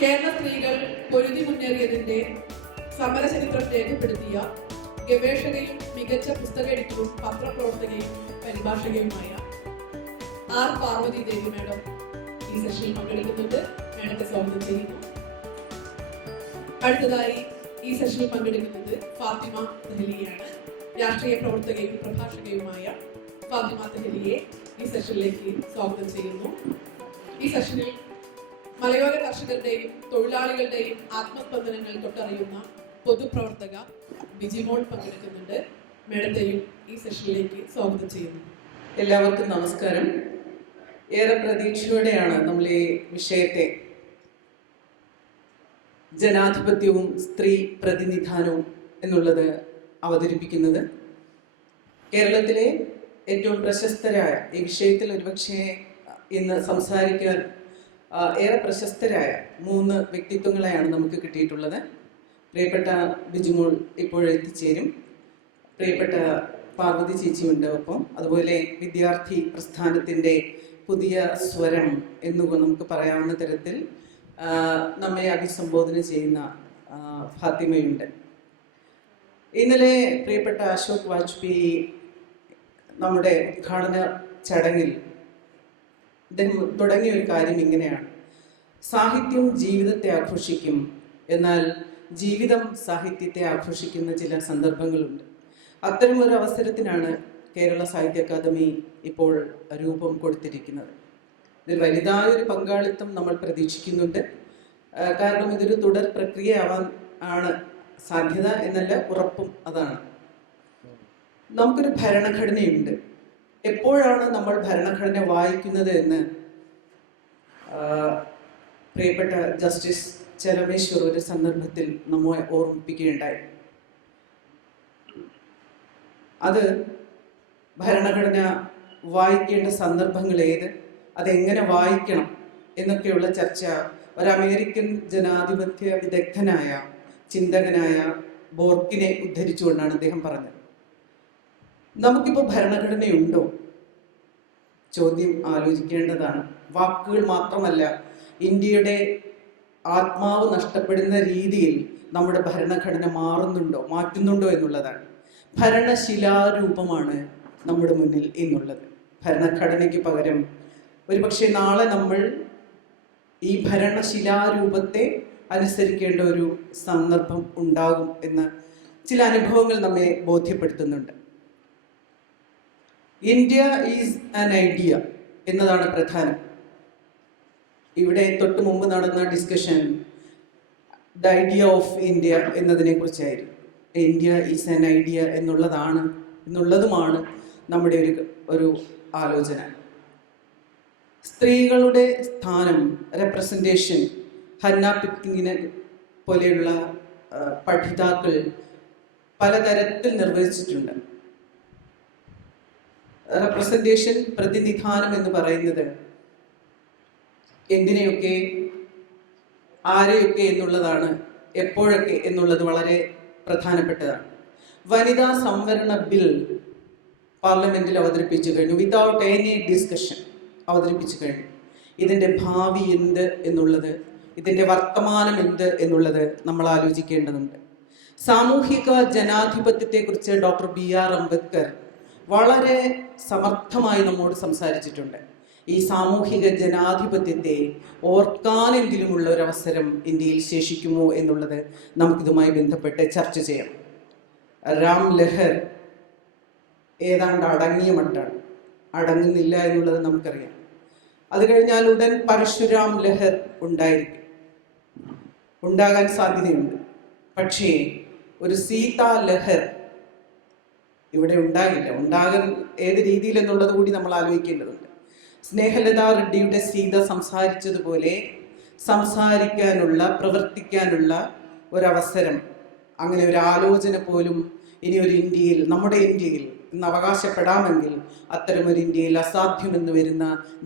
കേരള സ്ത്രീകൾ പൊരുതി മുന്നേറിയതിന്റെ സമരചരിത്രം രേഖപ്പെടുത്തിയ ഗവേഷകയും മികച്ച പുസ്തക എഡിറ്ററും പത്രപ്രവർത്തകയും പരിഭാഷകയുമായ ആർ പാർവതി ദേവി മാഡം ഈ സെഷനിൽ പങ്കെടുക്കുന്നുണ്ട്. മാഡത്തെ സ്വാഗതം ചെയ്യുന്നു. അടുത്തതായി ഈ സെഷനിൽ പങ്കെടുക്കുന്നത് ഫാത്തിമ തെഹ്ലിയാണ്. രാഷ്ട്രീയ പ്രവർത്തകയും പ്രഭാഷകയുമായ ഫാത്തിമ തെഹ്ലിയെ ഈ സെഷനിലേക്ക് സ്വാഗതം ചെയ്യുന്നു. ഈ സെഷനിൽ മലയോര കർഷകരുടെയും തൊഴിലാളികളുടെയും ആത്മസ്പന്ദനങ്ങൾ തൊട്ടറിയുന്ന പൊതുപ്രവർത്തക ബിജിമോൾ പങ്കെടുക്കുന്നുണ്ട്. മേഡത്തെയും ഈ സെഷനിലേക്ക് സ്വാഗതം ചെയ്യുന്നു. എല്ലാവർക്കും നമസ്കാരം. ഏറെ പ്രതീക്ഷയോടെയാണ് നമ്മൾ ഈ വിഷയത്തെ ജനാധിപത്യവും സ്ത്രീ പ്രതിനിധാനവും എന്നുള്ളത് അവതരിപ്പിക്കുന്നത്. കേരളത്തിലെ ഏറ്റവും പ്രശസ്തരായ ഈ വിഷയത്തിൽ ഒരുപക്ഷെ ഇന്ന് സംസാരിക്കാൻ ഏറെ പ്രശസ്തരായ 3 വ്യക്തിത്വങ്ങളെയാണ് നമുക്ക് കിട്ടിയിട്ടുള്ളത്. പ്രിയപ്പെട്ട ബിജുമോൾ ഇപ്പോഴെത്തിച്ചേരും. പ്രിയപ്പെട്ട പാർവതി ചേച്ചിയുണ്ട് ഒപ്പം. അതുപോലെ വിദ്യാർത്ഥി പ്രസ്ഥാനത്തിൻ്റെ പുതിയ സ്വരം എന്നു നമുക്ക് പറയാവുന്ന തരത്തിൽ നമ്മെ അഭിസംബോധന ചെയ്യുന്ന ഫാത്തിമയുണ്ട്. ഇന്നലെ പ്രിയപ്പെട്ട അശോക് വാജ്പേയി നമ്മുടെ ഉദ്ഘാടന ചടങ്ങിൽ അദ്ദേഹം തുടങ്ങിയ ഒരു കാര്യം ഇങ്ങനെയാണ്: സാഹിത്യം ജീവിതത്തെ ആഘോഷിക്കും, എന്നാൽ ജീവിതം സാഹിത്യത്തെ ആഘോഷിക്കുന്ന ചില സന്ദർഭങ്ങളുണ്ട്. അത്തരമൊരു അവസരത്തിനാണ് കേരള സാഹിത്യ അക്കാദമി ഇപ്പോൾ രൂപം കൊടുത്തിരിക്കുന്നത്. ഇതിൽ വലുതായൊരു പങ്കാളിത്തം നമ്മൾ പ്രതീക്ഷിക്കുന്നുണ്ട്. കാരണം ഇതൊരു തുടർ പ്രക്രിയയാവാൻ ആണ് സാധ്യത എന്നല്ല, ഉറപ്പും അതാണ്. നമുക്കൊരു ഭരണഘടനയുണ്ട്. എപ്പോഴാണ് നമ്മൾ ഭരണഘടന വായിക്കുന്നത് എന്ന് പ്രിയപ്പെട്ട ജസ്റ്റിസ് ചെലമേശ്വർ ഒരു സന്ദർഭത്തിൽ നമ്മെ ഓർമ്മിപ്പിക്കുകയുണ്ടായി. അത് ഭരണഘടന വായിക്കേണ്ട സന്ദർഭങ്ങൾ ഏത്, അതെങ്ങനെ വായിക്കണം എന്നൊക്കെയുള്ള ചർച്ച ഒരു അമേരിക്കൻ ജനാധിപത്യ വിദഗ്ധനായ ചിന്തകനായ ബോർക്കിനെ ഉദ്ധരിച്ചുകൊണ്ടാണ് അദ്ദേഹം പറഞ്ഞത്. നമുക്കിപ്പോൾ ഭരണഘടനയുണ്ടോ? ചോദ്യം ആലോചിക്കേണ്ടതാണ്. വാക്കുകൾ മാത്രമല്ല, ഇന്ത്യയുടെ ആത്മാവ് നഷ്ടപ്പെടുന്ന രീതിയിൽ നമ്മുടെ ഭരണഘടന മാറ്റുന്നുണ്ടോ എന്നുള്ളതാണ്. ഭരണശിലാരൂപമാണ് നമ്മുടെ മുന്നിൽ ഇന്നുള്ളത്. ഭരണഘടനയ്ക്ക് പകരം ഒരുപക്ഷെ നാളെ നമ്മൾ ഈ ഭരണശിലാരൂപത്തെ അനുസരിക്കേണ്ട ഒരു സന്ദർഭം ഉണ്ടാകും എന്ന് ചില അനുഭവങ്ങൾ നമ്മെ ബോധ്യപ്പെടുത്തുന്നുണ്ട്. ഇന്ത്യ ഈസ് ആൻ ഐഡിയ എന്നതാണ് പ്രധാനം. ഇവിടെ തൊട്ട് മുമ്പ് നടന്ന discussion the idea of India എന്നതിനെ കുറിച്ചായിരുന്നു. ഇന്ത്യ ഈസ് ആൻ ഐഡിയ എന്നുള്ളതുമാണ് നമ്മുടെ ഒരു ആലോചന. സ്ത്രീകളുടെ സ്ഥാനം, റെപ്രസെൻറ്റേഷൻ ഹന്ന പിക്കിങ്ങിനെ പോലെയുള്ള പഠിതാക്കൾ പലതരത്തിൽ നിർവഹിച്ചിട്ടുണ്ട്. റെപ്രസെൻറ്റേഷൻ, പ്രതിനിധാനം എന്ന് പറയുന്നത് എന്തിനെയൊക്കെ, ആരെയൊക്കെ എന്നുള്ളതാണ്, എപ്പോഴൊക്കെ എന്നുള്ളത് വളരെ പ്രധാനപ്പെട്ടതാണ്. വനിതാ സംവരണ ബിൽ പാർലമെന്റിൽ അവതരിപ്പിച്ചു കഴിഞ്ഞു. വിതൗട്ട് എനി ഡിസ്കഷൻ അവതരിപ്പിച്ചു കഴിഞ്ഞു. ഇതിൻ്റെ ഭാവി എന്ത് എന്നുള്ളത്, ഇതിൻ്റെ വർത്തമാനം എന്ത് എന്നുള്ളത് നമ്മൾ ആലോചിക്കേണ്ടതുണ്ട്. സാമൂഹിക ജനാധിപത്യത്തെക്കുറിച്ച് ഡോക്ടർ BR അംബേദ്കർ വളരെ സമർത്ഥമായി നമ്മോട് സംസാരിച്ചിട്ടുണ്ട്. ഈ സാമൂഹിക ജനാധിപത്യത്തെ ഓർക്കാനെങ്കിലുമുള്ള ഒരവസരം ഇന്ത്യയിൽ ശേഷിക്കുമോ എന്നുള്ളത് നമുക്കിതുമായി ബന്ധപ്പെട്ട് ചർച്ച ചെയ്യാം. രാം ലഹർ ഏതാണ്ട് അടങ്ങിയ മട്ടാണ്, അടങ്ങുന്നില്ല എന്നുള്ളത് നമുക്കറിയാം. അത് കഴിഞ്ഞാൽ ഉടൻ പരശുരാം ലഹർ ഉണ്ടാകാൻ സാധ്യതയുണ്ട്. പക്ഷേ ഒരു സീതാ ലഹർ ഇവിടെ ഉണ്ടാകാൻ ഏത് രീതിയിൽ എന്നുള്ളത് കൂടി നമ്മൾ ആലോചിക്കേണ്ടതുണ്ട്. സ്നേഹലത റെഡ്ഡിയുടെ സീത സംസാരിച്ചതുപോലെ സംസാരിക്കാനുള്ള, പ്രവർത്തിക്കാനുള്ള ഒരവസരം, അങ്ങനെ ഒരു ആലോചന പോലും ഇനി ഒരു ഇന്ത്യയിൽ, നമ്മുടെ ഇന്ത്യയിൽ ഇന്ന് അവകാശപ്പെടാമെങ്കിൽ അത്തരമൊരു ഇന്ത്യയിൽ അസാധ്യമെന്ന് വരുന്ന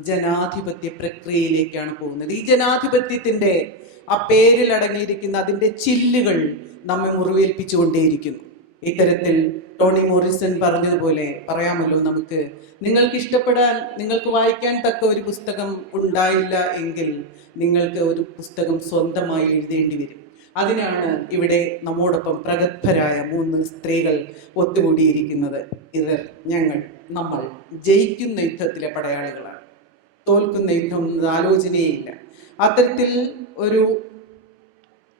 ജനാധിപത്യ പ്രക്രിയയിലേക്കാണ് പോകുന്നത്. ഈ ജനാധിപത്യത്തിൻ്റെ ആ പേരിൽ അടങ്ങിയിരിക്കുന്ന അതിൻ്റെ ചില്ലുകൾ നമ്മെ മുറിവേൽപ്പിച്ചുകൊണ്ടേയിരിക്കുന്നു. ഇത്തരത്തിൽ ടോണി മോറിസൺ പറഞ്ഞതുപോലെ പറയാമല്ലോ നമുക്ക്, നിങ്ങൾക്ക് ഇഷ്ടപ്പെടാൻ, നിങ്ങൾക്ക് വായിക്കാൻ തക്ക ഒരു പുസ്തകം ഉണ്ടായില്ല എങ്കിൽ നിങ്ങൾക്ക് ഒരു പുസ്തകം സ്വന്തമായി എഴുതേണ്ടി വരും. അതിനാണ് ഇവിടെ നമ്മോടൊപ്പം പ്രഗത്ഭരായ 3 സ്ത്രീകൾ ഒത്തുകൂടിയിരിക്കുന്നത്. ഇവർ, ഞങ്ങൾ, നമ്മൾ ജയിക്കുന്ന യുദ്ധത്തിലെ പടയാളികളാണ്. തോൽക്കുന്ന യുദ്ധം ആലോചനയില്ല. അത്തരത്തിൽ ഒരു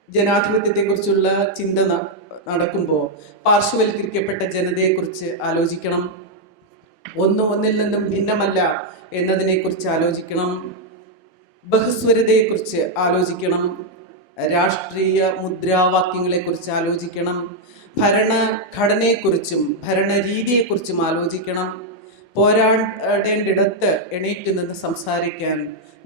ജനാധിപത്യത്തെക്കുറിച്ചുള്ള ചിന്ത നടക്കുമ്പോൾ പാർശ്വവൽക്കരിക്കപ്പെട്ട ജനതയെക്കുറിച്ച് ആലോചിക്കണം. ഒന്നിൽ നിന്നും ഭിന്നമല്ല എന്നതിനെക്കുറിച്ച് ആലോചിക്കണം. ബഹുസ്വരതയെക്കുറിച്ച് ആലോചിക്കണം. രാഷ്ട്രീയ മുദ്രാവാക്യങ്ങളെക്കുറിച്ച് ആലോചിക്കണം. ഭരണഘടനയെക്കുറിച്ചും ഭരണരീതിയെക്കുറിച്ചും ആലോചിക്കണം. പോരാടേണ്ടിടത്ത് എണീറ്റ് നിന്ന് സംസാരിക്കാൻ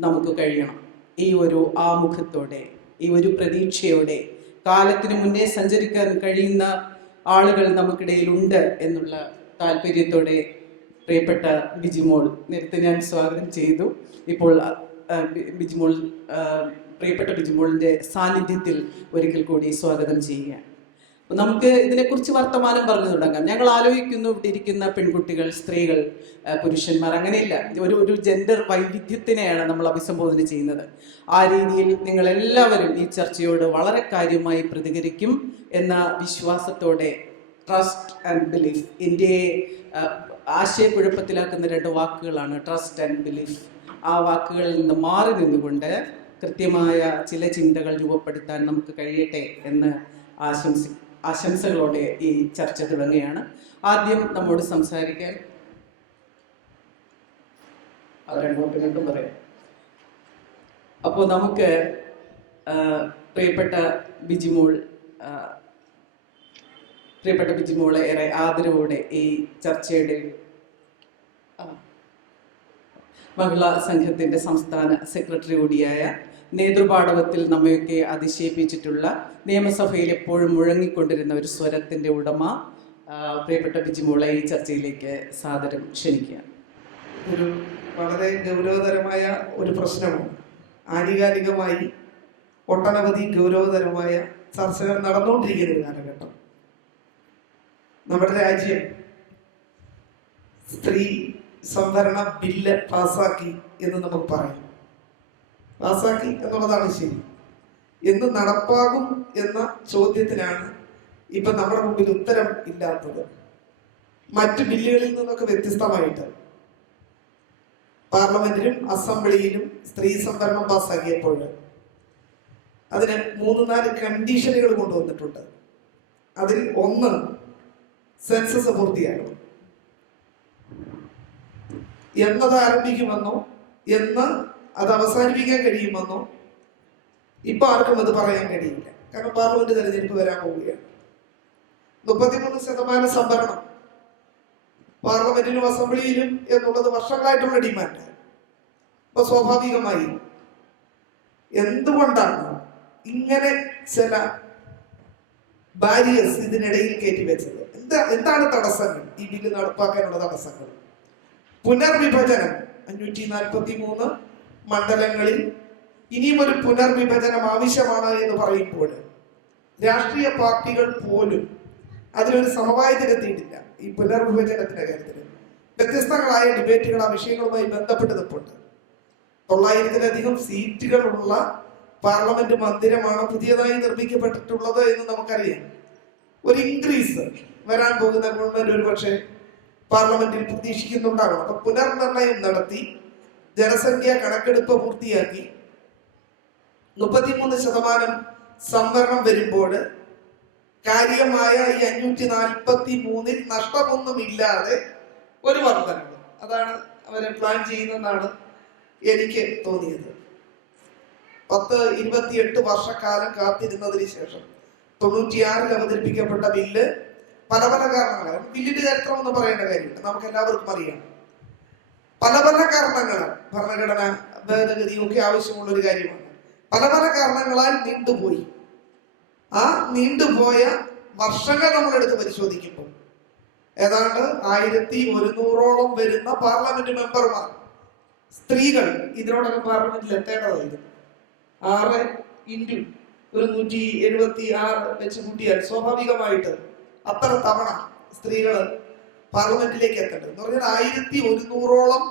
നമുക്ക് കഴിയണം. ഈ ഒരു ആമുഖത്തോടെ, ഈ ഒരു പ്രതീക്ഷയോടെ, കാലത്തിന് മുന്നേ സഞ്ചരിക്കാൻ കഴിയുന്ന ആളുകൾ നമുക്കിടയിലുണ്ട് എന്നുള്ള താല്പര്യത്തോടെ പ്രിയപ്പെട്ട ബിജിമോൾ, നേരത്തെ ഞാൻ സ്വാഗതം ചെയ്തു. ഇപ്പോൾ ബിജിമോൾ, പ്രിയപ്പെട്ട ബിജിമോളിൻ്റെ സാന്നിധ്യത്തിൽ ഒരിക്കൽ കൂടി സ്വാഗതം ചെയ്യുക. നമുക്ക് ഇതിനെക്കുറിച്ച് വർത്തമാനം പറഞ്ഞു തുടങ്ങാം. ഞങ്ങൾ ആലോചിക്കുന്നു, ഇവിടെ ഇരിക്കുന്ന പെൺകുട്ടികൾ, സ്ത്രീകൾ, പുരുഷന്മാർ, അങ്ങനെയില്ല, ഒരു ജെൻഡർ വൈവിധ്യത്തിനെയാണ് നമ്മൾ അഭിസംബോധന ചെയ്യുന്നത്. ആ രീതിയിൽ നിങ്ങളെല്ലാവരും ഈ ചർച്ചയോട് വളരെ കാര്യമായി പ്രതികരിക്കും എന്ന വിശ്വാസത്തോടെ, ട്രസ്റ്റ് ആൻഡ് ബിലീഫ്, ഇന്ത്യയെ ആശയക്കുഴപ്പത്തിലാക്കുന്ന 2 വാക്കുകളാണ് ട്രസ്റ്റ് ആൻഡ് ബിലീഫ്. ആ വാക്കുകളിൽ നിന്ന് മാറി നിന്നുകൊണ്ട് കൃത്യമായ ചില ചിന്തകൾ രൂപപ്പെടുത്താൻ നമുക്ക് കഴിയട്ടെ എന്ന് ആശംസകളോടെ ഈ ചർച്ച തുടങ്ങുകയാണ്. ആദ്യം നമ്മോട് സംസാരിക്കാൻ രണ്ടും പറയാം. അപ്പോൾ നമുക്ക് പ്രിയപ്പെട്ട ബിജിമോളെ ഏറെ ആദരവോടെ ഈ ചർച്ചയുടെ മഹിളാ സംഘത്തിൻ്റെ സംസ്ഥാന സെക്രട്ടറി കൂടിയായ, നേതൃപാടവത്തിൽ നമ്മയൊക്കെ അതിശയിപ്പിച്ചിട്ടുള്ള, നിയമസഭയിൽ എപ്പോഴും മുഴങ്ങിക്കൊണ്ടിരുന്ന ഒരു സ്വരത്തിൻ്റെ ഉടമ പ്രിയപ്പെട്ട ബിജിമോളെ ഈ ചർച്ചയിലേക്ക് സാദരം ക്ഷണിക്കുക. ഒരു വളരെ ഗൗരവതരമായ ഒരു പ്രശ്നമാണ്. ആനുകാലികമായി ഒട്ടനവധി ഗൗരവതരമായ ചർച്ചകൾ നടന്നുകൊണ്ടിരിക്കുന്ന ഒരു കാലഘട്ടം. നമ്മുടെ രാജ്യം സ്ത്രീ സംവരണ ബില്ല് പാസാക്കി എന്ന് നമുക്ക് പറയാം. പാസാക്കി എന്നുള്ളതാണ് ശരി. എന്ത് നടപ്പാകും എന്ന ചോദ്യത്തിനാണ് ഇപ്പം നമ്മുടെ മുമ്പിൽ ഉത്തരം ഇല്ലാത്തത്. മറ്റു ബില്ലുകളിൽ നിന്നൊക്കെ വ്യത്യസ്തമായിട്ട് പാർലമെന്റിലും അസംബ്ലിയിലും സ്ത്രീ സംവരണം പാസ്സാക്കിയപ്പോൾ അതിന് 3-4 കണ്ടീഷനുകൾ കൊണ്ടുവന്നിട്ടുണ്ട്. അതിൽ ഒന്ന്, സെൻസസ് പൂർത്തിയാകണം. എന്നത് ആരംഭിക്കുമെന്നോ എന്ന് അത് അവസാനിപ്പിക്കാൻ കഴിയുമെന്നോ ഇപ്പൊ ആർക്കും അത് പറയാൻ കഴിയില്ല. കാരണം പാർലമെന്റ് തെരഞ്ഞെടുപ്പ് വരാൻ പോവുകയാണ്. 33% സംവരണം പാർലമെന്റിലും അസംബ്ലിയിലും എന്നുള്ളത് വർഷങ്ങളായിട്ടുള്ള ഡിമാൻഡ്. അപ്പൊ സ്വാഭാവികമായി എന്തുകൊണ്ടാണ് ഇങ്ങനെ ചില ബാരിയേഴ്സ് ഇതിനിടയിൽ കയറ്റിവെച്ചത്? എന്താണ് തടസ്സങ്ങൾ? ഈ ബില്ല് നടപ്പാക്കാനുള്ള തടസ്സങ്ങൾ. പുനർവിഭജനം 543 മണ്ഡലങ്ങളിൽ ഇനിയും ഒരു പുനർവിഭജനം ആവശ്യമാണ് എന്ന് പറയുമ്പോൾ രാഷ്ട്രീയ പാർട്ടികൾ പോലും അതിലൊരു സമവായത്തിലെത്തിയിട്ടില്ല. ഈ പുനർവിഭജനത്തിന്റെ കാര്യത്തിൽ വ്യത്യസ്തങ്ങളായ ഡിബേറ്റുകൾ ആ വിഷയങ്ങളുമായി ബന്ധപ്പെട്ട് നിൽപ്പുണ്ട്. 900-ലധികം സീറ്റുകളുള്ള പാർലമെന്റ് മന്ദിരമാണ് പുതിയതായി നിർമ്മിക്കപ്പെട്ടിട്ടുള്ളത് എന്ന് നമുക്കറിയാം. ഒരു ഇൻക്രീസ് വരാൻ പോകുന്ന ഗവൺമെന്റ് ഒരു പക്ഷേ പാർലമെന്റിൽ പ്രതീക്ഷിക്കുന്നുണ്ടാകണം. അപ്പൊ പുനർനിർണയം നടത്തി ജനസംഖ്യ കണക്കെടുപ്പ് പൂർത്തിയാക്കി 33% സംവരണം വരുമ്പോൾ കാര്യമായ ഈ 543-ൽ നഷ്ടമൊന്നുമില്ലാതെ ഒരു വർധനവ്, അതാണ് അവരെ പ്ലാൻ ചെയ്യുന്നതെന്നാണ് എനിക്ക് തോന്നിയത്. 10-28 വർഷക്കാലം കാത്തിരുന്നതിന് ശേഷം 96-ൽ അവതരിപ്പിക്കപ്പെട്ട ബില്ല് പല കാരണങ്ങളാണ്. ബില്ലിന്റെ ചരിത്രം എന്ന് പറയേണ്ട കാര്യമില്ല, നമുക്ക് എല്ലാവർക്കും അറിയാം. പല കാരണങ്ങളാൽ ഭരണഘടന ഭേദഗതിയും ഒക്കെ ആവശ്യമുള്ള ഒരു കാര്യമാണ്. പല കാരണങ്ങളാൽ നീണ്ടുപോയി. ആ നീണ്ടുപോയ വർഷങ്ങൾ നമ്മളെടുത്ത് പരിശോധിക്കുമ്പോൾ ഏതാണ്ട് 1100ഓളം വരുന്ന പാർലമെന്റ് മെമ്പർമാർ സ്ത്രീകൾ ഇതിനോടൊക്കെ പാർലമെന്റിൽ എത്തേണ്ടതായിരുന്നു. 6 × 176 വെച്ച് കൂട്ടിയാൽ സ്വാഭാവികമായിട്ട് അത്ര തവണ സ്ത്രീകൾ പാർലമെന്റിലേക്ക് എത്തേണ്ടത് എന്ന് പറഞ്ഞാൽ 1100ഓളം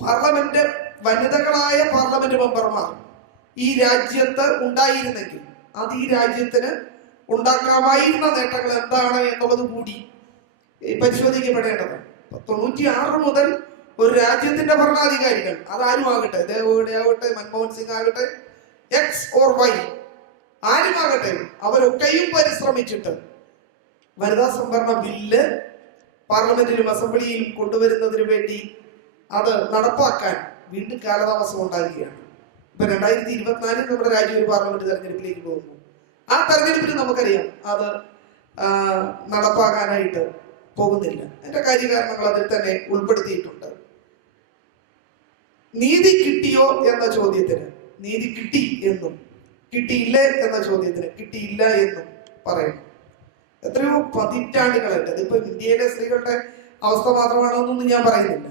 പാർലമെന്റ് വനിതകളായ പാർലമെന്റ് മെമ്പർമാർ ഈ രാജ്യത്ത് ഉണ്ടായിരുന്നെങ്കിൽ അത് ഈ രാജ്യത്തിന് ഉണ്ടാക്കാമായിരുന്ന നേട്ടങ്ങൾ എന്താണ് എന്നുള്ളത് കൂടി പരിശോധിക്കപ്പെടേണ്ടത്. 96 മുതൽ ഒരു രാജ്യത്തിന്റെ ഭരണാധികാരികൾ അതാരും ആകട്ടെ, ദേവഗൌഡ ആകട്ടെ, മൻമോഹൻ സിംഗ് ആകട്ടെ, എക്സ് ഓർ വൈ ആരുമാകട്ടെ, അവരൊക്കെയും പരിശ്രമിച്ചിട്ട് വനിതാ സംവരണ ബില്ല് പാർലമെന്റിലും അസംബ്ലിയിലും കൊണ്ടുവരുന്നതിന് വേണ്ടി അത് നടപ്പാക്കാൻ വീണ്ടും കാലതാമസം ഉണ്ടാകുകയാണ്. ഇപ്പൊ 2024 നമ്മുടെ രാജ്യം ഒരു പാർലമെന്റ് തെരഞ്ഞെടുപ്പിലേക്ക് പോകുന്നു. ആ തെരഞ്ഞെടുപ്പിൽ നമുക്കറിയാം അത് നടപ്പാക്കാനായിട്ട് പോകുന്നില്ല. അതിന്റെ കാര്യകാരണങ്ങൾ അതിൽ തന്നെ ഉൾപ്പെടുത്തിയിട്ടുണ്ട്. നീതി കിട്ടിയോ എന്ന ചോദ്യത്തിന് നീതി കിട്ടി എന്നും, കിട്ടിയില്ലേ എന്ന ചോദ്യത്തിന് കിട്ടിയില്ല എന്നും പറയുന്നു. എത്രയോ പതിറ്റാണ്ടുകളായിട്ട്, അതിപ്പോ ഇന്ത്യയിലെ സ്ത്രീകളുടെ അവസ്ഥ മാത്രമാണെന്നൊന്നും ഞാൻ പറയുന്നില്ല.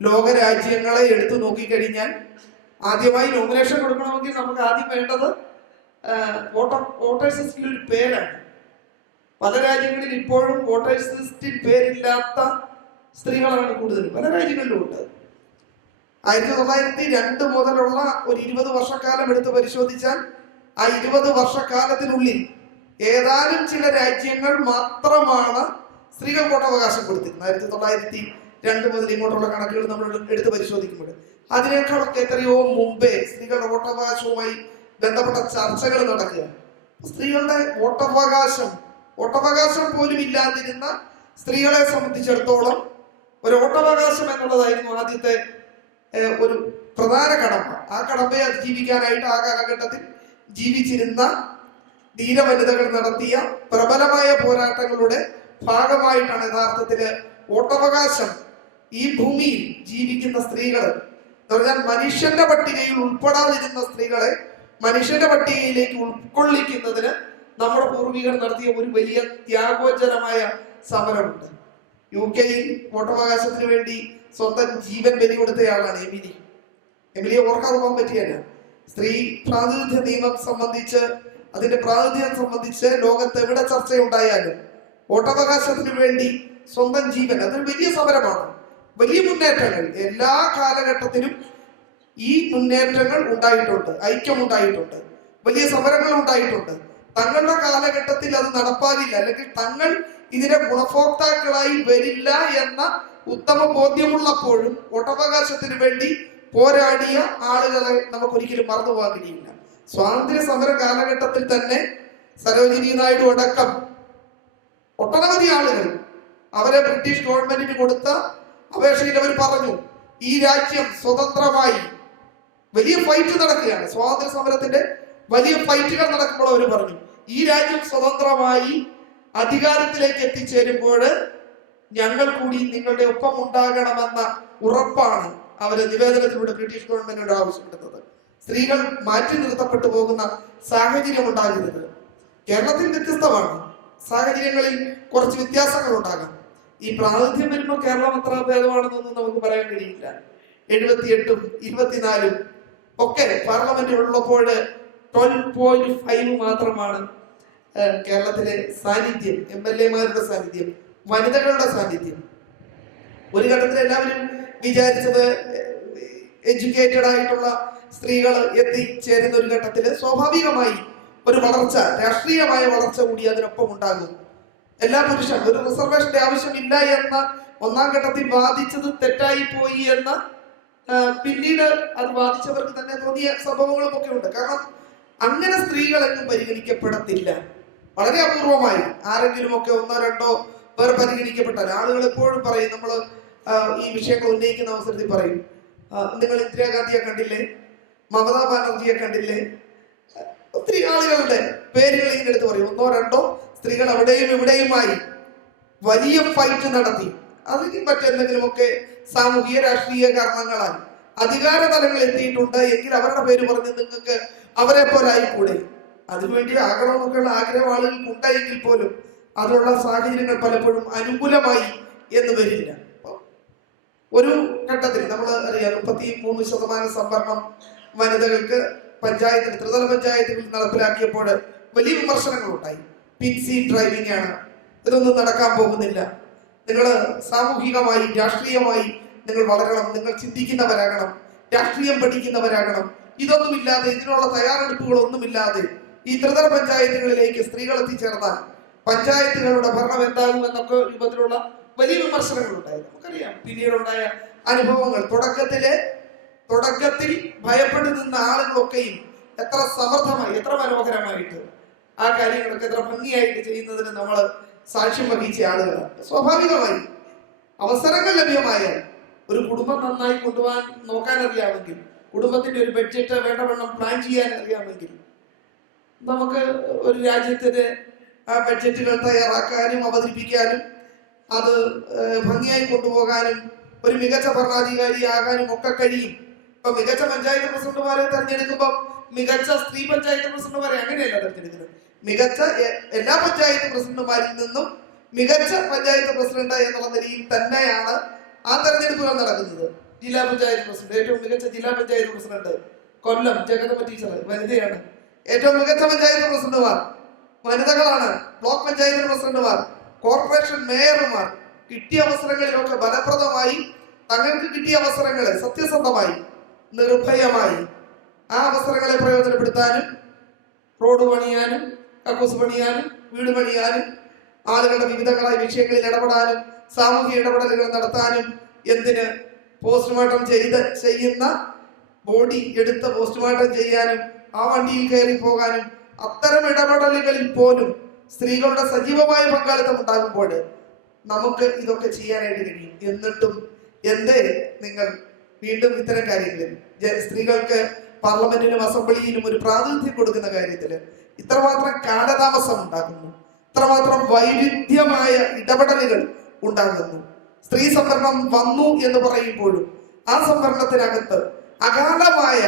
ലോക രാജ്യങ്ങളെ എടുത്തു നോക്കിക്കഴിഞ്ഞാൽ ആദ്യമായി നോമിനേഷൻ കൊടുക്കണമെങ്കിൽ നമുക്ക് ആദ്യം വേണ്ടത് വോട്ടേഴ്സ് ലിസ്റ്റിൽ ഒരു പേരാണ്. പല രാജ്യങ്ങളിൽ ഇപ്പോഴും വോട്ടേഴ്സ് ലിസ്റ്റിൽ പേരില്ലാത്ത സ്ത്രീകളാണ് കൂടുതലും, പല രാജ്യങ്ങളിലും ഉണ്ട്. 1902 മുതലുള്ള ഒരു 20 വർഷക്കാലം എടുത്ത് പരിശോധിച്ചാൽ ആ 20 വർഷക്കാലത്തിനുള്ളിൽ ഏതാനും ചില രാജ്യങ്ങൾ മാത്രമാണ് സ്ത്രീകൾക്ക് വോട്ടവകാശം കൊടുത്തിരുന്നത്. 1902 മുതൽ ഇങ്ങോട്ടുള്ള കണക്കുകൾ നമ്മൾ എടുത്ത് പരിശോധിക്കുമ്പോൾ അതിനേക്കാളൊക്കെ എത്രയോ മുമ്പേ സ്ത്രീകളുടെ വോട്ടവകാശവുമായി ബന്ധപ്പെട്ട ചർച്ചകൾ നടക്കുക. സ്ത്രീകളുടെ വോട്ടവകാശം പോലും ഇല്ലാതിരുന്ന സ്ത്രീകളെ സംബന്ധിച്ചിടത്തോളം ഒരു വോട്ടവകാശം എന്നുള്ളതായിരുന്നു ആദ്യത്തെ ഒരു പ്രധാന കടമ. ആ കടമയെ അതിജീവിക്കാനായിട്ട് ആ കാലഘട്ടത്തിൽ ജീവിച്ചിരുന്ന ധീരവനിതകൾ നടത്തിയ പ്രബലമായ പോരാട്ടങ്ങളുടെ ഭാഗമായിട്ടാണ് യഥാർത്ഥത്തില് വോട്ടവകാശം ഈ ഭൂമിയിൽ ജീവിക്കുന്ന സ്ത്രീകൾ എന്ന് പറഞ്ഞാൽ മനുഷ്യന്റെ പട്ടികയിൽ ഉൾപ്പെടാതിരുന്ന സ്ത്രീകളെ മനുഷ്യന്റെ പട്ടികയിലേക്ക് ഉൾക്കൊള്ളിക്കുന്നതിന് നമ്മുടെ പൂർവികർ നടത്തിയ ഒരു വലിയ ത്യാഗോജ്ജലമായ സമരമുണ്ട്. UK വോട്ടവകാശത്തിന് വേണ്ടി സ്വന്തം ജീവൻ ബലി കൊടുത്തയാളാണ് എമിലിയെ ഓർക്കാതെ പോകാൻ പറ്റിയല്ല. സ്ത്രീ പ്രാതിനിധ്യ നിയമം സംബന്ധിച്ച്, അതിന്റെ പ്രാതിനിധ്യം സംബന്ധിച്ച് ലോകത്ത് എവിടെ ചർച്ചയുണ്ടായാലും വോട്ടവകാശത്തിന് വേണ്ടി സ്വന്തം ജീവൻ, അതൊരു വലിയ സമരമാണ്. വലിയ മുന്നേറ്റങ്ങൾ എല്ലാ കാലഘട്ടത്തിലും ഈ മുന്നേറ്റങ്ങൾ ഉണ്ടായിട്ടുണ്ട്, ഐക്യമുണ്ടായിട്ടുണ്ട്, വലിയ സമരങ്ങൾ ഉണ്ടായിട്ടുണ്ട്. തങ്ങളുടെ കാലഘട്ടത്തിൽ അത് നടപ്പാകില്ല, അല്ലെങ്കിൽ തങ്ങൾ ഇതിന്റെ ഗുണഭോക്താക്കളായി വരില്ല എന്ന ഉത്തമ ബോധ്യമുള്ളപ്പോഴും വോട്ടവകാശത്തിന് വേണ്ടി പോരാടിയ ആളുകളെ നമുക്കൊരിക്കലും മറന്നു പോകാൻ കഴിയില്ല. സ്വാതന്ത്ര്യ സമര കാലഘട്ടത്തിൽ തന്നെ സരോജിനി നായിഡു അടക്കം ഒട്ടനവധി ആളുകൾ അവരെ ബ്രിട്ടീഷ് ഗവൺമെന്റിന് കൊടുത്ത അപേക്ഷയിൽ അവർ പറഞ്ഞു, ഈ രാജ്യം സ്വതന്ത്രമായി, വലിയ ഫൈറ്റ് നടക്കുകയാണ്, സ്വാതന്ത്ര്യ സമരത്തിന്റെ വലിയ ഫൈറ്റുകൾ നടക്കുമ്പോൾ അവർ പറഞ്ഞു, ഈ രാജ്യം സ്വതന്ത്രമായി അധികാരത്തിലേക്ക് എത്തിച്ചേരുമ്പോൾ ഞങ്ങൾ കൂടി നിങ്ങളുടെ ഒപ്പം ഉണ്ടാകണമെന്ന ഉറപ്പാണ് അവര് നിവേദനത്തിലൂടെ ബ്രിട്ടീഷ് ഗവൺമെന്റിനോട് ആവശ്യപ്പെടുന്നത്. സ്ത്രീകൾ മാറ്റി നിർത്തപ്പെട്ടു പോകുന്ന സാഹചര്യം ഉണ്ടാകരുത്. കേരളത്തിൽ വ്യത്യസ്തമാണ്, സാഹചര്യങ്ങളിൽ കുറച്ച് വ്യത്യാസങ്ങൾ ഉണ്ടാകാം. ഈ പ്രാതിനിധ്യം വരുമ്പോൾ കേരളം എത്ര ഭേദമാണെന്നൊന്നും നമുക്ക് പറയാൻ കഴിയില്ല. 78ഉം 24ഉം ഒക്കെ പാർലമെന്റ് ഉള്ളപ്പോൾ 12.5 മാത്രമാണ് കേരളത്തിലെ സാന്നിധ്യം, MLA-മാരുടെ സാന്നിധ്യം, വനിതകളുടെ സാന്നിധ്യം. ഒരു ഘട്ടത്തിൽ എല്ലാവരും വിചാരിച്ചത് എഡ്യൂക്കേറ്റഡ് ആയിട്ടുള്ള സ്ത്രീകൾ എത്തിച്ചേരുന്ന ഒരു ഘട്ടത്തില് സ്വാഭാവികമായി ഒരു വളർച്ച, രാഷ്ട്രീയമായ വളർച്ച കൂടി അതിനൊപ്പം ഉണ്ടാകും. എല്ലാ പുരുഷൻ ഒരു റിസർവേഷന്റെ ആവശ്യമില്ല എന്ന ഒന്നാം ഘട്ടത്തിൽ വാദിച്ചത് തെറ്റായി പോയി എന്ന് പിന്നീട് അത് വാദിച്ചവർക്ക് തന്നെ തോന്നിയ സംഭവങ്ങളും ഒക്കെ ഉണ്ട്. കാരണം അങ്ങനെ സ്ത്രീകളെന്നും പരിഗണിക്കപ്പെടത്തില്ല. വളരെ അപൂർവമായി ആരെങ്കിലും ഒക്കെ 1-2 പേർ പരിഗണിക്കപ്പെട്ടാൽ ആളുകൾ എപ്പോഴും പറയും, നമ്മൾ ഈ വിഷയങ്ങൾ ഉന്നയിക്കുന്ന അവസരത്തിൽ പറയും, നിങ്ങൾ ഇന്ദിരാഗാന്ധിയെ കണ്ടില്ലേ, മമതാ ബാനർജിയെ കണ്ടില്ലേ, ഒത്തിരി ആളുകളുടെ പേരുകൾ ഇങ്ങനെ എടുത്ത് പറയും. 1-2 സ്ത്രീകൾ അവിടെയും ഇവിടെയുമായി വലിയ ഫൈറ്റ് നടത്തി. അതിന് മറ്റെന്തെങ്കിലുമൊക്കെ സാമൂഹിക രാഷ്ട്രീയ കാരണങ്ങളാൽ അധികാര തലങ്ങൾ എത്തിയിട്ടുണ്ട് എങ്കിൽ അവരുടെ പേര് പറഞ്ഞ് നിങ്ങൾക്ക് അവരെ പോലെ ആയിക്കൂടെ, അതിനുവേണ്ടി ആകണമെന്നൊക്കെയുള്ള ആഗ്രഹം ആളുകൾക്ക് ഉണ്ടായെങ്കിൽ പോലും അതിനുള്ള സാഹചര്യങ്ങൾ പലപ്പോഴും അനുകൂലമായി എന്ന് വരില്ല. ഒരു ഘട്ടത്തിൽ നമ്മൾ അറിയാം 33% സംവരണം വനിതകൾക്ക് പഞ്ചായത്തിൽ, ത്രിതല പഞ്ചായത്തുകളിൽ നടപ്പിലാക്കിയപ്പോൾ വലിയ വിമർശനങ്ങൾ ഉണ്ടായി. പിൻസി ഡ്രൈവിംഗ് ആണ്, ഇതൊന്നും നടക്കാൻ പോകുന്നില്ല. നിങ്ങൾ സാമൂഹികമായി രാഷ്ട്രീയമായി നിങ്ങൾ വളരണം, നിങ്ങൾ ചിന്തിക്കുന്നവരാകണം, രാഷ്ട്രീയം പഠിക്കുന്നവരാകണം. ഇതൊന്നുമില്ലാതെ, ഇതിനുള്ള തയ്യാറെടുപ്പുകളൊന്നുമില്ലാതെ ഈ ത്രിതല പഞ്ചായത്തുകളിലേക്ക് സ്ത്രീകൾ എത്തിച്ചേർന്നാൽ പഞ്ചായത്തുകളുടെ ഭരണം എന്താകുമെന്നൊക്കെ രൂപത്തിലുള്ള വലിയ വിമർശനങ്ങൾ ഉണ്ടായി. നമുക്കറിയാം പിന്നീടുണ്ടായ അനുഭവങ്ങൾ. തുടക്കത്തിൽ ഭയപ്പെട്ടു നിന്ന ആളുകളൊക്കെയും എത്ര സമർത്ഥമായി, എത്ര മനോഹരമായിട്ട് ആ കാര്യങ്ങളൊക്കെ എത്ര ഭംഗിയായിട്ട് ചെയ്യുന്നതിന് നമ്മൾ സാക്ഷ്യം വഹിച്ച ആളുകളാണ്. സ്വാഭാവികമായി അവസരങ്ങൾ ലഭ്യമായാൽ ഒരു കുടുംബം നന്നായി കൊണ്ടുപോകാൻ നോക്കാൻ അറിയാമെങ്കിൽ, കുടുംബത്തിന്റെ ഒരു ബഡ്ജറ്റ് വേണ്ടവണ്ണം പ്ലാൻ ചെയ്യാൻ അറിയാമെങ്കിൽ, നമുക്ക് ഒരു രാജ്യത്തിന്റെ ആ ബഡ്ജറ്റുകൾ തയ്യാറാക്കാനും അവതരിപ്പിക്കാനും അത് ഭംഗിയായി കൊണ്ടുപോകാനും ഒരു മികച്ച ഭരണാധികാരിയാകാനും ഒക്കെ കഴിയും. ഇപ്പൊ മികച്ച പഞ്ചായത്ത് പ്രസിഡന്റുമാരെ തെരഞ്ഞെടുക്കുമ്പോൾ മികച്ച സ്ത്രീ പഞ്ചായത്ത് പ്രസിഡന്റുമാരെ അങ്ങനെയല്ല തെരഞ്ഞെടുക്കുന്നത്. മികച്ച എല്ലാ പഞ്ചായത്ത് പ്രസിഡന്റുമാരിൽ നിന്നും മികച്ച പഞ്ചായത്ത് പ്രസിഡന്റ് എന്നുള്ള നിലയിൽ തന്നെയാണ് ആ തെരഞ്ഞെടുപ്പുകൾ നടക്കുന്നത്. ജില്ലാ പഞ്ചായത്ത് പ്രസിഡന്റ്, ഏറ്റവും മികച്ച ജില്ലാ പഞ്ചായത്ത് പ്രസിഡന്റ് കൊല്ലം ജഗദമ്മ ടീച്ചർ വനിതയാണ്. ഏറ്റവും മികച്ച പഞ്ചായത്ത് പ്രസിഡന്റുമാർ വനിതകളാണ്. ബ്ലോക്ക് പഞ്ചായത്ത് പ്രസിഡന്റുമാർ, കോർപ്പറേഷൻ മേയർമാർ കിട്ടിയ അവസരങ്ങളിലൊക്കെ ഫലപ്രദമായി തങ്ങൾക്ക് കിട്ടിയ അവസരങ്ങളെ സത്യസന്ധമായി നിർഭയമായി ആ അവസരങ്ങളെ പ്രയോജനപ്പെടുത്താനും റോഡ് പണിയാനും കക്കൂസ് പണിയാനും വീട് പണിയാനും ആളുകളുടെ വിവിധങ്ങളായ വിഷയങ്ങളിൽ ഇടപെടാനും സാമൂഹിക ഇടപെടലുകൾ നടത്താനും എന്തിന് പോസ്റ്റ്മോർട്ടം ചെയ്യുന്ന ബോഡി എടുത്ത് പോസ്റ്റ്മോർട്ടം ചെയ്യാനും ആ വണ്ടിയിൽ കയറി പോകാനും അത്തരം ഇടപെടലുകളിൽ പോലും സ്ത്രീകളുടെ സജീവമായ പങ്കാളിത്തം ഉണ്ടാകുമ്പോൾ നമുക്ക് ഇതൊക്കെ ചെയ്യാനായിട്ട് കഴിയും. എന്നിട്ടും എന്തേ നിങ്ങൾ വീണ്ടും ഇത്തരം കാര്യങ്ങളിൽ സ്ത്രീകൾക്ക് പാർലമെന്റിലും അസംബ്ലിയിലും ഒരു പ്രാതിനിധ്യം കൊടുക്കുന്ന കാര്യത്തിൽ ഇത്രമാത്രം കാലതാമസം ഉണ്ടാകുന്നു, ഇത്രമാത്രം വൈവിധ്യമായ ഇടപെടലുകൾ ഉണ്ടാകുന്നു. സ്ത്രീ സംവരണം വന്നു എന്ന് പറയുമ്പോഴും ആ സംവരണത്തിനകത്ത് അകാലമായ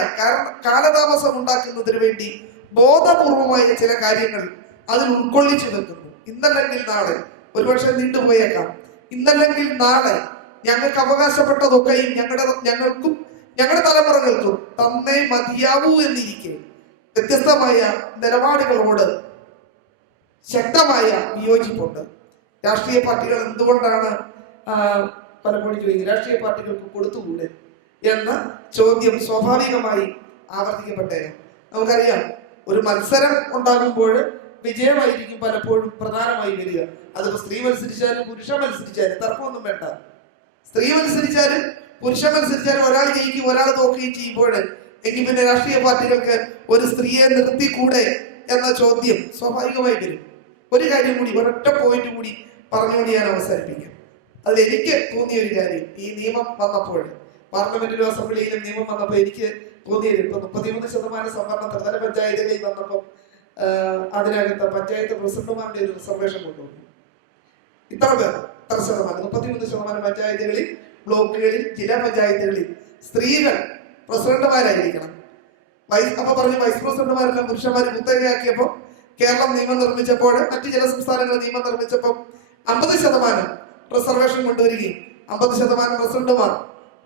കാലതാമസം ഉണ്ടാക്കുന്നതിന് വേണ്ടി ബോധപൂർവമായ ചില കാര്യങ്ങൾ അതിൽ ഉൾക്കൊള്ളിച്ചു വെക്കുന്നു. ഇന്നല്ലെങ്കിൽ നാളെ, ഒരുപക്ഷെ നീണ്ടുപോയേക്കാം, ഇന്നല്ലെങ്കിൽ നാളെ ഞങ്ങൾക്ക് അവകാശപ്പെട്ടതൊക്കെയും ഞങ്ങൾക്കും ഞങ്ങളുടെ തലമുറകൾക്കും തന്നേ മതിയാവൂ എന്നിരിക്കെ വ്യത്യസ്തമായ നിലപാടുകളോട് ശക്തമായ വിയോജിപ്പുണ്ട്. രാഷ്ട്രീയ പാർട്ടികൾ എന്തുകൊണ്ടാണ് പലപ്പോഴും ചോദിക്കുന്നത് രാഷ്ട്രീയ പാർട്ടികൾക്ക് കൊടുത്തുകൂടെ എന്ന ചോദ്യം സ്വാഭാവികമായി ആവർത്തിക്കപ്പെട്ടേക്കാം. നമുക്കറിയാം, ഒരു മത്സരം ഉണ്ടാകുമ്പോൾ വിജയമായിരിക്കും പലപ്പോഴും പ്രധാനമായി വരിക. അതിപ്പോ സ്ത്രീ മത്സരിച്ചാലും പുരുഷ മത്സരിച്ചാലും തർക്കമൊന്നും വേണ്ട. സ്ത്രീ മത്സരിച്ചാലും പുരുഷ മത്സരിച്ചാലും ഒരാൾ ജയിക്കും ഒരാൾ തോക്കുകയും ചെയ്യുമ്പോൾ എങ്കിൽ പിന്നെ രാഷ്ട്രീയ പാർട്ടികൾക്ക് ഒരു സ്ത്രീയെ നിർത്തിക്കൂടെ എന്ന ചോദ്യം സ്വാഭാവികമായി വരും. ഒരു കാര്യം കൂടി, ഒരൊറ്റ പോയിന്റ് കൂടി പറഞ്ഞുകൊണ്ട് ഞാൻ അവസാനിപ്പിക്കാം. അതിൽ എനിക്ക് തോന്നിയ ഒരു കാര്യം, ഈ നിയമം വന്നപ്പോൾ പാർലമെന്റിലും അസംബ്ലിയിലും നിയമം വന്നപ്പോൾ എനിക്ക് തോന്നിയത്, ഇപ്പൊ 33% സംവരണം ത്രിതല പഞ്ചായത്തുകളിൽ വന്നപ്പോൾ അതിനകത്ത് പഞ്ചായത്ത് പ്രസിഡന്റുമാരുടെ ഒരു റിസർവേഷൻ കൊണ്ടുവന്നു. ഇത്ര പേർ, ഇത്ര ശതമാനം, 33% പഞ്ചായത്തുകളിൽ, ബ്ലോക്കുകളിൽ, ജില്ലാ പഞ്ചായത്തുകളിൽ സ്ത്രീകൾ പ്രസിഡന്റുമാരായിരിക്കണം. അപ്പൊ പറഞ്ഞു വൈസ് പ്രസിഡന്റുമാരെല്ലാം പുരുഷന്മാർ കുത്തകയാക്കിയപ്പോൾ കേരളം നിയമം നിർമ്മിച്ചപ്പോൾ, മറ്റു ചില സംസ്ഥാനങ്ങൾ നിയമം നിർമ്മിച്ചപ്പോൾ 50% റിസർവേഷൻ കൊണ്ടുവരികയും 50% പ്രസിഡന്റുമാർ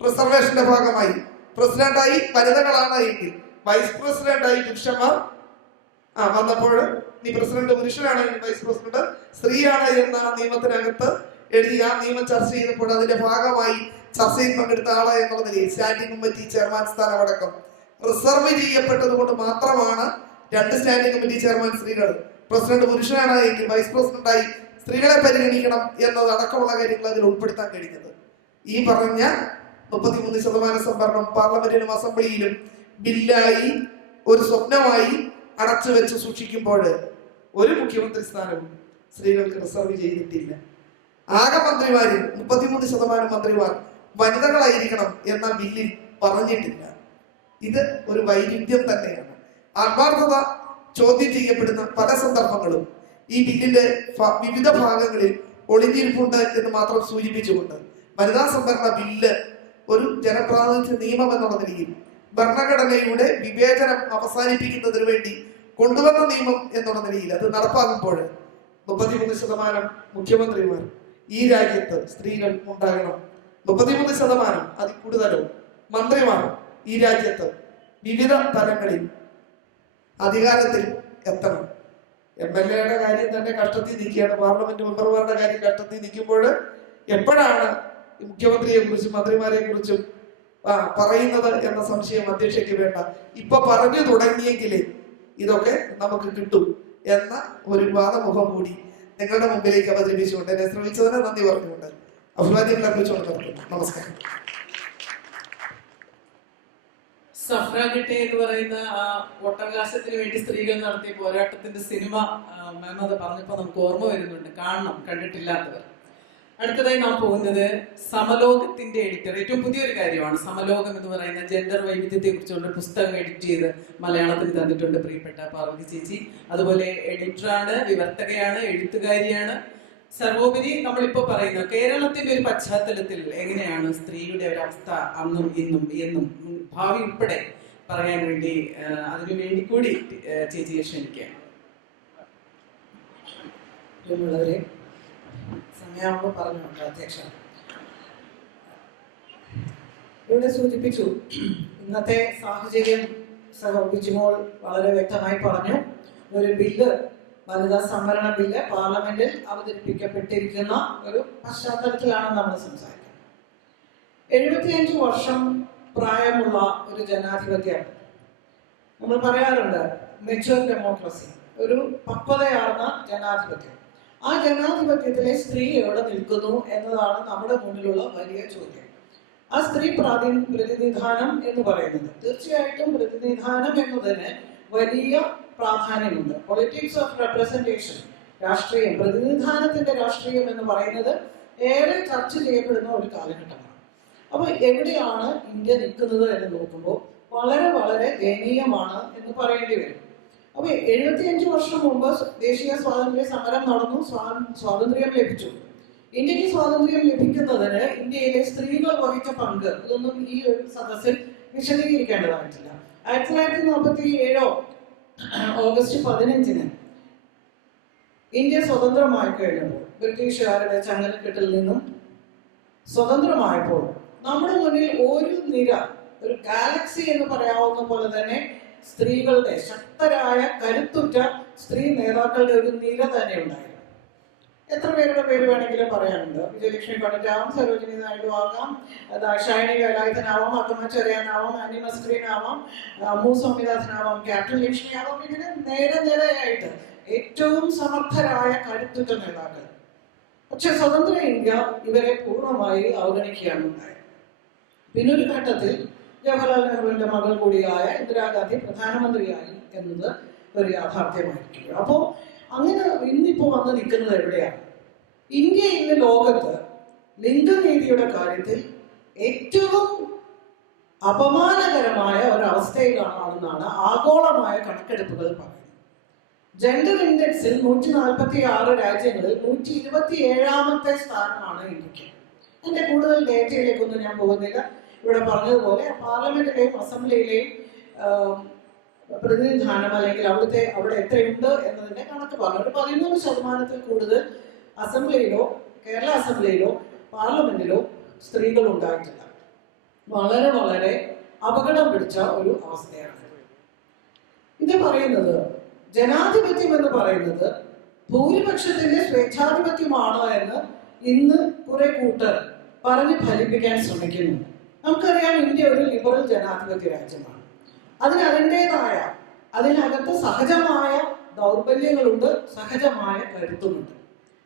റിസർവേഷന്റെ ഭാഗമായി പ്രസിഡന്റായി വനിതകളാണ് എങ്കിൽ വൈസ് പ്രസിഡന്റായി പുരുഷന്മാർ വന്നപ്പോൾ നീ പ്രസിഡന്റ് പുരുഷനാണെങ്കിൽ വൈസ് പ്രസിഡന്റ് സ്ത്രീയാണ് എന്ന നിയമത്തിനകത്ത് എഴുതി ആ നിയമം ചർച്ച ചെയ്തപ്പോൾ അതിന്റെ ഭാഗമായി ചർച്ചയിൽ പങ്കെടുത്ത ആള് എന്നുള്ള നിലയിൽ സ്റ്റാൻഡിംഗ് കമ്മിറ്റി ചെയർമാൻ സ്ഥാനം അടക്കം റിസർവ് ചെയ്യപ്പെട്ടത് കൊണ്ട് മാത്രമാണ് 2 സ്റ്റാൻഡിംഗ് കമ്മിറ്റി ചെയർമാൻ സ്ത്രീകൾ, പ്രസിഡന്റ് പുരുഷനാണ് എങ്കിൽ വൈസ് പ്രസിഡന്റായി സ്ത്രീകളെ പരിഗണിക്കണം എന്നത് അടക്കമുള്ള കാര്യങ്ങൾ അതിൽ ഉൾപ്പെടുത്താൻ കഴിഞ്ഞത്. ഈ പറഞ്ഞ 33% സംവരണം പാർലമെന്റിലും അസംബ്ലിയിലും ബില്ലായി ഒരു സ്വപ്നമായി അടച്ചു വെച്ച് സൂക്ഷിക്കുമ്പോൾ ഒരു മുഖ്യമന്ത്രി സ്ഥാനവും സ്ത്രീകൾക്ക് റിസർവ് ചെയ്തിട്ടില്ല. ആകെ മന്ത്രിമാരിൽ 33% മന്ത്രിമാർ വനിതകളായിരിക്കണം എന്ന ബില്ലിൽ പറഞ്ഞിട്ടില്ല. ഇത് ഒരു വൈരുദ്ധ്യം തന്നെയാണ്. ആത്മാർത്ഥത ചോദ്യം ചെയ്യപ്പെടുന്ന പല സന്ദർഭങ്ങളും ഈ ബില്ലിന്റെ വിവിധ ഭാഗങ്ങളിൽ ഒളിഞ്ഞിരിപ്പുണ്ട് എന്ന് മാത്രം സൂചിപ്പിച്ചുകൊണ്ട് വനിതാ സംവരണ ബില്ല് ഒരു ജനപ്രാതിനിധ്യ നിയമം എന്നുള്ള നിലയിൽ ഭരണഘടനയുടെ വിവേചനം അവസാനിപ്പിക്കുന്നതിന് വേണ്ടി കൊണ്ടുവന്ന നിയമം എന്നുള്ള നിലയിൽ അത് നടപ്പാക്കുമ്പോൾ 33% മുഖ്യമന്ത്രിമാർ ഈ രാജ്യത്ത് സ്ത്രീകൾ ഉണ്ടാകണം. 33% അതിൽ കൂടുതലോ മന്ത്രിമാർ ഈ രാജ്യത്ത് വിവിധ തലങ്ങളിൽ അധികാരത്തിൽ എത്തണം. MLA-യുടെ കാര്യം തന്നെ കഷ്ടത്തിൽ നിൽക്കുകയാണ്, പാർലമെന്റ് മെമ്പർമാരുടെ കാര്യം കഷ്ടത്തിൽ നിൽക്കുമ്പോൾ എപ്പോഴാണ് മുഖ്യമന്ത്രിയെ കുറിച്ചും മന്ത്രിമാരെ കുറിച്ചും പറയുന്നത് എന്ന സംശയം അധ്യക്ഷയ്ക്ക് വേണ്ട. ഇപ്പൊ പറഞ്ഞു തുടങ്ങിയെങ്കിലേ ഇതൊക്കെ നമുക്ക് കിട്ടും എന്ന ഒരു വാദമുഖം കൂടി നിങ്ങളുടെ മുമ്പിലേക്ക് അവതരിപ്പിച്ചുകൊണ്ട് എന്നെ ശ്രമിച്ചതിന് നന്ദി പറഞ്ഞുകൊണ്ട് അഭിവാദ്യങ്ങൾ അർപ്പിച്ചുകൊണ്ട് നിർത്തുന്നു. നമസ്കാരം. സഫ്രാഗട്ടെ എന്ന് പറയുന്ന ആ വോട്ടവകാശത്തിന് വേണ്ടി സ്ത്രീകൾ നടത്തിയ പോരാട്ടത്തിന്റെ സിനിമ മാം അത് പറഞ്ഞപ്പോൾ നമുക്ക് ഓർമ്മ വരുന്നുണ്ട്. കാണണം കണ്ടിട്ടില്ലാത്തവർ. അടുത്തതായി നാം പോകുന്നത് സമലോകത്തിന്റെ എഡിറ്റർ. ഏറ്റവും പുതിയൊരു കാര്യമാണ് സമലോകം എന്ന് പറയുന്ന ജെൻഡർ വൈവിധ്യത്തെ കുറിച്ചുള്ള പുസ്തകം എഡിറ്റ് ചെയ്ത് മലയാളത്തിൽ തന്നിട്ടുണ്ട് പ്രിയപ്പെട്ട പാർവതി ചേച്ചി. അതുപോലെ എഡിറ്ററാണ്, വിവർത്തകയാണ്, എഴുത്തുകാരിയാണ്. സർവോപരി നമ്മളിപ്പോ പറയുന്ന കേരളത്തിന്റെ ഒരു പശ്ചാത്തലത്തിൽ എങ്ങനെയാണ് സ്ത്രീയുടെ ഒരവസ്ഥ അന്നും ഇന്നും എന്നും ഭാവി ഉൾപ്പെടെ പറയാൻ വേണ്ടി അതിനു വേണ്ടി കൂടി ചേച്ചിയെ ക്ഷണിക്കുകയാണ്. സമയമാകുമ്പോൾ പറഞ്ഞുണ്ട് അധ്യക്ഷ. ഇവിടെ സൂചിപ്പിച്ചു ഇന്നത്തെ സാഹചര്യം. ബിജിമോൾ വളരെ വ്യക്തമായി പറഞ്ഞു. ഒരു ബില്ല്, വനിതാ സംവരണ ബില്ല് പാർലമെന്റിൽ അവതരിപ്പിക്കപ്പെട്ടിരിക്കുന്ന ഒരു പശ്ചാത്തലത്തിലാണ് നമ്മൾ സംസാരിക്കുന്നത്. 75 വർഷം പ്രായമുള്ള ഒരു ജനാധിപത്യം, നമ്മൾ പറയാറുണ്ട് മെച്യൂർ ഡെമോക്രസി, ഒരു പക്വതയാർന്ന ജനാധിപത്യം. ആ ജനാധിപത്യത്തിലെ സ്ത്രീ എവിടെ നിൽക്കുന്നു എന്നതാണ് നമ്മുടെ മുന്നിലുള്ള വലിയ ചോദ്യം. ആ സ്ത്രീ പ്രതിനിധാനം എന്ന് പറയുന്നത്, തീർച്ചയായിട്ടും പ്രതിനിധാനം എന്നതിന് വലിയ പ്രാധാന്യമുണ്ട്. പൊളിറ്റിക്സ് ഓഫ് റെപ്രസെന്റേഷൻ, രാഷ്ട്രീയം, പ്രതിനിധാനത്തിന്റെ രാഷ്ട്രീയം എന്ന് പറയുന്നത് ഏറെ ചർച്ച ചെയ്യപ്പെടുന്ന ഒരു കാലഘട്ടമാണ്. അപ്പൊ എവിടെയാണ് ഇന്ത്യ നിൽക്കുന്നത് എന്ന് നോക്കുമ്പോൾ വളരെ വളരെ ദയനീയമാണ് എന്ന് പറയേണ്ടി വരും. അപ്പൊ 75 വർഷം മുമ്പ് ദേശീയ സ്വാതന്ത്ര്യ സമരം നടന്നു, സ്വാതന്ത്ര്യം ലഭിച്ചു. ഇന്ത്യക്ക് സ്വാതന്ത്ര്യം ലഭിക്കുന്നതിന് ഇന്ത്യയിലെ സ്ത്രീകൾ വഹിച്ച പങ്ക് ഇതൊന്നും ഈ ഒരു സദസ്സിൽ വിശദീകരിക്കേണ്ടതായിട്ടില്ല. 1947 ഓഗസ്റ്റ് 15 ഇന്ത്യ സ്വതന്ത്രമായി കഴിഞ്ഞപ്പോൾ, ബ്രിട്ടീഷുകാരുടെ ചങ്ങലക്കെട്ടിൽ നിന്നും സ്വതന്ത്രമായപ്പോൾ നമ്മുടെ മുന്നിൽ ഒരു നിര, ഒരു ഗാലക്സി എന്ന് പറയാവുന്ന പോലെ തന്നെ സ്ത്രീകളുടെ ശക്തരായ കരുത്തുറ്റ സ്ത്രീ നേതാക്കളുടെ ഒരു നിര തന്നെ ഉണ്ടായിരുന്നു. എത്ര പേരുടെ പേര് വേണമെങ്കിലും പറയാനുണ്ട്. വിജയലക്ഷ്മി പണ്ഡിറ്റാവാം, സരോജിനി നായിഡു ആകാം, ദാക്ഷായണി വേലായുധനാവാം, അക്കമ്മ ചെറിയാനാവാം, ആനി മസ്ക്രീനാവാം, അമ്മു സ്വാമിനാഥനാവാം, ക്യാപ്റ്റൻ ലക്ഷ്മി ആവാം. ഇങ്ങനെ നേരെയായിട്ട് ഏറ്റവും സമർത്ഥരായ കരുത്തുറ്റ നേതാക്കൾ. പക്ഷെ സ്വതന്ത്ര ഇന്ത്യ ഇവരെ പൂർണ്ണമായി അവഗണിക്കുകയാണ് ഉണ്ടായത്. പിന്നൊരു ഘട്ടത്തിൽ ജവഹർലാൽ നെഹ്റുവിന്റെ മകൾ കൂടിയായ ഇന്ദിരാഗാന്ധി പ്രധാനമന്ത്രിയായി എന്നത് ഒരു യാഥാർത്ഥ്യമായിരിക്കും. അപ്പോൾ അങ്ങനെ ഇന്നിപ്പോ വന്ന് നിൽക്കുന്നത് എവിടെയാണ്? ഇന്ത്യ ഇന്ന് ലോകത്ത് ലിംഗനീതിയുടെ കാര്യത്തിൽ ഏറ്റവും അപമാനകരമായ ഒരവസ്ഥയിലാണെന്നാണ് ആഗോളമായ കണക്കെടുപ്പുകൾ പറയുന്നത്. ജെൻഡർ ഇൻഡെക്സിൽ 146 രാജ്യങ്ങളിൽ 127ാമത്തെ സ്ഥാനമാണ് ഇന്ത്യക്ക്. എന്റെ കൂടുതൽ ഡേറ്റയിലേക്കൊന്നും ഞാൻ പോകുന്നില്ല. ഇവിടെ പറഞ്ഞതുപോലെ പാർലമെന്റിലെയും അസംബ്ലിയിലെയും പ്രതിനിധാനം അല്ലെങ്കിൽ അവിടെ എത്രയുണ്ട് എന്നതിന്റെ കണക്ക് പറഞ്ഞു. ഒരു 13% കൂടുതൽ അസംബ്ലിയിലോ കേരള അസംബ്ലിയിലോ പാർലമെന്റിലോ സ്ത്രീകൾ ഉണ്ടായിട്ടില്ല. വളരെ വളരെ അപകടം പിടിച്ച ഒരു അവസ്ഥയാണ് ഇത്. പറയുന്നത് ജനാധിപത്യം എന്ന് പറയുന്നത് ഭൂരിപക്ഷത്തിന്റെ സ്വേച്ഛാധിപത്യമാണ് എന്ന് ഇന്ന് കുറെ കൂട്ടർ പറഞ്ഞ് ഫലിപ്പിക്കാൻ ശ്രമിക്കുന്നു. നമുക്കറിയാം, ഇന്ത്യ ഒരു ലിബറൽ ജനാധിപത്യ രാജ്യമാണ്. അതിനകത്ത് സഹജമായ ദൗർബല്യങ്ങളുണ്ട്, സഹജമായ കരുത്തുമുണ്ട്.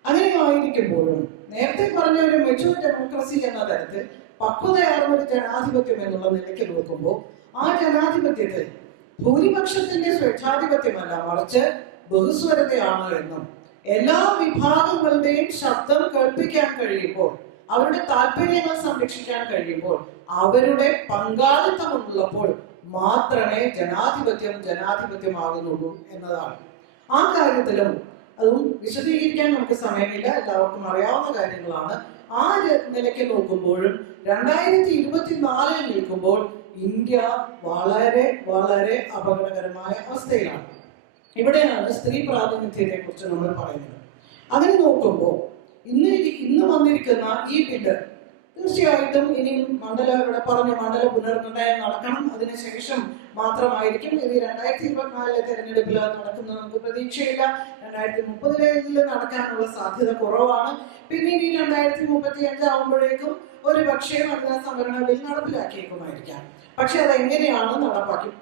അങ്ങനെയായിരിക്കുമ്പോഴും നേരത്തെ പറഞ്ഞ ഒരു മെച്യൂർ ഡെമോക്രസി എന്ന തരത്തിൽ പക്വതയാർന്ന ഒരു ജനാധിപത്യം എന്നുള്ള നിലയ്ക്ക് നോക്കുമ്പോൾ ആ ജനാധിപത്യത്തിൽ ഭൂരിപക്ഷത്തിന്റെ സ്വേച്ഛാധിപത്യമല്ല, മറിച്ച് ബഹുസ്വരതയാണ് എന്നും എല്ലാ വിഭാഗങ്ങളുടെയും ശബ്ദം കേൾപ്പിക്കാൻ കഴിയുമ്പോൾ, അവരുടെ താല്പര്യങ്ങൾ സംരക്ഷിക്കാൻ കഴിയുമ്പോൾ, അവരുടെ പങ്കാളിത്തമുള്ളപ്പോൾ മാത്രമേ ജനാധിപത്യമാകുന്നുള്ളൂ എന്നതാണ്. ആ കാര്യത്തിലും അതും വിശദീകരിക്കാൻ നമുക്ക് സമയമില്ല, എല്ലാവർക്കും അറിയാവുന്ന കാര്യങ്ങളാണ്. ആ നിലയ്ക്ക് നോക്കുമ്പോഴും 2024 നിൽക്കുമ്പോൾ ഇന്ത്യ വളരെ വളരെ അപകടകരമായ അവസ്ഥയിലാണ്. ഇവിടെയാണ് സ്ത്രീ പ്രാതിനിധ്യത്തെ കുറിച്ച് നമ്മൾ പറയുന്നത്. അങ്ങനെ നോക്കുമ്പോൾ ഇന്ന് വന്നിരിക്കുന്ന ഈ ബില്ല് തീർച്ചയായിട്ടും ഇനിയും ഇവിടെ പറഞ്ഞു മണ്ഡല പുനർനിർണയം നടക്കണം. അതിനുശേഷം മാത്രമായിരിക്കും ഇത് 2024 തെരഞ്ഞെടുപ്പിൽ നടക്കുന്നത് നമുക്ക് പ്രതീക്ഷയില്ല. 2030 നടക്കാനുള്ള സാധ്യത കുറവാണ്. പിന്നീട് ഈ 2035 ആവുമ്പോഴേക്കും ഒരു പക്ഷേ വനിതാ സംവരണ ബിൽ നടപ്പിലാക്കിയേക്കുമായിരിക്കാം. പക്ഷെ അതെങ്ങനെയാണ്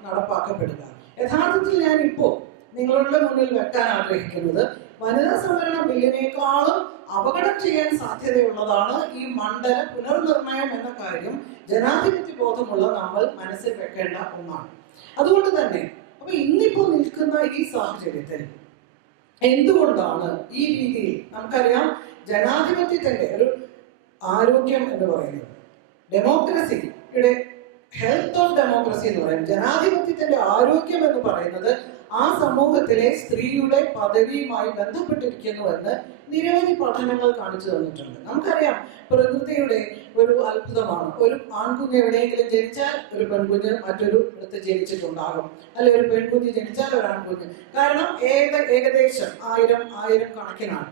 നടപ്പാക്കപ്പെടുക? യഥാർത്ഥത്തിൽ ഞാൻ ഇപ്പോൾ നിങ്ങളുടെ മുന്നിൽ വെക്കാൻ ആഗ്രഹിക്കുന്നത് വനിതാ സംവരണ ബില്ലിനേക്കാളും അപകടം ചെയ്യാൻ സാധ്യതയുള്ളതാണ് ഈ മണ്ഡല പുനർനിർണയം എന്ന കാര്യം ജനാധിപത്യ ബോധമുള്ള നമ്മൾ മനസ്സിൽ വെക്കേണ്ട ഒന്നാണ്. അതുകൊണ്ട് തന്നെ അപ്പൊ ഇന്നിപ്പോ നിൽക്കുന്ന ഈ സാഹചര്യത്തിൽ എന്തുകൊണ്ടാണ് ഈ രീതിയിൽ, നമുക്കറിയാം ജനാധിപത്യത്തിന്റെ ഒരു ആരോഗ്യം എന്ന് പറയുന്നത്, ഡെമോക്രസിയുടെ ഹെൽത്ത് ഓഫ് ഡെമോക്രസി എന്ന് പറയുന്നത്, ജനാധിപത്യത്തിന്റെ ആരോഗ്യം എന്ന് പറയുന്നത് ആ സമൂഹത്തിലെ സ്ത്രീയുടെ പദവിയുമായി ബന്ധപ്പെട്ടിരിക്കുന്നുവെന്ന് നിരവധി പഠനങ്ങൾ കാണിച്ചു തന്നിട്ടുണ്ട്. നമുക്കറിയാം പ്രകൃതിയുടെ ഒരു അത്ഭുതമാണ്. ഒരു ആൺകുഞ്ഞ് എവിടെയെങ്കിലും ജനിച്ചാൽ ഒരു പെൺകുഞ്ഞ് മറ്റൊരു ഇടത്ത് ജനിച്ചിട്ടുണ്ടാകും, അല്ലെ ഒരു പെൺകുഞ്ഞ് ജനിച്ചാൽ ഒരു ആൺകുഞ്ഞ്. കാരണം ഏകദേശം 1000 കണക്കിനാണ്.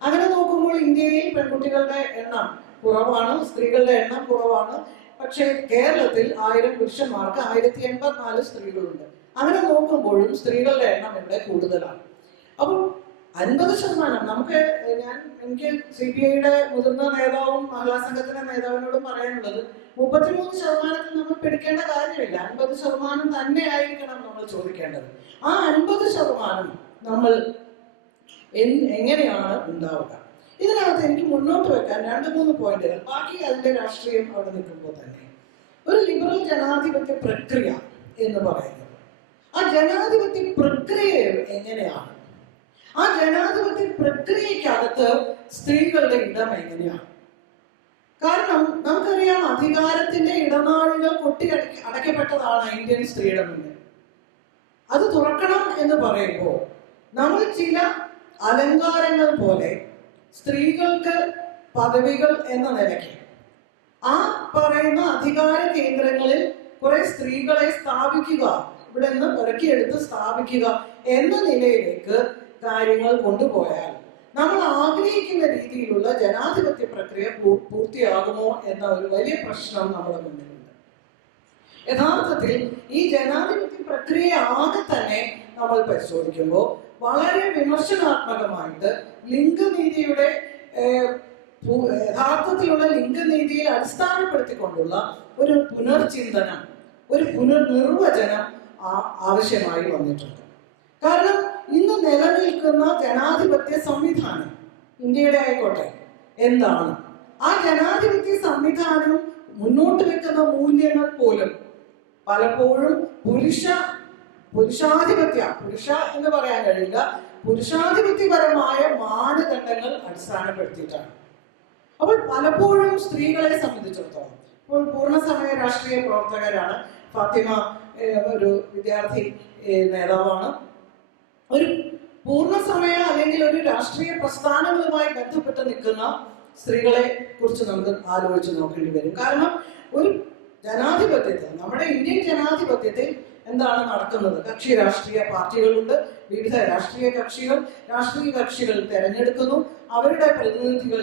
അങ്ങനെ നോക്കുമ്പോൾ ഇന്ത്യയിൽ പെൺകുട്ടികളുടെ എണ്ണം കുറവാണ്, സ്ത്രീകളുടെ എണ്ണം കുറവാണ്. പക്ഷേ കേരളത്തിൽ 1000 പുരുഷന്മാർക്ക് 1084 സ്ത്രീകളുണ്ട്. അങ്ങനെ നോക്കുമ്പോഴും സ്ത്രീകളുടെ എണ്ണം ഇവിടെ കൂടുതലാണ്. അപ്പോൾ 50% നമുക്ക് എനിക്ക് CPIയുടെ മുതിർന്ന നേതാവും മഹിളാ സംഘത്തിന്റെ നേതാവിനോടും പറയാനുള്ളത് 33% നമ്മൾ പിടിക്കേണ്ട കാര്യമില്ല, 50% തന്നെ ആയിരിക്കണം നമ്മൾ ചോദിക്കേണ്ടത്. ആ 50% നമ്മൾ എങ്ങനെയാണ് ഉണ്ടാവുക? ഇതിനകത്ത് എനിക്ക് മുന്നോട്ട് വെക്കാൻ 2-3 പോയിന്റുകൾ, ബാക്കി അതിന്റെ രാഷ്ട്രീയം അവിടെ നിൽക്കുമ്പോൾ തന്നെ. ഒരു ലിബറൽ ജനാധിപത്യ പ്രക്രിയ എന്ന് പറയുന്നത്, ആ ജനാധിപത്യ പ്രക്രിയ എങ്ങനെയാണ്? ആ ജനാധിപത്യ പ്രക്രിയക്കകത്ത് സ്ത്രീകളുടെ ഇടം എങ്ങനെയാണ്? കാരണം നമുക്കറിയാം അധികാരത്തിന്റെ ഇടനാഴികൾ അടയ്ക്കപ്പെട്ടതാണ് ഇന്ത്യൻ സ്ത്രീയുടെ മുന്നിൽ. അത് തുറക്കണം എന്ന് പറയുമ്പോൾ നമ്മൾ ചില അലങ്കാരങ്ങൾ പോലെ സ്ത്രീകൾക്ക് പദവികൾ എന്ന നിലയ്ക്ക് ആ പറയുന്ന അധികാര കേന്ദ്രങ്ങളിൽ കുറെ സ്ത്രീകളെ സ്ഥാപിക്കുക, ഇവിടെ നിന്ന് പെറുക്കിയെടുത്ത് സ്ഥാപിക്കുക എന്ന നിലയിലേക്ക് കാര്യങ്ങൾ കൊണ്ടുപോയാൽ നമ്മൾ ആഗ്രഹിക്കുന്ന രീതിയിലുള്ള ജനാധിപത്യ പ്രക്രിയ പൂർത്തിയാകുമോ എന്ന ഒരു വലിയ പ്രശ്നം നമ്മുടെ മുന്നിലുണ്ട്. യഥാർത്ഥത്തിൽ ഈ ജനാധിപത്യ പ്രക്രിയ ആകെ തന്നെ നമ്മൾ പരിശോധിക്കുമ്പോൾ വളരെ വിമർശനാത്മകമായിട്ട് ലിംഗനീതിയുടെ യഥാർത്ഥത്തിലുള്ള ലിംഗനീതിയെ അടിസ്ഥാനപ്പെടുത്തിക്കൊണ്ടുള്ള ഒരു പുനർചിന്തനം, ഒരു പുനർനിർവചനം ആവശ്യമായി വന്നിട്ടുണ്ട്. കാരണം ഇന്ന് നിലനിൽക്കുന്ന ജനാധിപത്യ സംവിധാനം, ഇന്ത്യയുടെ ആയിക്കോട്ടെ, എന്താണ് ആ ജനാധിപത്യ സംവിധാനം മുന്നോട്ട് വെക്കുന്ന മൂല്യങ്ങൾ പോലും പലപ്പോഴും പുരുഷ എന്ന് പറയാൻ കഴിയില്ല, പുരുഷാധിപത്യപരമായ മാനദണ്ഡങ്ങൾ അടിസ്ഥാനപ്പെടുത്തിയിട്ടാണ്. അപ്പോൾ പലപ്പോഴും സ്ത്രീകളെ സംബന്ധിച്ചിടത്തോളം, ഇപ്പോൾ പൂർണ്ണസമയ രാഷ്ട്രീയ പ്രവർത്തകരാണ്. ഫാത്തിമ ഒരു വിദ്യാർത്ഥി നേതാവാണ്. ഒരു പൂർണ്ണസമയ അല്ലെങ്കിൽ ഒരു രാഷ്ട്രീയ പ്രസ്ഥാനങ്ങളുമായി ബന്ധപ്പെട്ട് നിൽക്കുന്ന സ്ത്രീകളെ കുറിച്ച് നമുക്ക് ആലോചിച്ച് നോക്കേണ്ടി വരും. കാരണം ഒരു ജനാധിപത്യത്തിൽ, നമ്മുടെ ഇന്ത്യൻ ജനാധിപത്യത്തിൽ എന്താണ് നടക്കുന്നത്? കക്ഷി രാഷ്ട്രീയ പാർട്ടികളുണ്ട്, വിവിധ രാഷ്ട്രീയ കക്ഷികൾ തെരഞ്ഞെടുക്കുന്നു, അവരുടെ പ്രതിനിധികൾ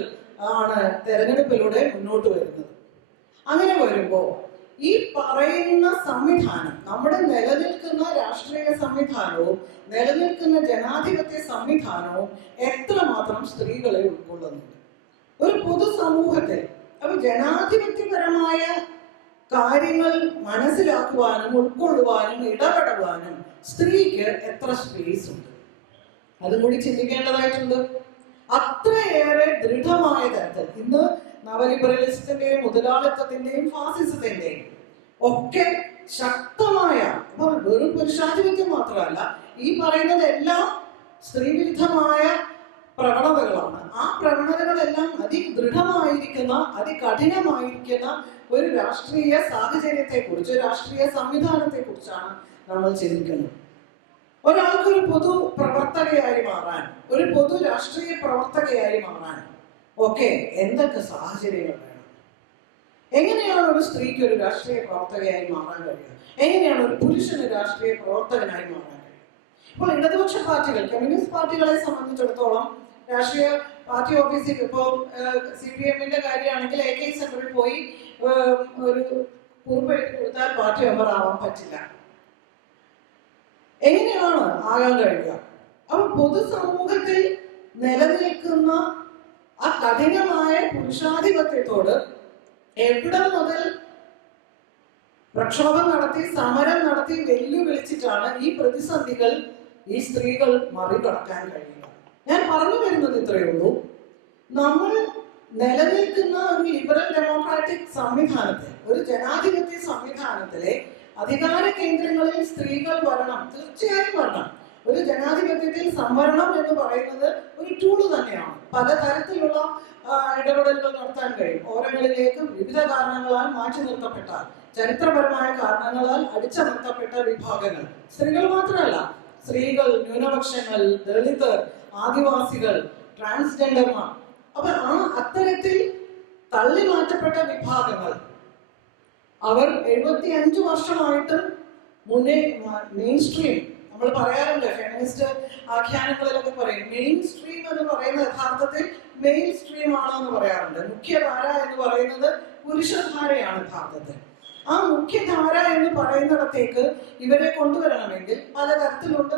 ആണ് തെരഞ്ഞെടുപ്പിലൂടെ മുന്നോട്ട് വരുന്നത്. അങ്ങനെ വരുമ്പോൾ ഈ പറയുന്ന സംവിധാനം, നമ്മുടെ നിലനിൽക്കുന്ന രാഷ്ട്രീയ സംവിധാനവും നിലനിൽക്കുന്ന ജനാധിപത്യ സംവിധാനവും എത്രമാത്രം സ്ത്രീകളെ ഉൾക്കൊള്ളുന്നുണ്ട് ഒരു പൊതുസമൂഹത്തിൽ? അപ്പൊ ജനാധിപത്യപരമായ കാര്യങ്ങൾ മനസ്സിലാക്കുവാനും ഉൾക്കൊള്ളുവാനും ഇടപെടുവാനും സ്ത്രീക്ക് എത്ര സ്പേസ് ഉണ്ട്? അതും കൂടി ചിന്തിക്കേണ്ടതായിട്ടുണ്ട്. അത്രയേറെ ദൃഢമായ തരത്തിൽ ഇന്ന് നവലിബറലിസത്തിന്റെയും മുതലാളിത്തത്തിന്റെയും ഫാസിസത്തിന്റെയും ഒക്കെ ശക്തമായ, വെറും പുരുഷാധിപത്യം മാത്രമല്ല, ഈ പറയുന്നതെല്ലാം സ്ത്രീവിരുദ്ധമായ പ്രവണതകളാണ്. ആ പ്രവണതകളെല്ലാം അതിദൃഢമായിരിക്കുന്ന, അതികഠിനമായിരിക്കുന്ന ഒരു രാഷ്ട്രീയ സാഹചര്യത്തെ കുറിച്ച്, രാഷ്ട്രീയ സംവിധാനത്തെ കുറിച്ചാണ് നമ്മൾ ചിന്തിക്കുന്നത്. ഒരാൾക്കൊരു പൊതു പ്രവർത്തകയായി മാറാൻ, ഒരു പൊതു രാഷ്ട്രീയ പ്രവർത്തകയായി മാറാൻ ഒക്കെ എന്തൊക്കെ സാഹചര്യങ്ങൾ വേണം? എങ്ങനെയാണ് ഒരു സ്ത്രീക്ക് ഒരു രാഷ്ട്രീയ പ്രവർത്തകയായി മാറാൻ കഴിയുക? എങ്ങനെയാണ് ഒരു പുരുഷന് രാഷ്ട്രീയ പ്രവർത്തകനായി മാറാൻ കഴിയുക? ഇപ്പോൾ ഇടതുപക്ഷ പാർട്ടികൾ, കമ്മ്യൂണിസ്റ്റ് പാർട്ടികളെ സംബന്ധിച്ചിടത്തോളം രാഷ്ട്രീയ പാർട്ടി ഓഫീസിൽ ഇപ്പോൾ CPM-ന്റെ കാര്യമാണെങ്കിൽ AK സെന്ററിൽ പോയി ഒരു കുറിപ്പ് എഴുതി കൊടുത്താൽ പാർട്ടി മെമ്പർ ആവാൻ പറ്റില്ല. എങ്ങനെയാണ് ആകാൻ കഴിയുക? അപ്പൊ പൊതുസമൂഹത്തിൽ നിലനിൽക്കുന്ന ആ കഠിനമായ പുരുഷാധിപത്യത്തോട് എവിടെ മുതൽ പ്രക്ഷോഭം നടത്തി സമരം നടത്തി വെല്ലുവിളിച്ചിട്ടാണ് ഈ പ്രതിസന്ധികൾ ഈ സ്ത്രീകൾ മറികടക്കാൻ കഴിയുക. ഞാൻ പറഞ്ഞു വരുന്നത് ഇത്രയേ ഉള്ളൂ. നമ്മൾ നിലനിൽക്കുന്ന ഒരു ലിബറൽ ഡെമോക്രാറ്റിക് സംവിധാനത്തെ, ഒരു ജനാധിപത്യ സംവിധാനത്തിലെ അധികാര കേന്ദ്രങ്ങളിൽ സ്ത്രീകൾ വരണം, തീർച്ചയായും വരണം. ഒരു ജനാധിപത്യത്തിൽ സംവരണം എന്ന് പറയുന്നത് ഒരു ടൂള് തന്നെയാണ്. പലതരത്തിലുള്ള ഇടപെടലുകൾ നടത്താൻ കഴിയും. ഓരങ്ങളിലേക്ക് വിവിധ കാരണങ്ങളാൽ മാറ്റി നിർത്തപ്പെട്ട, ചരിത്രപരമായ കാരണങ്ങളാൽ അടിച്ചമർത്തപ്പെട്ട വിഭാഗങ്ങൾ, സ്ത്രീകൾ മാത്രമല്ല, സ്ത്രീകൾ, ന്യൂനപക്ഷങ്ങൾ, ദളിതർ, ആദിവാസികൾ, ട്രാൻസ്ജെൻഡർമാർ, അപ്പൊ അത്തരത്തിൽ തള്ളി മാറ്റപ്പെട്ട വിഭാഗങ്ങൾ അവർ 75 വർഷമായിട്ടും മെയിൻ സ്ട്രീം, നമ്മൾ പറയാറുണ്ട് ഫെമിനിസ്റ്റ് ആഖ്യാനങ്ങളിലൊക്കെ പറയും മെയിൻ സ്ട്രീം എന്ന് പറയുന്നത് യഥാർത്ഥത്തിൽ മെയിൻ സ്ട്രീം ആണെന്ന് പറയാറുണ്ട്. മുഖ്യധാര എന്ന് പറയുന്നത് പുരുഷധാരയാണ് യഥാർത്ഥത്തിൽ. ആ മുഖ്യധാര എന്ന് പറയുന്നിടത്തേക്ക് ഇവരെ കൊണ്ടുവരണമെങ്കിൽ പലതരത്തിലുള്ള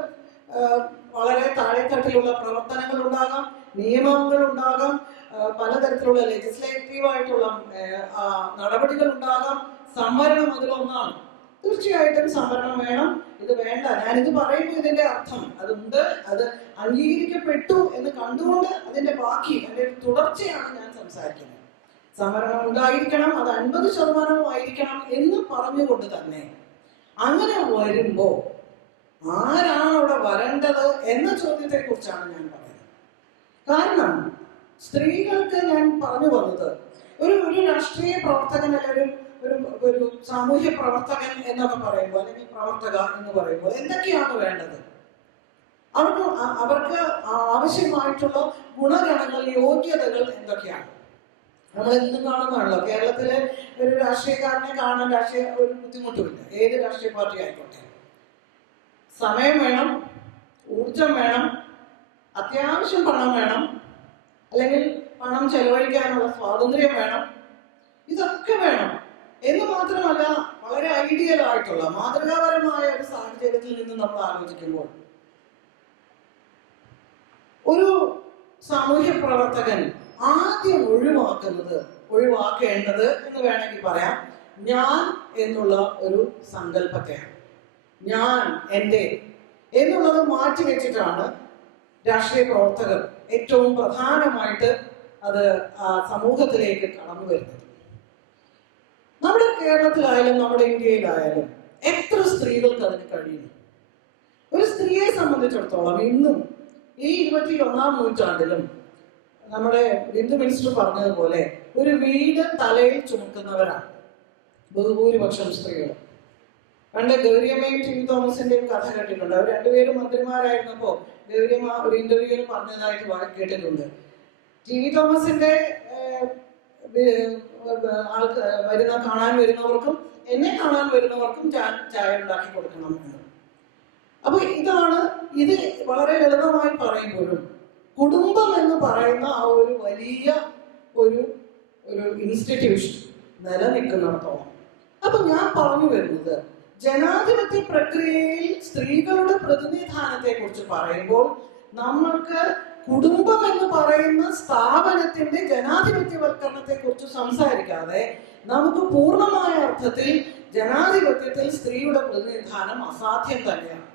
വളരെ താഴെത്തട്ടിലുള്ള പ്രവർത്തനങ്ങൾ ഉണ്ടാകാം, നിയമങ്ങൾ ഉണ്ടാകാം, പലതരത്തിലുള്ള ലെജിസ്ലേറ്റീവായിട്ടുള്ള നടപടികൾ ഉണ്ടാകാം. സംവരണം അതിലൊന്നാണ്. തീർച്ചയായിട്ടും സംവരണം വേണം. ഇത് വേണ്ട, ഞാനിത് പറയുമ്പോൾ ഇതിന്റെ അർത്ഥം അതുണ്ട്, അത് അംഗീകരിക്കപ്പെട്ടു എന്ന് കണ്ടുകൊണ്ട് അതിന്റെ ബാക്കി, അതിന്റെ തുടർച്ചയാണ് ഞാൻ സംസാരിക്കുന്നത്. സംവരണം ഉണ്ടായിരിക്കണം, അത് 50% ആയിരിക്കണം എന്ന് പറഞ്ഞുകൊണ്ട് തന്നെ അങ്ങനെ വരുമ്പോ ആരാണ് അവിടെ വരേണ്ടത് എന്ന ചോദ്യത്തെ കുറിച്ചാണ് ഞാൻ പറയുന്നത്. കാരണം സ്ത്രീകൾക്ക് ഞാൻ പറഞ്ഞു വന്നത് ഒരു രാഷ്ട്രീയ പ്രവർത്തകൻ അല്ലെങ്കിൽ ഒരു സാമൂഹ്യ പ്രവർത്തകൻ എന്നൊക്കെ പറയുമ്പോൾ, അല്ലെങ്കിൽ പ്രവർത്തക എന്ന് പറയുമ്പോൾ എന്തൊക്കെയാണ് വേണ്ടത്? അവർക്ക് ആവശ്യമായിട്ടുള്ള ഗുണഗണങ്ങൾ, യോഗ്യതകൾ എന്തൊക്കെയാണ്? നമ്മൾ ഇന്നും കാണുന്നതാണല്ലോ. കേരളത്തിലെ ഒരു രാഷ്ട്രീയക്കാരനെ കാണാൻ ഒരു ബുദ്ധിമുട്ടുമില്ല, ഏത് രാഷ്ട്രീയ പാർട്ടി ആയിക്കോട്ടെ. സമയം വേണം, ഊർജം വേണം, അത്യാവശ്യം പണം വേണം, അല്ലെങ്കിൽ പണം ചെലവഴിക്കാനുള്ള സ്വാതന്ത്ര്യം വേണം. ഇതൊക്കെ വേണം എന്ന് മാത്രമല്ല, വളരെ ഐഡിയൽ ആയിട്ടുള്ള മാതൃകാപരമായ ഒരു സാഹചര്യത്തിൽ നിന്ന് നമ്മൾ ആലോചിക്കുമ്പോൾ ഒരു സാമൂഹ്യ പ്രവർത്തകൻ ആദ്യം ഒഴിവാക്കേണ്ടത് എന്ന് വേണമെങ്കിൽ പറയാം, ഞാൻ എന്നുള്ള ഒരു സങ്കല്പത്തെയാണ്. ഞാൻ, എൻ്റെ എന്നുള്ളത് മാറ്റിവെച്ചിട്ടാണ് രാഷ്ട്രീയ പ്രവർത്തകർ ഏറ്റവും പ്രധാനമായിട്ട് അത് സമൂഹത്തിലേക്ക് കടന്നു വരുന്നത്. നമ്മുടെ കേരളത്തിലായാലും നമ്മുടെ ഇന്ത്യയിലായാലും എത്ര സ്ത്രീകൾക്ക് അതിന് കഴിയുന്നു? ഒരു സ്ത്രീയെ സംബന്ധിച്ചിടത്തോളം ഇന്നും ഈ 21ാം നൂറ്റാണ്ടിലും നമ്മുടെ ബിന്ദു മിനിസ്റ്റർ പറഞ്ഞതുപോലെ ഒരു വീട് തലയിൽ ചുമക്കുന്നവരാണ് ബഹുഭൂരിപക്ഷം സ്ത്രീകൾ. പണ്ട് ഗൗരിയമ്മയും ടി വി തോമസിന്റെയും കഥ കേട്ടിട്ടുണ്ട്. അവർ രണ്ടുപേരും മന്ത്രിമാരായിരുന്നപ്പോ ഗൗരിയമ്മ ഒരു ഇന്റർവ്യൂവിൽ പറഞ്ഞതായിട്ട് കേട്ടിട്ടുണ്ട്. ടി വി തോമസിന്റെ കാണാൻ വരുന്നവർക്കും എന്നെ കാണാൻ വരുന്നവർക്കും ചായ ഉണ്ടാക്കി കൊടുക്കണം എന്ന്. അപ്പൊ ഇത് വളരെ ലളിതമായി പറയുമ്പോഴും കുടുംബം എന്ന് പറയുന്ന ആ ഒരു വലിയ ഒരു ഇൻസ്റ്റിറ്റ്യൂഷൻ നിലനിൽക്കുന്നിടത്തോളം, അപ്പൊ ഞാൻ പറഞ്ഞു വരുന്നത് ജനാധിപത്യ പ്രക്രിയയിൽ സ്ത്രീകളുടെ പ്രതിനിധാനത്തെ കുറിച്ച് പറയുമ്പോൾ നമ്മൾക്ക് കുടുംബം എന്ന് പറയുന്ന സ്ഥാപനത്തിന്റെ ജനാധിപത്യവൽക്കരണത്തെ കുറിച്ച് സംസാരിക്കാതെ നമുക്ക് പൂർണ്ണമായ അർത്ഥത്തിൽ ജനാധിപത്യത്തിൽ സ്ത്രീയുടെ പ്രതിനിധാനം അസാധ്യം തന്നെയാണ്.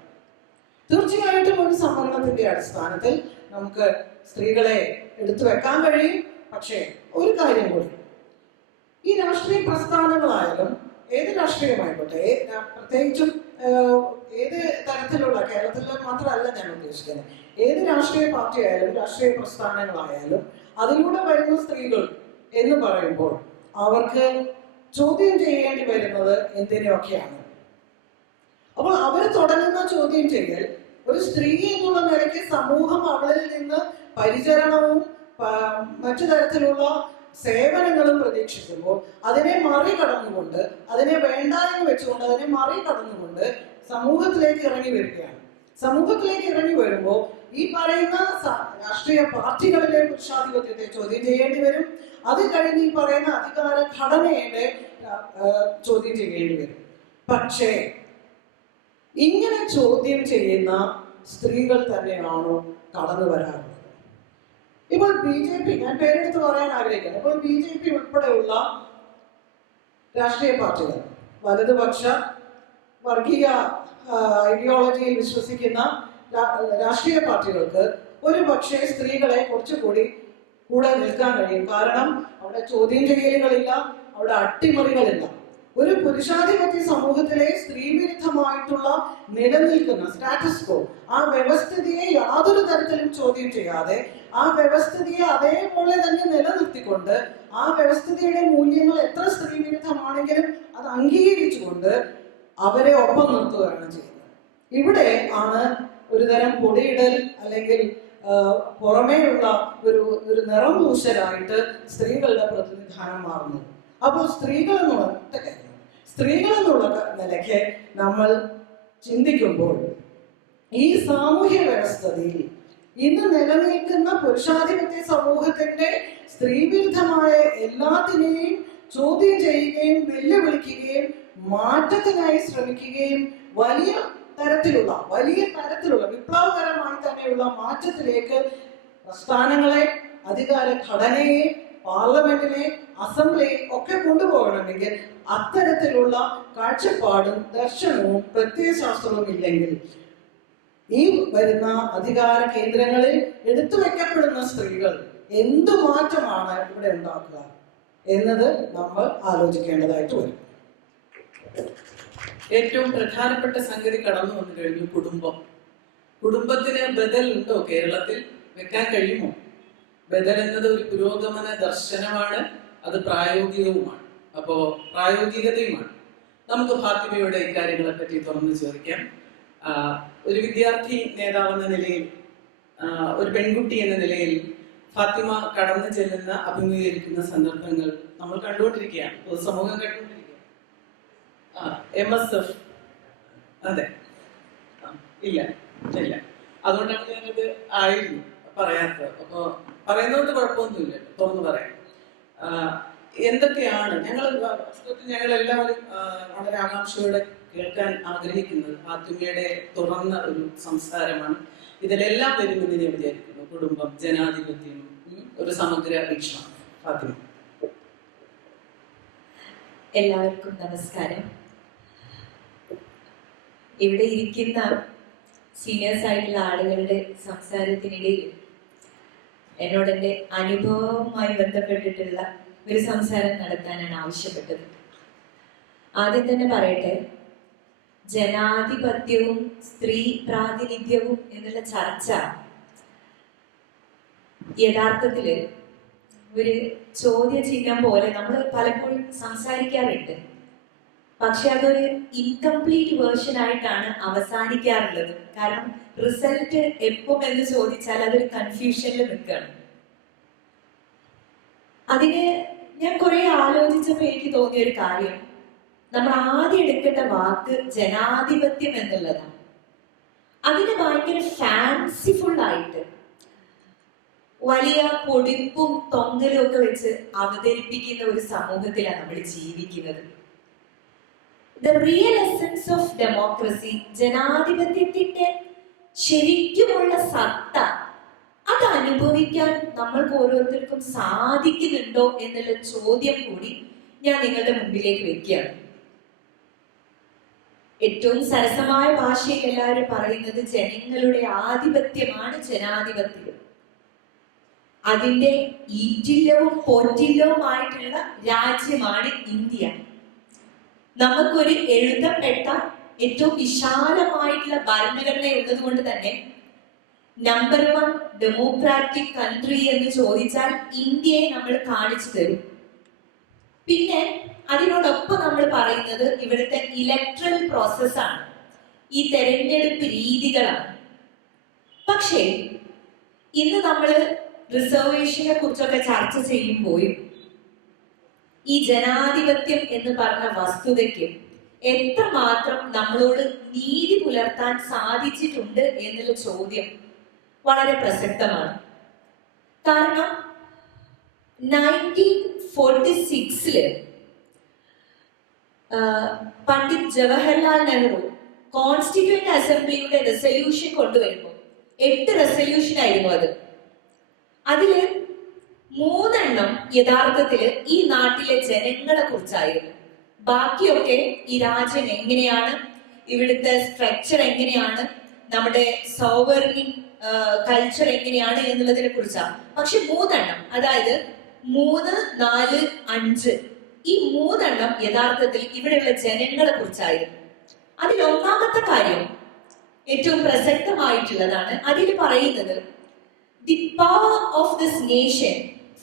തീർച്ചയായിട്ടും ഒരു സംവരണത്തിന്റെ അടിസ്ഥാനത്തിൽ നമുക്ക് സ്ത്രീകളെ എടുത്തു വെക്കാൻ കഴിയും. പക്ഷേ ഒരു കാര്യം കൂടി, ഈ രാഷ്ട്രീയ പ്രസ്ഥാനങ്ങളായാലും ഏത് രാഷ്ട്രീയമായിക്കോട്ടെ, പ്രത്യേകിച്ചും ഏത് തരത്തിലുള്ള, കേരളത്തിൽ മാത്രമല്ല ഞാൻ ഉദ്ദേശിക്കുന്നത്, ഏത് രാഷ്ട്രീയ പാർട്ടി ആയാലും രാഷ്ട്രീയ പ്രസ്ഥാനങ്ങളായാലും അതിലൂടെ വരുന്ന സ്ത്രീകൾ എന്ന് പറയുമ്പോൾ അവർക്ക് ചോദ്യം ചെയ്യേണ്ടി വരുന്നത് എന്തിനൊക്കെയാണ്? അപ്പോൾ അവർ തുടങ്ങുന്ന ചോദ്യം ചെയ്യൽ ഒരു സ്ത്രീ എന്നുള്ള നിലയ്ക്ക് സമൂഹം അവളിൽ നിന്ന് പരിചരണവും മറ്റു തരത്തിലുള്ള സേവനങ്ങളും പ്രതീക്ഷിക്കുമ്പോൾ അതിനെ മറികടന്നുകൊണ്ട്, അതിനെ വേണ്ട എന്ന് വെച്ചുകൊണ്ട് അതിനെ മറികടന്നുകൊണ്ട് സമൂഹത്തിലേക്ക് ഇറങ്ങി വരികയാണ്. സമൂഹത്തിലേക്ക് ഇറങ്ങി വരുമ്പോൾ ഈ പറയുന്ന രാഷ്ട്രീയ പാർട്ടികളിലെ പുരുഷാധിപത്യത്തെ ചോദ്യം ചെയ്യേണ്ടി വരും. അത് കഴിഞ്ഞ് ഈ പറയുന്ന അധികാര ഘടനയുടെ ചോദ്യം ചെയ്യേണ്ടി വരും. പക്ഷേ ഇങ്ങനെ ചോദ്യം ചെയ്യുന്ന സ്ത്രീകൾ തന്നെയാണോ കടന്നു വരാറുള്ളത്? ഇപ്പോൾ BJP, ഞാൻ പേരെടുത്ത് പറയാൻ ആഗ്രഹിക്കുന്നു, ഇപ്പോൾ BJP ഉൾപ്പെടെയുള്ള രാഷ്ട്രീയ പാർട്ടികൾ, വലതുപക്ഷ വർഗീയ ഐഡിയോളജിയിൽ വിശ്വസിക്കുന്ന രാഷ്ട്രീയ പാർട്ടികൾക്ക് ഒരു പക്ഷേ സ്ത്രീകളെ കുറച്ചുകൂടി കൂടെ നിൽക്കാൻ കഴിയും. കാരണം അവിടെ ചോദ്യം ചെയ്യലുകളില്ല, അവിടെ അട്ടിമറികളില്ല. ഒരു പുരുഷാധിപത്യ സമൂഹത്തിലെ സ്ത്രീവിരുദ്ധമായിട്ടുള്ള നിലനിൽക്കുന്ന സ്റ്റാറ്റസ് കോ, ആ വ്യവസ്ഥിതിയെ യാതൊരു തരത്തിലും ചോദ്യം ചെയ്യാതെ, ആ വ്യവസ്ഥിതിയെ അതേപോലെ തന്നെ നിലനിർത്തിക്കൊണ്ട്, ആ വ്യവസ്ഥിതിയുടെ മൂല്യങ്ങൾ എത്ര സ്ത്രീവിരുദ്ധമാണെങ്കിലും അത് അംഗീകരിച്ചുകൊണ്ട് അവരെ ഒപ്പം നിർത്തുകയാണ് ചെയ്യുന്നത്. ഇവിടെ ആണ് ഒരു തരം പൊടിയിടൽ അല്ലെങ്കിൽ പുറമേയുള്ള ഒരു നിറം പൂശലായിട്ട് സ്ത്രീകളുടെ പ്രതിനിധാനം മാറുന്നത്. അപ്പോൾ സ്ത്രീകൾ എന്നുള്ള നിലയ്ക്ക് നമ്മൾ ചിന്തിക്കുമ്പോൾ ഈ സാമൂഹ്യ വ്യവസ്ഥയിൽ ഇന്ന് നിലനിൽക്കുന്ന പുരുഷാധിപത്യ സമൂഹത്തിന്റെ സ്ത്രീവിരുദ്ധമായ എല്ലാത്തിനെയും ചോദ്യം ചെയ്യുകയും വെല്ലുവിളിക്കുകയും മാറ്റത്തിനായി ശ്രമിക്കുകയും വലിയ തരത്തിലുള്ള വിപ്ലവകരമായി തന്നെയുള്ള മാറ്റത്തിലേക്ക് പ്രസ്ഥാനങ്ങളെ, അധികാര ഘടനയെ, പാർലമെന്റിനെ, അസംബ്ലിയെ ഒക്കെ കൊണ്ടുപോകണമെങ്കിൽ അത്തരത്തിലുള്ള കാഴ്ചപ്പാടും ദർശനവും പ്രത്യയശാസ്ത്രവും ഇല്ലെങ്കിൽ ഈ വരുന്ന അധികാര കേന്ദ്രങ്ങളിൽ എടുത്തു വെക്കപ്പെടുന്ന സ്ത്രീകൾ എന്തു മാറ്റമാണ് ഇവിടെ ഉണ്ടാക്കുക എന്നത് നമ്മൾ ആലോചിക്കേണ്ടതായിട്ട് വരും. ഏറ്റവും പ്രധാനപ്പെട്ട സംഗതി കടന്നു വന്നു കഴിഞ്ഞു, കുടുംബത്തിന് ബദൽ ഉണ്ടോ കേരളത്തിൽ? വെക്കാൻ കഴിയുമോ? ബദൽ എന്നത് ഒരു പുരോഗമന ദർശനമാണ്, അത് പ്രായോഗികവുമാണ്. പ്രായോഗികതയുമാണ്. നമുക്ക് ഫാത്തിമയുടെ ഇക്കാര്യങ്ങളെ പറ്റി തുറന്നു ചോദിക്കാം. ഒരു വിദ്യാർത്ഥി നേതാവെന്ന നിലയിൽ, ഒരു പെൺകുട്ടി എന്ന നിലയിൽ ഫാത്തിമ കടന്നു ചെല്ലുന്ന, അഭിമുഖീകരിക്കുന്ന സന്ദർഭങ്ങൾ നമ്മൾ കണ്ടുകൊണ്ടിരിക്കുകയാണ്, പൊതുസമൂഹം കണ്ടുകൊണ്ടിരിക്കുകയാണ്. MSF, അതെ, ഇല്ല, അതുകൊണ്ടാണ് ഞാനത് ആയിരുന്നു പറയാത്തത്. അപ്പൊ പറയുന്നതുകൊണ്ട് കുഴപ്പമൊന്നുമില്ല, തുറന്നു പറയാം. എന്തൊക്കെയാണ് ഞങ്ങളെല്ലാവരും വളരെ ആകാംക്ഷയോടെ കേൾക്കാൻ ആഗ്രഹിക്കുന്നത് ഫാത്തിമയുടെ തുറന്ന ഒരു സംസാരമാണ്. ഇതിലെല്ലാം വരുമെന്ന് ഞാൻ വിചാരിക്കുന്നു. കുടുംബം, ജനാധിപത്യം, ഒരു സമഗ്ര വീക്ഷണം. ഫാത്തിമ. എല്ലാവർക്കും നമസ്കാരം. ഇവിടെ ഇരിക്കുന്ന സീനിയേഴ്സ് ആയിട്ടുള്ള ആളുകളുടെ സംസാരത്തിനിടയിൽ എന്നോട് എൻ്റെ അനുഭവവുമായി ബന്ധപ്പെട്ടിട്ടുള്ള ഒരു സംസാരം നടത്താനാണ് ആവശ്യപ്പെട്ടത്. ആദ്യം തന്നെ പറയട്ടെ, ജനാധിപത്യവും സ്ത്രീ പ്രാതിനിധ്യവും എന്നുള്ള ചർച്ച യഥാർത്ഥത്തില് ഒരു ചോദ്യചിഹ്നം പോലെ നമ്മൾ പലപ്പോഴും സംസാരിക്കാറുണ്ട്. പക്ഷെ അതൊരു ഇൻകംപ്ലീറ്റ് വേർഷൻ ആയിട്ടാണ് അവസാനിക്കാറുള്ളത്. കാരണം റിസൾട്ട് എപ്പം എന്ന് ചോദിച്ചാൽ അതൊരു കൺഫ്യൂഷനിൽ നിൽക്കുകയാണ്. അതിന് ഞാൻ കുറെ ആലോചിച്ചപ്പോൾ എനിക്ക് തോന്നിയ ഒരു കാര്യം, നമ്മൾ ആദ്യം എടുക്കേണ്ട വാക്ക് ജനാധിപത്യം എന്നുള്ളതാണ്. അതിന് ഭയങ്കര ഫാൻസിഫുൾ ആയിട്ട് വലിയ പൊടിപ്പും തൊങ്ങലും ഒക്കെ വെച്ച് അവതരിപ്പിക്കുന്ന ഒരു സമൂഹത്തിലാണ് നമ്മൾ ജീവിക്കുന്നത്. The real essence of democracy, ജനാധിപത്യത്തിന്റെ ശരിക്കുമുള്ള സത്ത, അത് അനുഭവിക്കാൻ നമ്മൾക്ക് ഓരോരുത്തർക്കും സാധിക്കുന്നുണ്ടോ എന്നുള്ള ചോദ്യം കൂടി ഞാൻ നിങ്ങളുടെ മുമ്പിലേക്ക് വെക്കുകയാണ്. ഏറ്റവും സരസമായ ഭാഷയിൽ എല്ലാവരും പറയുന്നത് ജനങ്ങളുടെ ആധിപത്യമാണ് ജനാധിപത്യം. അതിന്റെ ഈറ്റില്ലവും പോറ്റില്ലവുമായിട്ടുള്ള രാജ്യമാണ് ഇന്ത്യ. നമുക്കൊരു എഴുതപ്പെട്ട ഏറ്റവും വിശാലമായിട്ടുള്ള ഭരണഘടന ഉള്ളത് കൊണ്ട് തന്നെ നമ്പർ 1 ഡെമോക്രാറ്റിക് കൺട്രി എന്ന് ചോദിച്ചാൽ ഇന്ത്യയെ നമ്മൾ കാണിച്ചു തരും. പിന്നെ അതിനോടൊപ്പം നമ്മൾ പറയുന്നത് ഇവിടുത്തെ ഇലക്ട്രൽ പ്രോസസ്സാണ്, ഈ തെരഞ്ഞെടുപ്പ് രീതികളാണ്. പക്ഷേ ഇന്ന് നമ്മൾ റിസർവേഷനെ കുറിച്ചൊക്കെ ചർച്ച ചെയ്യുമ്പോഴും ഈ ജനാധിപത്യം എന്ന് പറഞ്ഞ വസ്തുതയ്ക്ക് എത്രമാത്രം നമ്മളോട് നീതി പുലർത്താൻ സാധിച്ചിട്ടുണ്ട് എന്നുള്ള ചോദ്യം വളരെ പ്രസക്തമാണ്. കാരണം 1946 പണ്ഡിറ്റ് ജവഹർലാൽ നെഹ്റു കോൺസ്റ്റിറ്റ്യൂവന്റ് അസംബ്ലിയുടെ റെസൊല്യൂഷൻ കൊണ്ടുവരുമ്പോൾ 8 റെസൊല്യൂഷൻ ആയിരുന്നു അത്. അതില് 3 യഥാർത്ഥത്തില് ഈ നാട്ടിലെ ജനങ്ങളെ കുറിച്ചായിരുന്നു. ബാക്കിയൊക്കെ ഈ രാജ്യം എങ്ങനെയാണ്, ഇവിടുത്തെ സ്ട്രക്ചർ എങ്ങനെയാണ്, നമ്മുടെ സോവറിൻ കൾച്ചർ എങ്ങനെയാണ് എന്നുള്ളതിനെ കുറിച്ചാണ്. പക്ഷെ 3 അതായത് 3, 4, 5 ഈ 3 യഥാർത്ഥത്തിൽ ഇവിടെയുള്ള ജനങ്ങളെ കുറിച്ചായിരുന്നു. അതിൽ ഒന്നാമത്തെ കാര്യം ഏറ്റവും പ്രസക്തമായിട്ടുള്ളതാണ്. അതിൽ പറയുന്നത് the power of this nation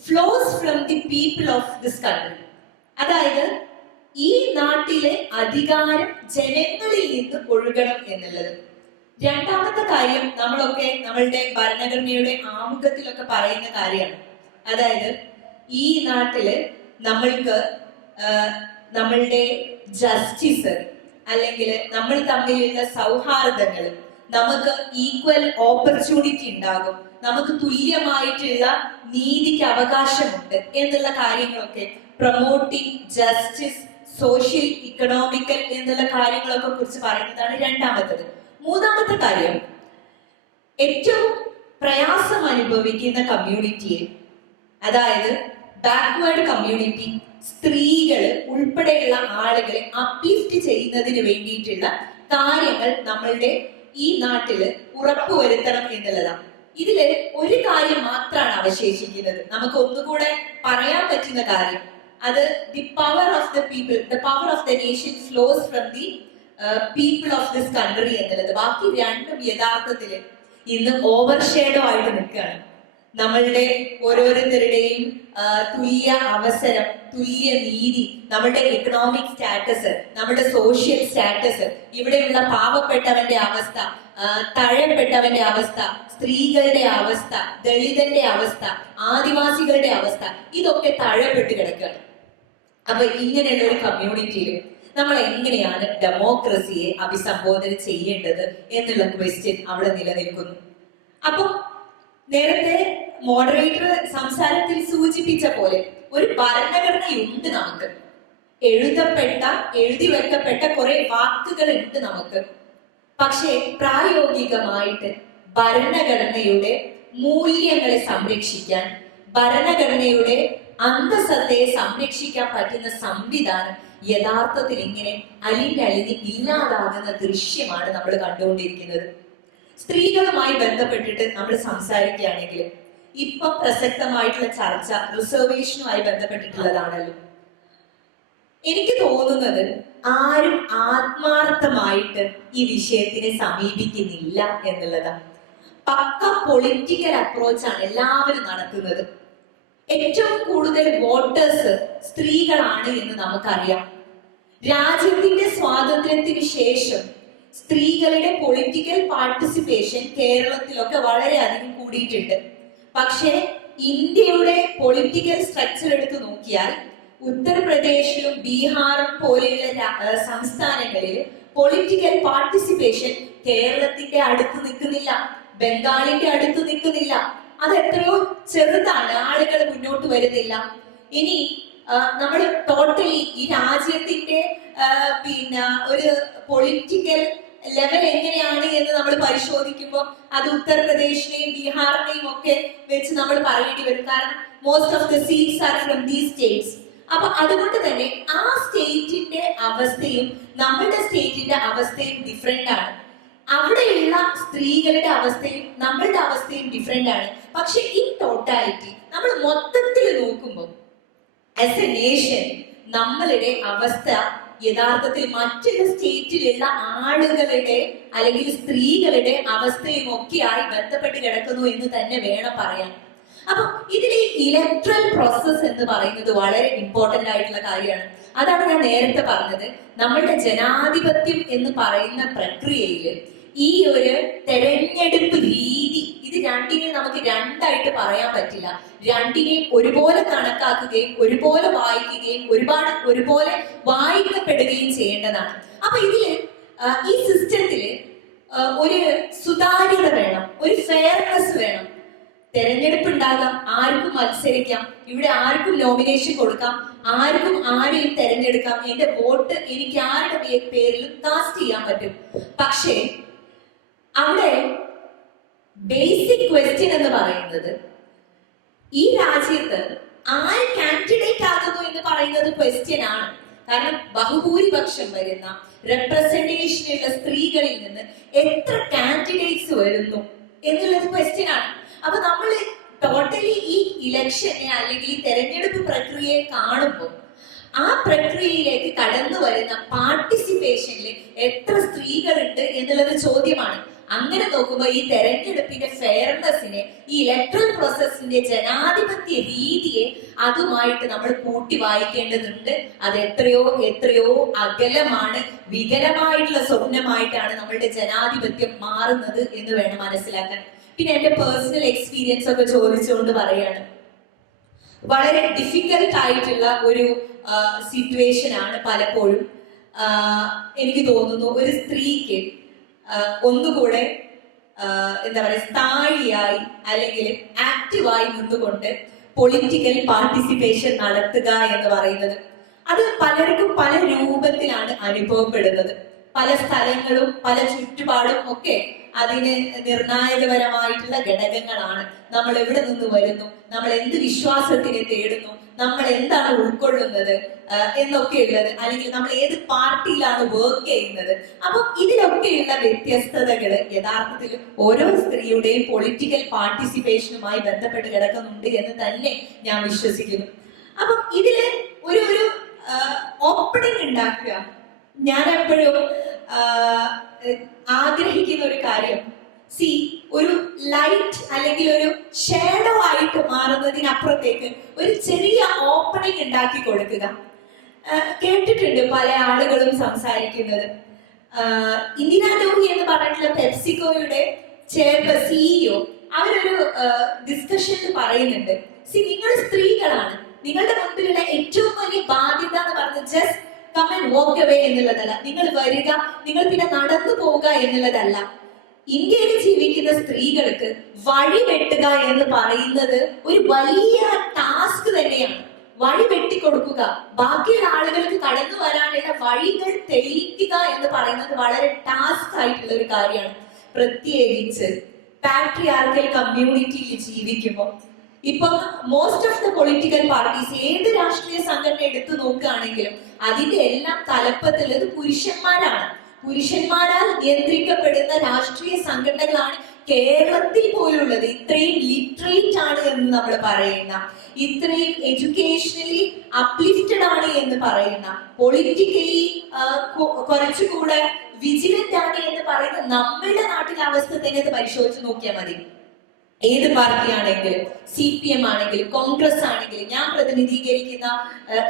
flows from the people of this country. അതായത് ഈ നാട്ടിലെ അധികാരം ജനങ്ങളിൽ നിന്ന് ഒഴുകണം എന്നുള്ളത്. രണ്ടാമത്തെ കാര്യം നമ്മളൊക്കെ നമ്മളുടെ ഭരണഘടനയുടെ ആമുഖത്തിലൊക്കെ പറയുന്ന കാര്യമാണ്. അതായത് ഈ നാട്ടില് നമ്മൾക്ക് നമ്മളുടെ ജസ്റ്റിസ് അല്ലെങ്കിൽ നമ്മൾ തമ്മിലുള്ള സൗഹാർദ്ദങ്ങൾ, നമുക്ക് ഈക്വൽ ഓപ്പർച്യൂണിറ്റി ഉണ്ടാകും, നമുക്ക് തുല്യമായിട്ടുള്ള നീതിക്ക് അവകാശമുണ്ട് എന്നുള്ള കാര്യങ്ങളൊക്കെ പ്രൊമോട്ടിങ് ജസ്റ്റിസ്, സോഷ്യൽ, ഇക്കണോമിക്കൽ എന്നുള്ള കാര്യങ്ങളൊക്കെ കുറിച്ച് പറയുന്നതാണ് രണ്ടാമത്തത്. മൂന്നാമത്തെ കാര്യം, ഏറ്റവും പ്രയാസം അനുഭവിക്കുന്ന കമ്മ്യൂണിറ്റിയെ, അതായത് ബാക്ക്വേർഡ് കമ്മ്യൂണിറ്റി, സ്ത്രീകള് ഉൾപ്പെടെയുള്ള ആളുകളെ അപ്ലിഫ്റ്റ് ചെയ്യുന്നതിന് വേണ്ടിയിട്ടുള്ള കാര്യങ്ങൾ നമ്മളുടെ ഈ നാട്ടില് ഉറപ്പുവരുത്തണം എന്നുള്ളതാണ്. ഇതില് ഒരു കാര്യം മാത്രമാണ് അവശേഷിക്കുന്നത്. നമുക്ക് ഒന്നുകൂടെ പറയാൻ പറ്റുന്ന കാര്യം, അത് the power of the people, the power of the nation flows from the people of this country എന്നുള്ളത്. ബാക്കി രണ്ടും യഥാർത്ഥത്തില് ഇന്ന് ഓവർ ഷേഡോ ആയിട്ട് നിൽക്കുകയാണ്. നമ്മളുടെ ഓരോരുത്തരുടെയും തുല്യ അവസരം, തുല്യ നീതി, നമ്മുടെ എക്കണോമിക് സ്റ്റാറ്റസ്, നമ്മുടെ സോഷ്യൽ സ്റ്റാറ്റസ്, ഇവിടെയുള്ള പാവപ്പെട്ടവന്റെ അവസ്ഥ, തഴയപ്പെട്ടവന്റെ അവസ്ഥ, സ്ത്രീകളുടെ അവസ്ഥ, ദളിതന്റെ അവസ്ഥ, ആദിവാസികളുടെ അവസ്ഥ, ഇതൊക്കെ തഴയപ്പെട്ട് കിടക്കുകയാണ്. അപ്പൊ ഇങ്ങനെയുള്ള ഒരു കമ്മ്യൂണിറ്റിയിൽ നമ്മൾ എങ്ങനെയാണ് ഡെമോക്രസിയെ അഭിസംബോധന ചെയ്യേണ്ടത് എന്നുള്ള ക്വസ്റ്റ്യൻ അവിടെ നിലനിൽക്കുന്നു. അപ്പൊ നേരത്തെ മോഡറേറ്റർ സംസാരത്തിൽ സൂചിപ്പിച്ച പോലെ ഒരു ഭരണഘടനയുണ്ട് നമുക്ക്, എഴുതി വെക്കപ്പെട്ട കുറെ വാക്കുകൾ ഉണ്ട് നമുക്ക്. പക്ഷേ പ്രായോഗികമായിട്ട് ഭരണഘടനയുടെ മൂല്യങ്ങളെ സംരക്ഷിക്കാൻ, ഭരണഘടനയുടെ അന്തസ്സത്തെ സംരക്ഷിക്കാൻ പറ്റുന്ന സംവിധാനം യഥാർത്ഥത്തിൽ ഇങ്ങനെ അലിഞ്ഞ് ഇല്ലാതാകുന്ന ദൃശ്യമാണ് നമ്മൾ കണ്ടുകൊണ്ടിരിക്കുന്നത്. സ്ത്രീകളുമായി ബന്ധപ്പെട്ടിട്ട് നമ്മൾ സംസാരിക്കുകയാണെങ്കിൽ ഇപ്പൊ പ്രസക്തമായിട്ടുള്ള ചർച്ച റിസർവേഷനുമായി ബന്ധപ്പെട്ടിട്ടുള്ളതാണല്ലോ. എനിക്ക് തോന്നുന്നത് ആരും ആത്മാർത്ഥമായിട്ട് ഈ വിഷയത്തിനെ സമീപിക്കുന്നില്ല എന്നുള്ളതാണ്. പക്ക പൊളിറ്റിക്കൽ അപ്രോച്ചാണ് എല്ലാവരും നടത്തുന്നത്. ഏറ്റവും കൂടുതൽ വോട്ടേഴ്സ് സ്ത്രീകളാണ് എന്ന് നമുക്കറിയാം. രാജ്യത്തിന്റെ സ്വാതന്ത്ര്യത്തിന് ശേഷം സ്ത്രീകളുടെ പൊളിറ്റിക്കൽ പാർട്ടിസിപ്പേഷൻ കേരളത്തിലൊക്കെ വളരെയധികം കൂടിയിട്ടുണ്ട്. പക്ഷേ ഇന്ത്യയുടെ പൊളിറ്റിക്കൽ സ്ട്രക്ചർ എടുത്തു നോക്കിയാൽ ഉത്തർപ്രദേശിലും ബീഹാറും പോലെയുള്ള സംസ്ഥാനങ്ങളിൽ പൊളിറ്റിക്കൽ പാർട്ടിസിപ്പേഷൻ കേരളത്തിന്റെ അടുത്ത് നിൽക്കുന്നില്ല, ബംഗാളിന്റെ അടുത്ത് നിൽക്കുന്നില്ല. അത് എത്രയോ ചെറുതാണ്, ആളുകൾ മുന്നോട്ട് വരുന്നില്ല. ഇനി നമ്മൾ ടോട്ടലി ഈ രാജ്യത്തിന്റെ ഒരു പൊളിറ്റിക്കൽ ലെവൽ എങ്ങനെയാണ് എന്ന് നമ്മൾ പരിശോധിക്കുമ്പോൾ അത് ഉത്തർപ്രദേശിനെയും ബീഹാറിനെയും ഒക്കെ വെച്ച് നമ്മൾ പറയേണ്ടി വരും. കാരണം most of the seats are from these States. അപ്പൊ അതുകൊണ്ട് തന്നെ ആ സ്റ്റേറ്റിന്റെ അവസ്ഥയും നമ്മുടെ സ്റ്റേറ്റിന്റെ അവസ്ഥയും ഡിഫറെന്റ് ആണ്. അവിടെയുള്ള സ്ത്രീകളുടെ അവസ്ഥയും നമ്മളുടെ അവസ്ഥയും ഡിഫറെന്റ് ആണ്. പക്ഷെ ഇൻ ടോട്ടാലിറ്റി നമ്മൾ മൊത്തത്തിൽ നോക്കുമ്പോൾ ആസ് എ നേഷൻ നമ്മളുടെ അവസ്ഥ യഥാർത്ഥത്തിൽ മറ്റുള്ള സ്റ്റേറ്റിലുള്ള ആളുകളുടെ അല്ലെങ്കിൽ സ്ത്രീകളുടെ അവസ്ഥയും ഒക്കെയായി ബന്ധപ്പെട്ട് കിടക്കുന്നു എന്ന് തന്നെ വേണം പറയാൻ. അപ്പൊ ഇതിലെ ഇലക്ട്രൽ പ്രോസസ് എന്ന് പറയുന്നത് വളരെ ഇമ്പോർട്ടന്റ് ആയിട്ടുള്ള കാര്യമാണ്. അതാണ് ഞാൻ നേരത്തെ പറഞ്ഞത്. നമ്മളുടെ ജനാധിപത്യം എന്ന് പറയുന്ന പ്രക്രിയയിൽ ഈ ഒരു തെരഞ്ഞെടുപ്പ് രീതി, ഇത് രണ്ടിനെയും നമുക്ക് രണ്ടായിട്ട് പറയാൻ പറ്റില്ല. രണ്ടിനെയും ഒരുപോലെ കണക്കാക്കുകയും ഒരുപോലെ വായിക്കുകയും ഒരുപോലെ വായിക്കപ്പെടുകയും ചെയ്യേണ്ടതാണ്. അപ്പൊ ഇതില് ഈ സിസ്റ്റത്തില് ഒരു സുതാര്യത വേണം, ഒരു ഫെയർനെസ് വേണം. തെരഞ്ഞെടുപ്പ് ഉണ്ടാകാം, ആർക്കും മത്സരിക്കാം, ഇവിടെ ആർക്കും നോമിനേഷൻ കൊടുക്കാം, ആർക്കും ആരെയും തെരഞ്ഞെടുക്കാം, എന്റെ വോട്ട് എനിക്ക് ആരുടെ പേരിലും കാസ്റ്റ് ചെയ്യാൻ പറ്റും. പക്ഷേ അവിടെ ബേസിക് ക്വസ്റ്റ്യൻ എന്ന് പറയുന്നത് ഈ രാജ്യത്ത് ആര് കാൻഡിഡേറ്റ് ആകുന്നു എന്ന് പറയുന്നത് ക്വസ്റ്റ്യൻ ആണ്. കാരണം ബഹുഭൂരിപക്ഷം വരുന്ന റെപ്രസെന്റേഷനുള്ള സ്ത്രീകളിൽ നിന്ന് എത്ര കാൻഡിഡേറ്റ്സ് വരുന്നു എന്നുള്ളത് ക്വസ്റ്റ്യൻ ആണ്. അപ്പൊ നമ്മൾ ടോട്ടലി ഈ ഇലക്ഷനെ അല്ലെങ്കിൽ ഈ തെരഞ്ഞെടുപ്പ് പ്രക്രിയയെ കാണുമ്പോൾ ആ പ്രക്രിയയിലേക്ക് കടന്നു വരുന്ന പാർട്ടിസിപ്പേഷനിൽ എത്ര സ്ത്രീകളുണ്ട് എന്നുള്ളത് ചോദ്യമാണ്. അങ്ങനെ നോക്കുമ്പോൾ ഈ തെരഞ്ഞെടുപ്പിന്റെ ഫെയർനെസ്സിനെ, ഈ ഇലക്ട്രൽ പ്രോസസ്സിന്റെ ജനാധിപത്യ രീതിയെ അതുമായിട്ട് നമ്മൾ കൂട്ടി വായിക്കേണ്ടതുണ്ട്. അത് എത്രയോ എത്രയോ അകലമാണ്, വികലമായിട്ടുള്ള സ്വപ്നമായിട്ടാണ് നമ്മളുടെ ജനാധിപത്യം മാറുന്നത് എന്ന് വേണം മനസ്സിലാക്കാൻ. പിന്നെ എന്റെ പേഴ്സണൽ എക്സ്പീരിയൻസ് ഒക്കെ ചോദിച്ചുകൊണ്ട് പറയാണ്, വളരെ ഡിഫിക്കൽട്ട് ആയിട്ടുള്ള ഒരു സിറ്റുവേഷൻ ആണ് പലപ്പോഴും. എനിക്ക് തോന്നുന്നു ഒരു സ്ത്രീക്ക് ഒന്നുകൂടെ എന്താ പറയുക, സ്ഥായിയായി അല്ലെങ്കിൽ ആക്റ്റീവായി നിന്നുകൊണ്ട് പൊളിറ്റിക്കൽ പാർട്ടിസിപ്പേഷൻ നടത്തുക എന്ന് പറയുന്നത് അത് പലർക്കും പല രൂപത്തിലാണ് അനുഭവപ്പെടുന്നത്. പല സ്ഥലങ്ങളും പല ചുറ്റുപാടും ഒക്കെ അതിന് നിർണായകപരമായിട്ടുള്ള ഘടകങ്ങളാണ്. നമ്മൾ എവിടെ നിന്ന് വരുന്നു, നമ്മൾ എന്ത് വിശ്വാസത്തിനെ തേടുന്നു, നമ്മൾ എന്താണ് ഉൾക്കൊള്ളുന്നത് എന്നൊക്കെയുള്ളത്, അല്ലെങ്കിൽ നമ്മൾ ഏത് പാർട്ടിയിലാണ് വർക്ക് ചെയ്യുന്നത്. അപ്പൊ ഇതിലൊക്കെയുള്ള വ്യത്യസ്തതകള് യഥാർത്ഥത്തിൽ ഓരോ സ്ത്രീയുടെയും പൊളിറ്റിക്കൽ പാർട്ടിസിപ്പേഷനുമായി ബന്ധപ്പെട്ട് കിടക്കുന്നുണ്ട് എന്ന് തന്നെ ഞാൻ വിശ്വസിക്കുന്നു. അപ്പൊ ഇതില് ഒരു ഓപ്പണിംഗ് ഉണ്ടാക്കുക, ഞാൻ എപ്പോഴും ആഗ്രഹിക്കുന്ന ഒരു കാര്യം, ഒരു ലൈറ്റ് അല്ലെങ്കിൽ ഒരു ഷേഡോ ആയിട്ട് മാറുന്നതിനപ്പുറത്തേക്ക് ഒരു ചെറിയ ഓപ്പണിംഗ് ഉണ്ടാക്കി കൊടുക്കുക. കേട്ടിട്ടുണ്ട് പല ആളുകളും സംസാരിക്കുന്നത്. ഇന്ദിരാ ഗാന്ധി എന്ന് പറഞ്ഞിട്ടുള്ള പെപ്സിക്കോയുടെ സിഇഒ അവരൊരു ഡിസ്കഷനിൽ പറയുന്നുണ്ട്, നിങ്ങൾ സ്ത്രീകളാണ്, നിങ്ങളുടെ മുൻപിലുള്ള ഏറ്റവും വലിയ ബാധ്യത എന്ന് പറഞ്ഞത് just come and walk away എന്നുള്ളതല്ല, നിങ്ങൾ വരിക, നിങ്ങൾ പിന്നെ നടന്നു പോവുക എന്നുള്ളതല്ല. ഇന്ത്യയിൽ ജീവിക്കുന്ന സ്ത്രീകൾക്ക് വഴി വെട്ടുക എന്ന് പറയുന്നത് ഒരു വലിയ ടാസ്ക് തന്നെയാണ്. വഴി വെട്ടിക്കൊടുക്കുക, ബാക്കിയുള്ള ആളുകൾക്ക് കടന്നു വരാനുള്ള വഴികൾ തെളിയിക്കുക എന്ന് പറയുന്നത് വളരെ ടാസ്ക് ആയിട്ടുള്ള ഒരു കാര്യമാണ്. പ്രത്യേകിച്ച് പാട്രിയാർക്കൽ കമ്മ്യൂണിറ്റിയിൽ ജീവിക്കുമ്പോൾ. ഇപ്പം most of the political parties, ഏത് രാഷ്ട്രീയ സംഘടന എടുത്തു നോക്കുകയാണെങ്കിലും അതിന്റെ എല്ലാം തലപ്പത്തുള്ളത് പുരുഷന്മാരാണ്. പുരുഷന്മാരാൽ നിയന്ത്രിക്കപ്പെടുന്ന രാഷ്ട്രീയ സംഘടനകളാണ് കേരളത്തിൽ പോലുള്ളത്. ഇത്രയും ലിറ്ററേറ്റ് ആണ് എന്ന് നമ്മൾ പറയുന്ന, ഇത്രയും എഡ്യൂക്കേഷണലി അപ്ലിഫ്റ്റഡ് ആണ് എന്ന് പറയുന്ന, പൊളിറ്റിക്കലി കുറച്ചുകൂടെ വിജിലന്റ് ആണ് എന്ന് പറയുന്ന നമ്മളുടെ നാട്ടിലെ അവസ്ഥ തന്നെ ഇത് പരിശോധിച്ച് നോക്കിയാൽ മതി. ഏത് പാർട്ടി ആണെങ്കിലും, CPM ആണെങ്കിലും, കോൺഗ്രസ് ആണെങ്കിലും, ഞാൻ പ്രതിനിധീകരിക്കുന്ന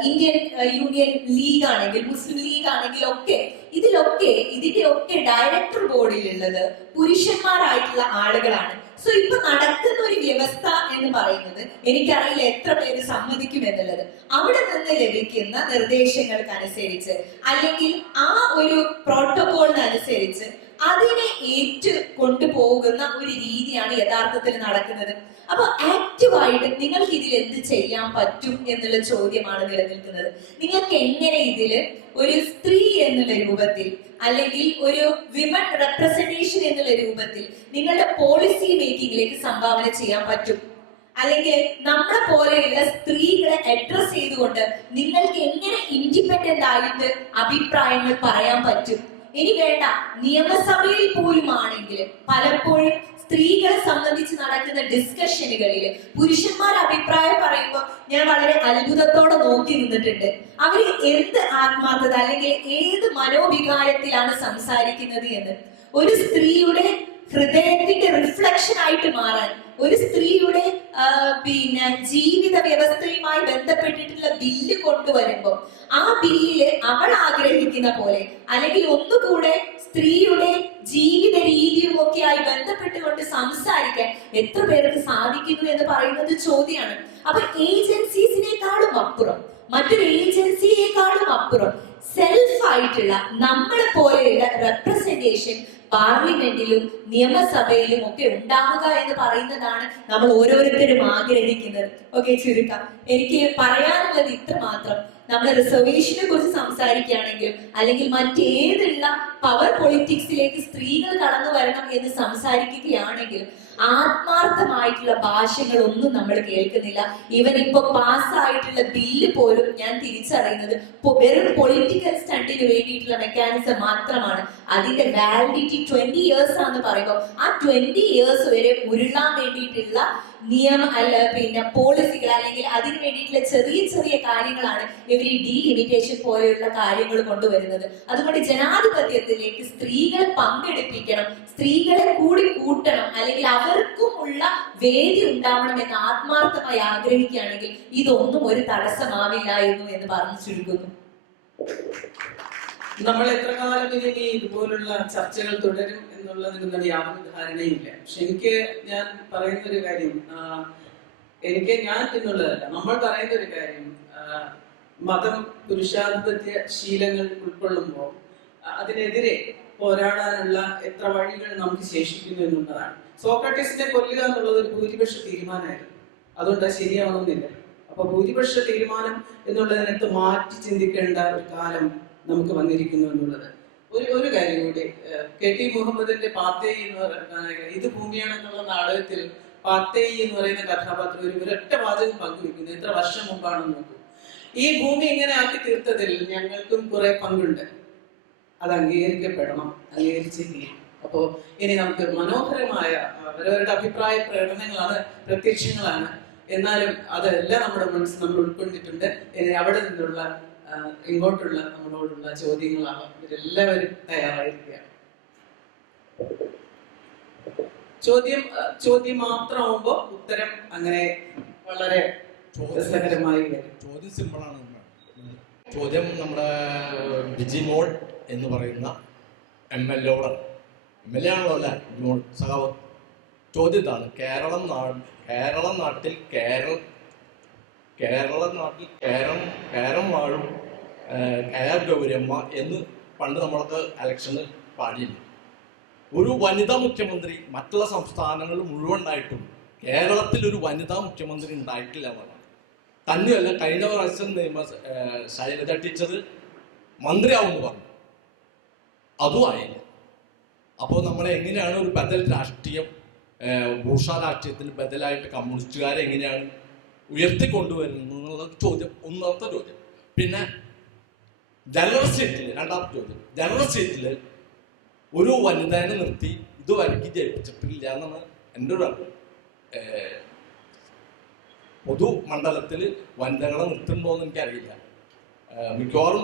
ഇന്ത്യൻ യൂണിയൻ ലീഗ് ആണെങ്കിൽ, മുസ്ലിം ലീഗ് ആണെങ്കിലും ഒക്കെ ഇതിന്റെ ഒക്കെ ഡയറക്ടർ ബോർഡിലുള്ളത് പുരുഷന്മാരായിട്ടുള്ള ആളുകളാണ്. സോ ഇപ്പൊ നടക്കുന്ന ഒരു വ്യവസ്ഥ എന്ന് പറയുന്നത്, എനിക്കറിയില്ല എത്ര പേര് സമ്മതിക്കും എന്നുള്ളത്, അവിടെ നിന്ന് ലഭിക്കുന്ന നിർദ്ദേശങ്ങൾക്കനുസരിച്ച് അല്ലെങ്കിൽ ആ ഒരു പ്രോട്ടോകോളിനനുസരിച്ച് അതിനെ ഏറ്റു കൊണ്ടുപോകുന്ന ഒരു രീതിയാണ് യഥാർത്ഥത്തിൽ നടക്കുന്നത്. അപ്പൊ ആക്റ്റീവായിട്ട് നിങ്ങൾക്ക് ഇതിൽ എന്ത് ചെയ്യാൻ പറ്റും എന്നുള്ള ചോദ്യമാണ് നിലനിൽക്കുന്നത്. നിങ്ങൾക്ക് എങ്ങനെ ഇതില് ഒരു സ്ത്രീ എന്നുള്ള രൂപത്തിൽ അല്ലെങ്കിൽ ഒരു വിമൻ റെപ്രസെന്റേഷൻ എന്നുള്ള രൂപത്തിൽ നിങ്ങളുടെ പോളിസി മേക്കിങ്ങിലേക്ക് സംഭാവന ചെയ്യാൻ പറ്റും? അല്ലെങ്കിൽ നമ്മളെ പോലെയുള്ള സ്ത്രീകളെ അഡ്രസ് ചെയ്തുകൊണ്ട് നിങ്ങൾക്ക് എങ്ങനെ ഇൻഡിപെൻഡന്റ് ആയിട്ട് അഭിപ്രായങ്ങൾ പറയാൻ പറ്റും? ഇനി വേണ്ട, നിയമസഭയിൽ പോലും ആണെങ്കിൽ പലപ്പോഴും സ്ത്രീകളെ സംബന്ധിച്ച് നടക്കുന്ന ഡിസ്കഷനുകളിൽ പുരുഷന്മാർ അഭിപ്രായം പറയുമ്പോൾ ഞാൻ വളരെ അത്ഭുതത്തോടെ നോക്കി നിന്നിട്ടുണ്ട്. അവർ എന്ത് ആത്മാർത്ഥത അല്ലെങ്കിൽ ഏത് മനോവികാരത്തിലാണ് സംസാരിക്കുന്നത് എന്ന്. ഒരു സ്ത്രീയുടെ ഹൃദയത്തിന്റെ റിഫ്ലക്ഷൻ ആയിട്ട് മാറാൻ, ഒരു സ്ത്രീയുടെ ജീവിത വ്യവസ്ഥയുമായി ബന്ധപ്പെട്ടിട്ടുള്ള ബില്ല് കൊണ്ടുവരുമ്പോൾ ആ ബില്ലില് അവൾ ആഗ്രഹിക്കുന്ന പോലെ അല്ലെങ്കിൽ ഒന്നുകൂടെ സ്ത്രീയുടെ ജീവിത രീതിയും ഒക്കെ ആയി ബന്ധപ്പെട്ടുകൊണ്ട് സംസാരിക്കാൻ എത്ര പേർക്ക് സാധിക്കുന്നു എന്ന് പറയുന്നത് ചോദ്യമാണ്. അപ്പൊ ഏജൻസീസിനേക്കാളും അപ്പുറം, മറ്റൊരു ഏജൻസിയേക്കാളും അപ്പുറം സെൽഫായിട്ടുള്ള നമ്മളെ പോലെയുള്ള റെപ്രസെന്റേഷൻ പാർലമെന്റിലും നിയമസഭയിലും ഒക്കെ ഉണ്ടാവുക എന്ന് പറയുന്നതാണ് നമ്മൾ ഓരോരുത്തരും ആഗ്രഹിക്കുന്നത്. ഓക്കെ, ചുരുക്കം എനിക്ക് പറയാനുള്ളത് ഇത്ര മാത്രം. നമ്മൾ റിസർവേഷനെ കുറിച്ച് സംസാരിക്കുകയാണെങ്കിലും അല്ലെങ്കിൽ മറ്റേതുള്ള പവർ പൊളിറ്റിക്സിലേക്ക് സ്ത്രീകൾ കടന്നു വരണം എന്ന് സംസാരിക്കുകയാണെങ്കിലും ആത്മാർത്ഥമായിട്ടുള്ള ഭാഷകളൊന്നും നമ്മൾ കേൾക്കുന്നില്ല. ഇവൻ ഇപ്പൊ പാസ്സായിട്ടുള്ള ബില്ല് പോലും ഞാൻ തിരിച്ചറിയുന്നത് വെറും പൊളിറ്റിക്കൽ സ്റ്റണ്ടിന് വേണ്ടിയിട്ടുള്ള മെക്കാനിസം മാത്രമാണ്. അതിന്റെ വാലിഡിറ്റി 20 years ആണെന്ന് പറയുമ്പോൾ ആ 20 years വരെ ഉരുളാൻ വേണ്ടിയിട്ടുള്ള പിന്നെ പോളിസികൾ അല്ലെങ്കിൽ അതിന് വേണ്ടിയിട്ടുള്ള ചെറിയ ചെറിയ കാര്യങ്ങളാണ് ഇവർ ഈ ഡീലിമിറ്റേഷൻ പോലെയുള്ള കാര്യങ്ങൾ കൊണ്ടുവരുന്നത്. അതുകൊണ്ട് ജനാധിപത്യത്തിലേക്ക് സ്ത്രീകളെ പങ്കെടുപ്പിക്കണം, സ്ത്രീകളെ കൂടി കൂട്ടണം, അല്ലെങ്കിൽ അവർക്കും ഉള്ള വേദി ഉണ്ടാവണം എന്ന് ആത്മാർത്ഥമായി ആഗ്രഹിക്കുകയാണെങ്കിൽ ഇതൊന്നും ഒരു തടസ്സമാവില്ലായിരുന്നു എന്ന് പറഞ്ഞു ചുരുക്കുന്നു. നമ്മൾ എത്ര കാലം ഇനി ഇതുപോലുള്ള ചർച്ചകൾ തുടരും എന്നുള്ളതിനൊന്നും യാതൊരു ധാരണയില്ല. പക്ഷെ ഞാൻ പറയുന്ന ഒരു കാര്യം, ഞാൻ എന്നുള്ളതല്ല, നമ്മൾ പറയുന്ന ഒരു കാര്യം, മതം പുരുഷാധിപത്യ ശീലങ്ങൾ ഉൾക്കൊള്ളുമ്പോൾ അതിനെതിരെ പോരാടാനുള്ള എത്ര വഴികൾ നമുക്ക് ശേഷിക്കുന്നു എന്നുള്ളതാണ്. സോക്രട്ടീസിനെ കൊല്ലുക എന്നുള്ളത് ഒരു ഭൂരിപക്ഷ തീരുമാനമായിരുന്നു. അതുകൊണ്ട് ശരിയാവണമെന്നില്ല. അപ്പൊ ഭൂരിപക്ഷ തീരുമാനം എന്നുള്ളതിനകത്ത് മാറ്റി ചിന്തിക്കേണ്ട ഒരു കാലം നമുക്ക് വന്നിരിക്കുന്നു എന്നുള്ളത്. ഒരു കാര്യം കൂടി, KT മുഹമ്മദിന്റെ പാത്തേയി എന്ന് പറയുന്ന ഇത് ഭൂമിയാണെന്നുള്ള നാടകത്തിൽ പാത്തേയി എന്ന് പറയുന്ന കഥാപാത്രം ഒരൊറ്റ വാചകം പങ്കുവെക്കുന്നു. എത്ര വർഷം മുമ്പാണെന്ന് നോക്കൂ. ഈ ഭൂമി ഇങ്ങനെ ആക്കി തീർത്തതിൽ ഞങ്ങൾക്കും കുറെ പങ്കുണ്ട്, അത് അംഗീകരിക്കപ്പെടണം, അംഗീകരിച്ചിരിക്കും. അപ്പോ ഇനി നമുക്ക് മനോഹരമായ അവരവരുടെ അഭിപ്രായ പ്രകടനങ്ങളാണ്, പ്രത്യക്ഷങ്ങളാണ്, എന്നാലും അതെല്ലാം നമ്മുടെ മനസ്സിൽ നമ്മൾ ഉൾക്കൊണ്ടിട്ടുണ്ട്. ഇനി അവിടെ നിന്നുള്ള ഇങ്ങോട്ടുള്ള നമ്മളോടുള്ള ചോദ്യങ്ങളാണ്. ഇവരെല്ലാവരും തയ്യാറായിരിക്കുക. ചോദ്യം മാത്രമാകുമ്പോ ഉത്തരം അങ്ങനെ വളരെ രസകരമായി വരും. ചോദ്യം സിമ്പിളാണ്. ചോദ്യം നമ്മുടെ ബിജിമോൾ എന്ന് പറയുന്ന MLA ആണല്ലോ അല്ലേ? ബിജിമോൾ സഖാവ്. ചോദ്യം ഇതാണ്, കേരളം നാട്ടിൽ കേരം വാഴും KR ഗൗരിയമ്മ എന്ന് പണ്ട് നമ്മളൊക്കെ ഇലക്ഷന് പാടിയില്ല. ഒരു വനിതാ മുഖ്യമന്ത്രി മറ്റുള്ള സംസ്ഥാനങ്ങൾ മുഴുവൻ ഉണ്ടായിട്ടും കേരളത്തിൽ ഒരു വനിതാ മുഖ്യമന്ത്രി ഉണ്ടായിട്ടില്ല എന്നാണ്. തന്നെയല്ല, കഴിഞ്ഞ പ്രാവശ്യം ശൈലജ ടീച്ചർ മന്ത്രിയാവുമെന്ന് പറഞ്ഞു, അതും ആയില്ല. അപ്പോൾ നമ്മൾ എങ്ങനെയാണ് ഒരു ബദൽ രാഷ്ട്രീയം, ഭൂഷാ രാഷ്ട്രീയത്തിന് ബദലായിട്ട് കമ്മ്യൂണിസ്റ്റുകാരെ എങ്ങനെയാണ് ഉയർത്തിക്കൊണ്ടുവരുന്നത് എന്നുള്ള ചോദ്യം ഒന്നാമത്തെ ചോദ്യം. പിന്നെ ജനറൽ സീറ്റിൽ, രണ്ടാമത്തെ ചോദ്യം, ജനറൽ സീറ്റിൽ ഒരു വനിതയെ നിർത്തി ഇതുവരെയ്ക്ക് ജയിപ്പിച്ചിട്ടില്ല എന്നാണ് എൻ്റെ ഒരു പൊതു മണ്ഡലത്തിൽ വനിതകളെ നിർത്തുന്നുണ്ടോ എന്ന് എനിക്കറിയില്ല. മിക്കവാറും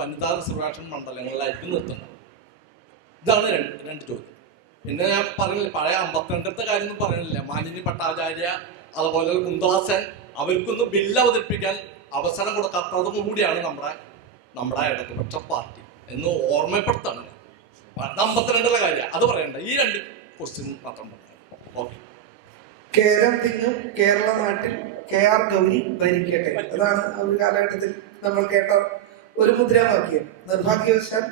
വനിതാ റിസർവേഷൻ മണ്ഡലങ്ങളിലായിരിക്കും നിർത്തുന്നത്. ഇതാണ് രണ്ട് ചോദ്യം. പിന്നെ ഞാൻ പറഞ്ഞില്ല, പഴയ 52 കാര്യമൊന്നും പറയുന്നില്ല. മാലിനി ഭട്ടാചാര്യ അതുപോലെ കുന്ദാസൻ, അവർക്കൊന്നും ബില്ല് അവതരിപ്പിക്കാൻ അവസരം കൊടുക്കാത്തതും കൂടിയാണ് നമ്മുടെ ഇടതുപക്ഷ പാർട്ടി എന്ന് ഓർമ്മപ്പെടുത്താണ്. 52 കാര്യം അത് പറയണ്ട. ഈ 2 ക്വസ്റ്റ്യൻ മാത്രം ഓക്കെ. കേരം തിങ്ങും കേരള നാട്ടിൽ KR ഗൗരി ഭരിക്കട്ടെ, അതാണ് ഒരു കാലഘട്ടത്തിൽ നമ്മൾ കേട്ട ഒരു മുദ്രാവാക്യം. നിർഭാഗ്യവശാൽ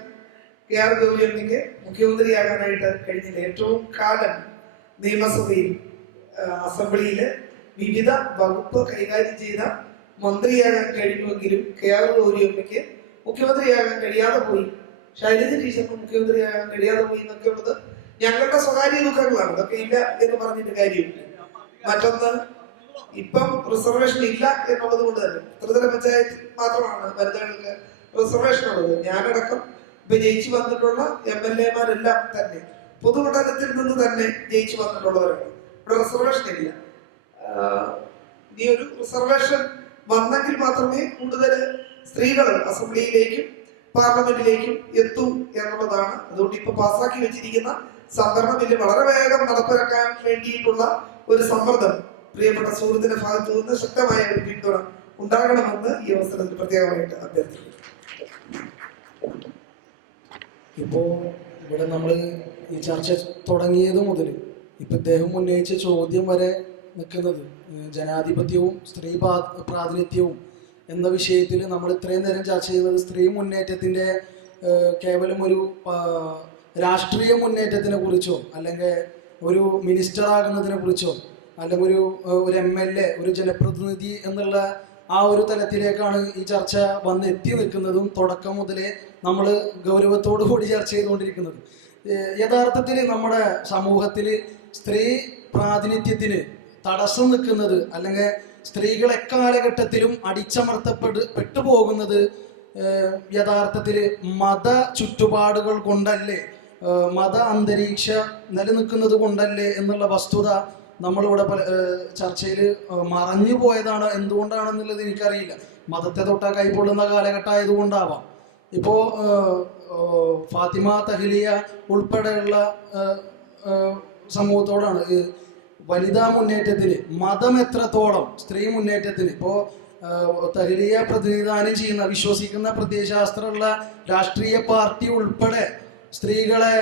KR ഗൗരിയമ്മയ്ക്ക് മുഖ്യമന്ത്രിയാകാനായിട്ട് കഴിഞ്ഞില്ല. ഏറ്റവും കാലം നിയമസഭയിൽ അസംബ്ലിയില് വിവിധ വകുപ്പ് കൈകാര്യം ചെയ്ത മന്ത്രിയാകാൻ കഴിയുമെങ്കിലും KR ഗൗരിയമ്മയ്ക്ക് മുഖ്യമന്ത്രിയാകാൻ കഴിയാതെ പോയി. ശൈലജ ടീച്ചർക്ക് മുഖ്യമന്ത്രിയാകാൻ കഴിയാതെ പോയി എന്നൊക്കെ ഉള്ളത് ഞങ്ങളുടെ സ്വകാര്യ ദുഃഖങ്ങളാണ്. അതൊക്കെ ഇല്ല എന്ന് പറഞ്ഞിട്ട് കാര്യമില്ല. മറ്റൊന്ന്, ഇപ്പം റിസർവേഷൻ ഇല്ല എന്നുള്ളത് കൊണ്ട് തന്നെ ത്രിതല പഞ്ചായത്ത് മാത്രമാണ് വനിതകൾക്ക് റിസർവേഷൻ ഉള്ളത്. ഞാനടക്കം ഇപ്പൊ ജയിച്ചു വന്നിട്ടുള്ള MLA-മാരെല്ലാം തന്നെ പൊതുമണ്ഡലത്തിൽ നിന്ന് തന്നെ ജയിച്ചു വന്നിട്ടുള്ളവരാണ്. ഇവിടെ റിസർവേഷൻ ഇല്ല. ഇനി ഒരു റിസർവേഷൻ വന്നെങ്കിൽ മാത്രമേ കൂടുതൽ സ്ത്രീകൾ അസംബ്ലിയിലേക്കും പാർലമെന്റിലേക്കും എത്തൂ എന്നുള്ളതാണ്. അതുകൊണ്ട് ഇപ്പൊ പാസ്സാക്കി വെച്ചിരിക്കുന്ന സംവരണ ബില്ല് വളരെ വേഗം നടപ്പിലാക്കാൻ വേണ്ടിയിട്ടുള്ള ഒരു സമ്മർദ്ദം പ്രിയപ്പെട്ട സുഹൃത്തിന്റെ ഭാഗത്തു നിന്ന് ശക്തമായ ഒരു പിന്തുണ ഉണ്ടാകണമെന്ന് ഈ അവസരത്തിൽ പ്രത്യേകമായിട്ട് അഭ്യർത്ഥിക്കുന്നു. ഇപ്പോ ഇവിടെ നമ്മൾ ഈ ചർച്ച തുടങ്ങിയത് മുതൽ ഇപ്പൊ ഇദ്ദേഹം ഉന്നയിച്ച ചോദ്യം വരെ നിൽക്കുന്നത് ജനാധിപത്യവും സ്ത്രീ പ്രാതിനിധ്യവും എന്ന വിഷയത്തിൽ നമ്മൾ ഇത്രയും നേരം ചർച്ച ചെയ്യുന്നത് സ്ത്രീ മുന്നേറ്റത്തിൻ്റെ കേവലം ഒരു രാഷ്ട്രീയ മുന്നേറ്റത്തിനെ കുറിച്ചോ അല്ലെങ്കിൽ ഒരു മിനിസ്റ്റർ ആകുന്നതിനെ കുറിച്ചോ അല്ലെങ്കിൽ ഒരു MLA, ഒരു ജനപ്രതിനിധി എന്നുള്ള ആ ഒരു തലത്തിലേക്കാണ് ഈ ചർച്ച വന്ന് എത്തി നിൽക്കുന്നതും തുടക്കം മുതലേ നമ്മൾ ഗൗരവത്തോടു കൂടി ചർച്ച ചെയ്തുകൊണ്ടിരിക്കുന്നത്. യഥാർത്ഥത്തിൽ നമ്മുടെ സമൂഹത്തിൽ സ്ത്രീ പ്രാതിനിധ്യത്തിന് തടസ്സം നിൽക്കുന്നത് അല്ലെങ്കിൽ സ്ത്രീകൾ എക്കാലഘട്ടത്തിലും അടിച്ചമർത്തപ്പെട്ടു പോകുന്നത് യഥാർത്ഥത്തിൽ മത ചുറ്റുപാടുകൾ കൊണ്ടല്ലേ, മത അന്തരീക്ഷ നിലനിൽക്കുന്നത് കൊണ്ടല്ലേ എന്നുള്ള വസ്തുത നമ്മളിവിടെ ചർച്ചയിൽ മറഞ്ഞു പോയതാണ്. എന്തുകൊണ്ടാണെന്നുള്ളത് എനിക്കറിയില്ല. മതത്തെ തൊട്ടാ കൈപ്പൊള്ളുന്ന കാലഘട്ടം ആയതുകൊണ്ടാവാം. ഇപ്പോൾ ഫാത്തിമ തഹ്ലിയ ഉൾപ്പെടെയുള്ള സമൂഹത്തോടാണ് വനിതാ മുന്നേറ്റത്തിന് മതം എത്രത്തോളം സ്ത്രീ മുന്നേറ്റത്തിന് ഇപ്പോൾ തഹ്ലിയ പ്രതിനിധാനം ചെയ്യുന്ന വിശ്വസിക്കുന്ന പ്രത്യയശാസ്ത്രമുള്ള രാഷ്ട്രീയ പാർട്ടി ഉൾപ്പെടെ സ്ത്രീകളെ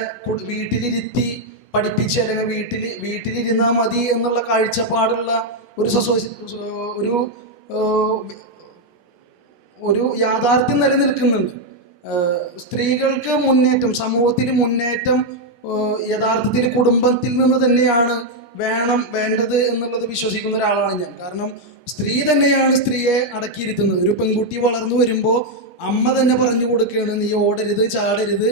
വീട്ടിലിരുത്തി പഠിപ്പിച്ച് അല്ലെങ്കിൽ വീട്ടിലിരുന്നാൽ മതി എന്നുള്ള കാഴ്ചപ്പാടുള്ള ഒരു യാഥാർത്ഥ്യം നിലനിൽക്കുന്നുണ്ട്. സ്ത്രീകൾക്ക് മുന്നേറ്റം, സമൂഹത്തിൽ മുന്നേറ്റം യഥാർത്ഥത്തിൽ കുടുംബത്തിൽ നിന്ന് തന്നെയാണ് വേണ്ടത് എന്നുള്ളത് വിശ്വസിക്കുന്ന ഒരാളാണ് ഞാൻ. കാരണം സ്ത്രീ തന്നെയാണ് സ്ത്രീയെ അടക്കിയിരുത്തുന്നത്. ഒരു പെൺകുട്ടി വളർന്നു വരുമ്പോൾ അമ്മ തന്നെ പറഞ്ഞു കൊടുക്കുകയാണ്, നീ ഓടരുത്, ചാടരുത്,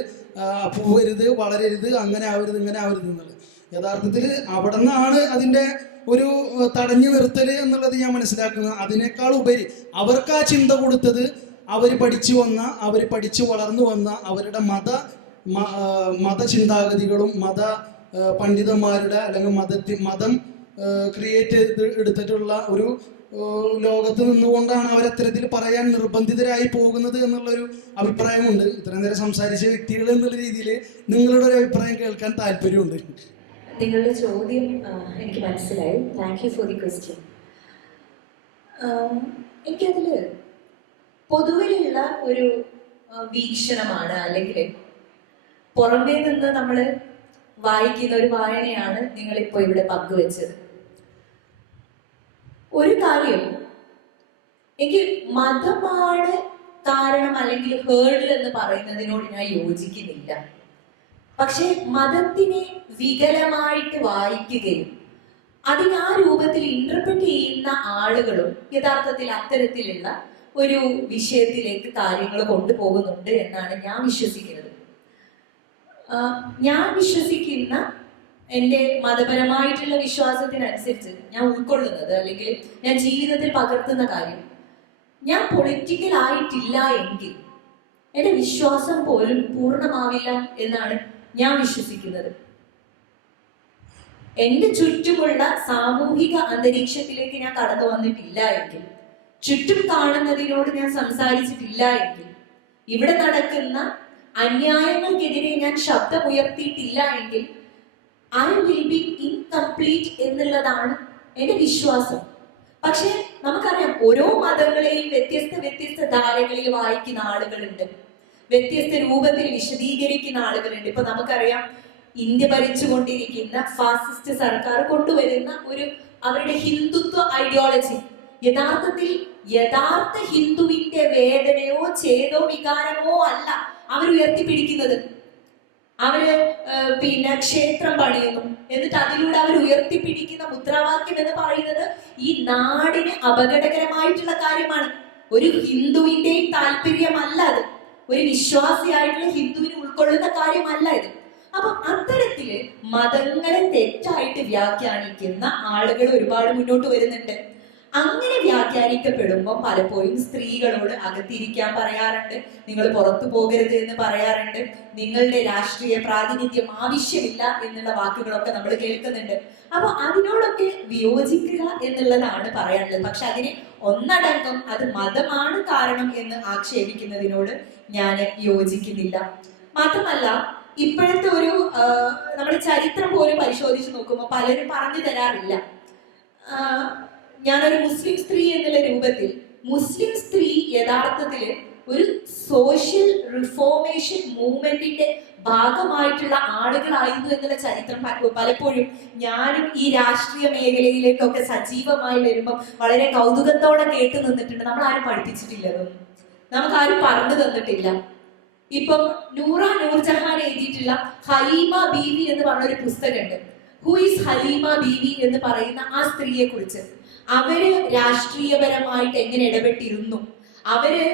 പോവരുത്, വളരരുത്, അങ്ങനെ ആവരുത്, ഇങ്ങനെ ആവരുത് എന്നുള്ളത്. യഥാർത്ഥത്തിൽ അവിടെ നിന്നാണ് അതിൻ്റെ ഒരു തടഞ്ഞു നിർത്തൽ എന്നുള്ളത് ഞാൻ മനസ്സിലാക്കുന്നത്. അതിനേക്കാൾ ഉപരി അവർക്ക് ആ ചിന്ത കൊടുത്തത് അവർ പഠിച്ചു വളർന്നു വന്ന അവരുടെ മതചിന്താഗതികളും പണ്ഡിതന്മാരുടെ അല്ലെങ്കിൽ മതം ക്രിയേറ്റ് എടുത്തിട്ടുള്ള ഒരു ലോകത്ത് നിന്നുകൊണ്ടാണ് അവരത്തരത്തിൽ പറയാൻ നിർബന്ധിതരായി പോകുന്നത് എന്നുള്ളൊരു അഭിപ്രായമുണ്ട്. ഇത്രയും നേരം സംസാരിച്ച വ്യക്തികൾ എന്നുള്ള രീതിയിൽ നിങ്ങളുടെ ഒരു അഭിപ്രായം കേൾക്കാൻ താല്പര്യമുണ്ട്. നിങ്ങളുടെ ചോദ്യം എനിക്ക് മനസ്സിലായി. Thank you for the question. എനിക്കതിൽ പൊതുവിലുള്ള ഒരു വീക്ഷണമാണ്, അല്ലെങ്കിൽ പുറമേ നിന്ന് നമ്മൾ വായിക്കുന്ന ഒരു വായനയാണ് നിങ്ങളിപ്പോൾ ഇവിടെ പങ്കുവെച്ചത്. ഒരു കാര്യം, എനിക്ക് മതമാണ് കാരണം അല്ലെങ്കിൽ ഹേർഡിൽ എന്ന് പറയുന്നതിനോട് ഞാൻ യോജിക്കുന്നില്ല. പക്ഷെ മതത്തിനെ വികലമായിട്ട് വായിക്കുകയും അതിന് ആ രൂപത്തിൽ ഇന്റർപ്രറ്റ് ചെയ്യുന്ന ആളുകളും യഥാർത്ഥത്തിൽ അത്തരത്തിലുള്ള ഒരു വിഷയത്തിലേക്ക് കാര്യങ്ങൾ കൊണ്ടുപോകുന്നുണ്ട് എന്നാണ് ഞാൻ വിശ്വസിക്കുന്നത്. ഞാൻ വിശ്വസിക്കുന്ന എൻ്റെ മതപരമായിട്ടുള്ള വിശ്വാസത്തിനനുസരിച്ച് ഞാൻ ഉൾക്കൊള്ളുന്നത് അല്ലെങ്കിൽ ഞാൻ ജീവിതത്തിൽ പകർത്തുന്ന കാര്യം, ഞാൻ പൊളിറ്റിക്കൽ ആയിട്ടില്ല എങ്കിൽ എൻ്റെ വിശ്വാസം പോലും പൂർണ്ണമാവില്ല എന്നാണ് ഞാൻ വിശ്വസിക്കുന്നത്. എൻ്റെ ചുറ്റുമുള്ള സാമൂഹിക അന്തരീക്ഷത്തിലേക്ക് ഞാൻ കടന്നു വന്നിട്ടില്ല എങ്കിൽ, ചുറ്റും കാണുന്നതിനോട് ഞാൻ സംസാരിച്ചിട്ടില്ല എങ്കിൽ, ഇവിടെ നടക്കുന്ന അന്യായങ്ങൾക്കെതിരെ ഞാൻ ശബ്ദമുയർത്തിയിട്ടില്ല എങ്കിൽ ഐ വിൽ ബി ഇൻകംപ്ലീറ്റ് എന്നുള്ളതാണ് എൻ്റെ വിശ്വാസം. പക്ഷെ നമുക്കറിയാം, ഓരോ മതങ്ങളെയും വ്യത്യസ്ത ധാരകളിൽ വായിക്കുന്ന ആളുകളുണ്ട്, വ്യത്യസ്ത രൂപത്തിൽ വിശദീകരിക്കുന്ന ആളുകളുണ്ട്. ഇപ്പൊ നമുക്കറിയാം, ഇന്ത്യ ഭരിച്ചുകൊണ്ടിരിക്കുന്ന ഫാസിസ്റ്റ് സർക്കാർ കൊണ്ടുവരുന്ന അവരുടെ ഹിന്ദുത്വ ഐഡിയോളജി യഥാർത്ഥ ഹിന്ദുവിന്റെ വേദനയോ ഛേദോ വികാരമോ അല്ല അവർ ഉയർത്തിപ്പിടിക്കുന്നത്. അവര് ക്ഷേത്രം പണിയുന്നു, എന്നിട്ട് അതിലൂടെ അവർ ഉയർത്തിപ്പിടിക്കുന്ന മുദ്രാവാക്യം എന്ന് പറയുന്നത് ഈ നാടിന് അപകടകരമായിട്ടുള്ള കാര്യമാണ്. ഒരു ഹിന്ദുവിന്റെയും താല്പര്യമല്ല അത്, ഒരു വിശ്വാസിയായിട്ടുള്ള ഹിന്ദുവിന് ഉൾക്കൊള്ളുന്ന കാര്യമല്ല ഇത്. അപ്പൊ അത്തരത്തില് മതങ്ങളെ തെറ്റായിട്ട് വ്യാഖ്യാനിക്കുന്ന ആളുകൾ ഒരുപാട് മുന്നോട്ട് വരുന്നുണ്ട്. അങ്ങനെ വ്യാഖ്യാനിക്കപ്പെടുമ്പോൾ പലപ്പോഴും സ്ത്രീകളോട് അകത്തിരിക്കാൻ പറയാറുണ്ട്, നിങ്ങൾ പുറത്തു പോകരുത് എന്ന് പറയാറുണ്ട്, നിങ്ങളുടെ രാഷ്ട്രീയ പ്രാതിനിധ്യം ആവശ്യമില്ല എന്നുള്ള വാക്കുകളൊക്കെ നമ്മൾ കേൾക്കുന്നുണ്ട്. അപ്പൊ അതിനോടൊക്കെ വിയോജിക്കുക എന്നുള്ളതാണ് പറയാനുള്ളത്. പക്ഷെ അതിനെ ഒന്നടങ്കം അത് മതമാണ് കാരണം എന്ന് ആക്ഷേപിക്കുന്നതിനോട് ഞാൻ യോജിക്കുന്നില്ല. മാത്രമല്ല, ഇപ്പോഴത്തെ നമ്മുടെ ചരിത്രം പോലും പരിശോധിച്ച് നോക്കുമ്പോൾ പലരും പറഞ്ഞു തരാറില്ല. ഞാനൊരു മുസ്ലിം സ്ത്രീ എന്നുള്ള രൂപത്തിൽ, മുസ്ലിം സ്ത്രീ യഥാർത്ഥത്തിൽ ഒരു സോഷ്യൽ റിഫോർമേഷൻ മൂവ്മെന്റിന്റെ ഭാഗമായിട്ടുള്ള ആളുകളായിരുന്നു എന്നുള്ള ചരിത്രം പലപ്പോഴും ഞാനും ഈ രാഷ്ട്രീയ മേഖലയിലേക്കൊക്കെ സജീവമായി വരുമ്പോൾ വളരെ കൗതുകത്തോടെ കേട്ടു നിന്നിട്ടുണ്ട്. നമ്മൾ ആരും പഠിപ്പിച്ചിട്ടില്ലതൊന്നും, നമുക്കാരും പറഞ്ഞു തന്നിട്ടില്ല. ഇപ്പം നൂർജഹാൻ എഴുതിയിട്ടുള്ള ഹലീമ ബീവി എന്ന് പറഞ്ഞൊരു പുസ്തകമുണ്ട്. ഹു ഈസ് ഹലീമ ബീവി എന്ന് പറയുന്ന ആ സ്ത്രീയെ കുറിച്ച്, അവര് രാഷ്ട്രീയപരമായിട്ട് എങ്ങനെ ഇടപെട്ടിരുന്നു, അവര്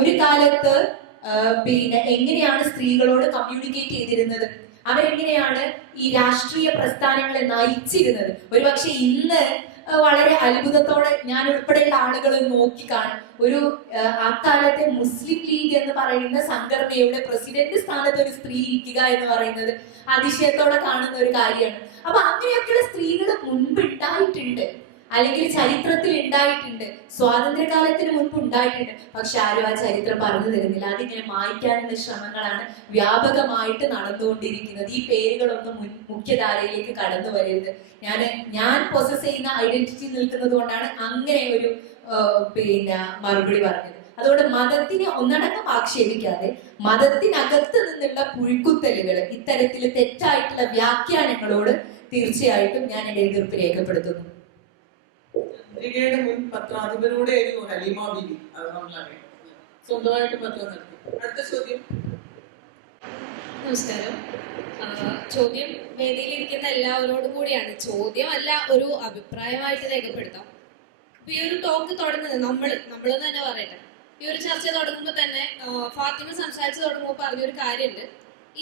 ഒരു കാലത്ത് പിന്നെ എങ്ങനെയാണ് സ്ത്രീകളോട് കമ്മ്യൂണിക്കേറ്റ് ചെയ്തിരുന്നത്, അവരെങ്ങനെയാണ് ഈ രാഷ്ട്രീയ പ്രസ്ഥാനങ്ങളെ നയിച്ചിരുന്നത്. ഒരുപക്ഷെ ഇന്ന് വളരെ അത്ഭുതത്തോടെ ഞാൻ ഉൾപ്പെടെയുള്ള ആളുകൾ നോക്കിക്കാണും. ഒരു അക്കാലത്തെ മുസ്ലിം ലീഗ് എന്ന് പറയുന്ന സംഘടനയുടെ പ്രസിഡന്റ് സ്ഥാനത്ത് ഒരു സ്ത്രീ ഇരിക്കുക എന്ന് പറയുന്നത് അതിശയത്തോടെ കാണുന്ന ഒരു കാര്യമാണ്. അപ്പൊ അങ്ങനെയൊക്കെയുള്ള സ്ത്രീകൾ മുൻപ് ഉണ്ടായിട്ടുണ്ട്, അല്ലെങ്കിൽ ചരിത്രത്തിൽ ഉണ്ടായിട്ടുണ്ട്, സ്വാതന്ത്ര്യകാലത്തിന് മുൻപ് ഉണ്ടായിട്ടുണ്ട്. പക്ഷെ ആരും ആ ചരിത്രം പറഞ്ഞു തരുന്നില്ല. അതിങ്ങനെ മായ്ക്കാനുള്ള ശ്രമങ്ങളാണ് വ്യാപകമായിട്ട് നടന്നുകൊണ്ടിരിക്കുന്നത്. ഈ പേരുകളൊന്നും മുഖ്യധാരയിലേക്ക് കടന്നു വരരുത്. ഞാൻ പൊസസ് ചെയ്യുന്ന ഐഡന്റിറ്റി നിൽക്കുന്നത് കൊണ്ടാണ് അങ്ങനെ ഒരു മറുപടി പറഞ്ഞത്. അതുകൊണ്ട് മതത്തിനെ ഒന്നടങ്കം ആക്ഷേപിക്കാതെ മതത്തിനകത്ത് നിന്നുള്ള പുഴുക്കുത്തലുകൾ, ഇത്തരത്തിൽ തെറ്റായിട്ടുള്ള വ്യാഖ്യാനങ്ങളോട് തീർച്ചയായിട്ടും ഞാൻ എന്റെ എതിർപ്പ് രേഖപ്പെടുത്തുന്നു. അമേരിക്കയുടെ മുൻ പത്രാധിപരോടെയായിരുന്നു ഹലീമ ബീവി, അത് നമ്മളറിയാം. സ്വന്തമായിട്ട് പത്രം നടത്തി. അടുത്ത ചോദ്യം. നമസ്കാരം. ചോദ്യം വേദിയിലിരിക്കുന്ന എല്ലാവരോടും കൂടിയാണ്. ചോദ്യമല്ല, ഒരു അഭിപ്രായമായിട്ട് രേഖപ്പെടുത്താം. ഇപ്പൊ ഈ ഒരു ടോക്ക് തുടങ്ങുന്നത് നമ്മളെന്ന് തന്നെ പറയട്ടെ. ഈ ഒരു ചർച്ച തുടങ്ങുമ്പോൾ തന്നെ ഫാത്തിമ സംസാരിച്ച് തുടങ്ങുമ്പോൾ പറഞ്ഞൊരു കാര്യമുണ്ട്.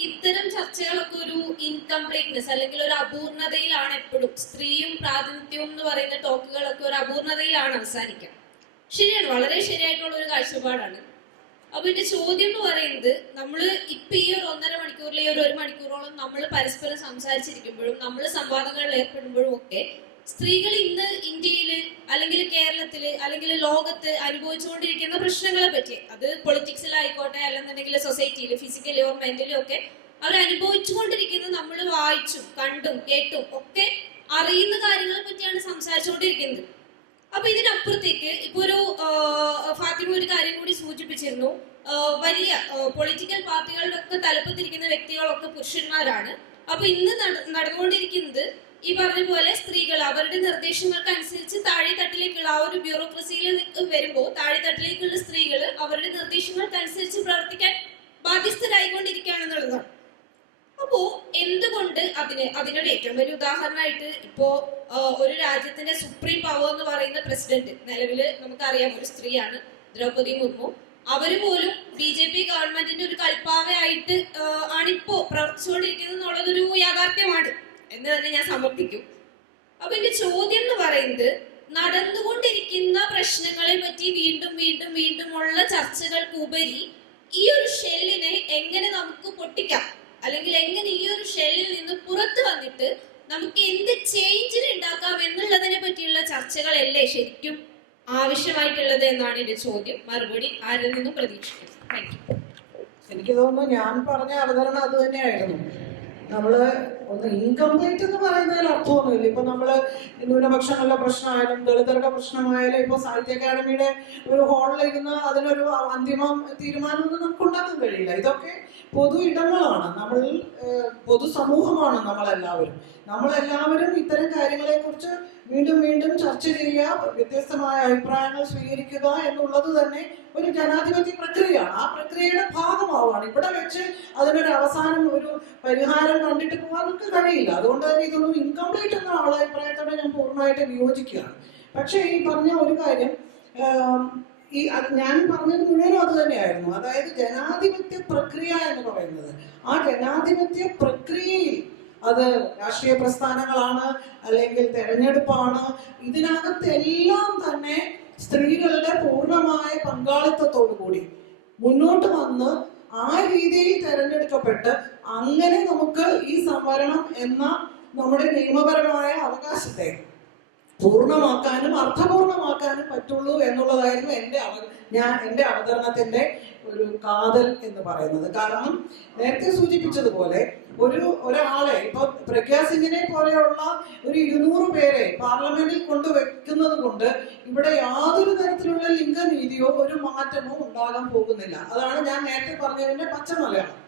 ഇത്തരം ചർച്ചകളൊക്കെ ഒരു ഇൻകംപ്ലീറ്റ്നെസ് അല്ലെങ്കിൽ ഒരു അപൂർണതയിലാണ് എപ്പോഴും. സ്ത്രീയും പ്രാതിനിധ്യവും എന്ന് പറയുന്ന ടോക്കുകളൊക്കെ ഒരു അപൂർണതയിലാണ് അവസാനിക്കുക. ശരിയാണ്, വളരെ ശരിയായിട്ടുള്ള ഒരു കാഴ്ചപ്പാടാണ്. അപ്പൊ എന്റെ ചോദ്യം എന്ന് പറയുന്നത്, നമ്മള് ഇപ്പൊ ഈ ഒരു 1.5 മണിക്കൂറിൽ ഈ ഒരു 1 മണിക്കൂറോളം നമ്മൾ പരസ്പരം സംസാരിച്ചിരിക്കുമ്പോഴും നമ്മൾ സംവാദങ്ങളിൽ ഏർപ്പെടുമ്പോഴും ഒക്കെ സ്ത്രീകൾ ഇന്ന് ഇന്ത്യയില് അല്ലെങ്കിൽ കേരളത്തില് അല്ലെങ്കിൽ ലോകത്ത് അനുഭവിച്ചുകൊണ്ടിരിക്കുന്ന പ്രശ്നങ്ങളെ പറ്റി, അത് പൊളിറ്റിക്സിലായിക്കോട്ടെ അല്ലെന്നുണ്ടെങ്കിൽ സൊസൈറ്റിയിൽ ഫിസിക്കലി ഓർ മെന്റലി ഒക്കെ അവർ അനുഭവിച്ചുകൊണ്ടിരിക്കുന്ന നമ്മൾ വായിച്ചും കണ്ടും കേട്ടും ഒക്കെ അറിയുന്ന കാര്യങ്ങളെ പറ്റിയാണ് സംസാരിച്ചുകൊണ്ടിരിക്കുന്നത്. അപ്പൊ ഇതിനപ്പുറത്തേക്ക് ഇപ്പൊ ഒരു ഫാത്തിമ ഒരു കാര്യം കൂടി സൂചിപ്പിച്ചിരുന്നു. വലിയ പൊളിറ്റിക്കൽ പാർട്ടികളുടെ ഒക്കെ തലപ്പത്തിരിക്കുന്ന വ്യക്തികളൊക്കെ പുരുഷന്മാരാണ്. അപ്പൊ ഇന്ന് നടന്നുകൊണ്ടിരിക്കുന്നത് ഈ പറഞ്ഞ പോലെ സ്ത്രീകൾ അവരുടെ നിർദ്ദേശങ്ങൾക്ക് അനുസരിച്ച് താഴെത്തട്ടിലേക്കുള്ള ആ ഒരു ബ്യൂറോക്രസിയിൽ വരുമ്പോൾ താഴെത്തട്ടിലേക്കുള്ള സ്ത്രീകൾ അവരുടെ നിർദ്ദേശങ്ങൾക്ക് അനുസരിച്ച് പ്രവർത്തിക്കാൻ ബാധ്യസ്ഥരായിക്കൊണ്ടിരിക്കുകയാണെന്നുള്ളതാണ്. അപ്പോ എന്തുകൊണ്ട് അതിനൊരു ഏറ്റവും വലിയ ഉദാഹരണമായിട്ട് ഇപ്പോ ഒരു രാജ്യത്തിന്റെ സുപ്രീം പവർ എന്ന് പറയുന്ന പ്രസിഡന്റ് നിലവില് നമുക്കറിയാം ഒരു സ്ത്രീയാണ്, ദ്രൗപദി മുർമു. അവര് പോലും BJP ഗവൺമെന്റിന്റെ ഒരു കൽപ്പാവയായിട്ട് ആണിപ്പോ പ്രവർത്തിച്ചുകൊണ്ടിരിക്കുന്നത് എന്നുള്ളതൊരു യാഥാർത്ഥ്യമാണ് എന്ന് തന്നെ ഞാൻ സമർത്ഥിക്കും. അപ്പൊ എന്റെ ചോദ്യം എന്ന് പറയുന്നത്, നടന്നുകൊണ്ടിരിക്കുന്ന പ്രശ്നങ്ങളെ പറ്റി വീണ്ടും വീണ്ടും വീണ്ടുമുള്ള ചർച്ചകൾക്കുപരി ഈ ഒരു ഷെല്ലിനെ എങ്ങനെ നമുക്ക് പൊട്ടിക്കാം, അല്ലെങ്കിൽ എങ്ങനെ ഈ ഒരു ഷെല്ലിൽ നിന്ന് പുറത്തു വന്നിട്ട് നമുക്ക് എന്ത് ചേഞ്ചിന് ഉണ്ടാക്കാം എന്നുള്ളതിനെ പറ്റിയുള്ള ചർച്ചകളല്ലേ ശരിക്കും ആവശ്യമായിട്ടുള്ളത് എന്നാണ് എന്റെ ചോദ്യം. മറുപടി ആരിൽ നിന്നും പ്രതീക്ഷിക്കുന്നു. Thank you. എനിക്ക് തോന്നുന്നു ഞാൻ പറഞ്ഞ അവതരണം അത് തന്നെയായിരുന്നു. നമ്മള് ഒന്ന് ഇൻകംപ്ലീറ്റ് എന്ന് പറയുന്നതിൽ അർത്ഥമൊന്നുമില്ല. ഇപ്പൊ നമ്മള് ന്യൂനപക്ഷങ്ങളുടെ പ്രശ്നമായാലും ദളിതരുടെ പ്രശ്നമായാലും ഇപ്പൊ സാഹിത്യ അക്കാദമിയുടെ ഒരു ഹാളിലിരുന്ന് അതിനൊരു അന്തിമ തീരുമാനമൊന്നും നമുക്ക് ഉണ്ടാക്കാൻ കഴിയില്ല. ഇതൊക്കെ പൊതു ഇടങ്ങളാണ്, നമ്മൾ പൊതുസമൂഹമാണ്. നമ്മളെല്ലാവരും ഇത്തരം കാര്യങ്ങളെ കുറിച്ച് വീണ്ടും വീണ്ടും ചർച്ച ചെയ്യുക, വ്യത്യസ്തമായ അഭിപ്രായങ്ങൾ സ്വീകരിക്കുക എന്നുള്ളത് തന്നെ ഒരു ജനാധിപത്യ പ്രക്രിയയാണ്. ആ പ്രക്രിയയുടെ ഭാഗമാവാണ്. ഇവിടെ വെച്ച് അതിനൊരു അവസാനം ഒരു പരിഹാരം കണ്ടിട്ട് പോകാൻ നമുക്ക് കഴിയില്ല. അതുകൊണ്ട് തന്നെ ഇതൊന്നും ഇൻകംപ്ലീറ്റ് എന്ന ആളുടെ അഭിപ്രായത്തോടെ ഞാൻ പൂർണ്ണമായിട്ട് വിയോജിക്കുകയാണ്. പക്ഷേ ഈ പറഞ്ഞ ഒരു കാര്യം, ഞാൻ പറഞ്ഞത് മുഴുവനും അത് തന്നെയായിരുന്നു. അതായത് ജനാധിപത്യ പ്രക്രിയ എന്ന് പറയുന്നത്, ആ ജനാധിപത്യ പ്രക്രിയയിൽ അത് രാഷ്ട്രീയ പ്രസ്ഥാനങ്ങളാണ് അല്ലെങ്കിൽ തെരഞ്ഞെടുപ്പാണ്, ഇതിനകത്തെല്ലാം തന്നെ സ്ത്രീകളുടെ പൂർണ്ണമായ പങ്കാളിത്തത്തോടു കൂടി മുന്നോട്ട് വന്ന് ആ രീതിയിൽ തെരഞ്ഞെടുക്കപ്പെട്ട് അങ്ങനെ നമുക്ക് ഈ സംവരണം എന്ന നമ്മുടെ നിയമപരമായ അവകാശത്തെ പൂർണ്ണമാക്കാനും അർത്ഥപൂർണ്ണമാക്കാനും പറ്റുള്ളൂ എന്നുള്ളതായിരുന്നു എൻ്റെ അവതരണത്തിന്റെ ഒരു കാതൽ എന്ന് പറയുന്നത്. കാരണം നേരത്തെ സൂചിപ്പിച്ചതുപോലെ ഒരാളെ ഇപ്പൊ പ്രഗ്യാ സിംഗിനെ പോലെയുള്ള ഒരു 200 പേരെ പാർലമെന്റിൽ കൊണ്ടുവെക്കുന്നത് കൊണ്ട് ഇവിടെ യാതൊരു തരത്തിലുള്ള ലിംഗനീതിയോ ഒരു മാറ്റമോ ഉണ്ടാകാൻ പോകുന്നില്ല. അതാണ് ഞാൻ നേരത്തെ പറഞ്ഞതിന്റെ പച്ചമലയാളം.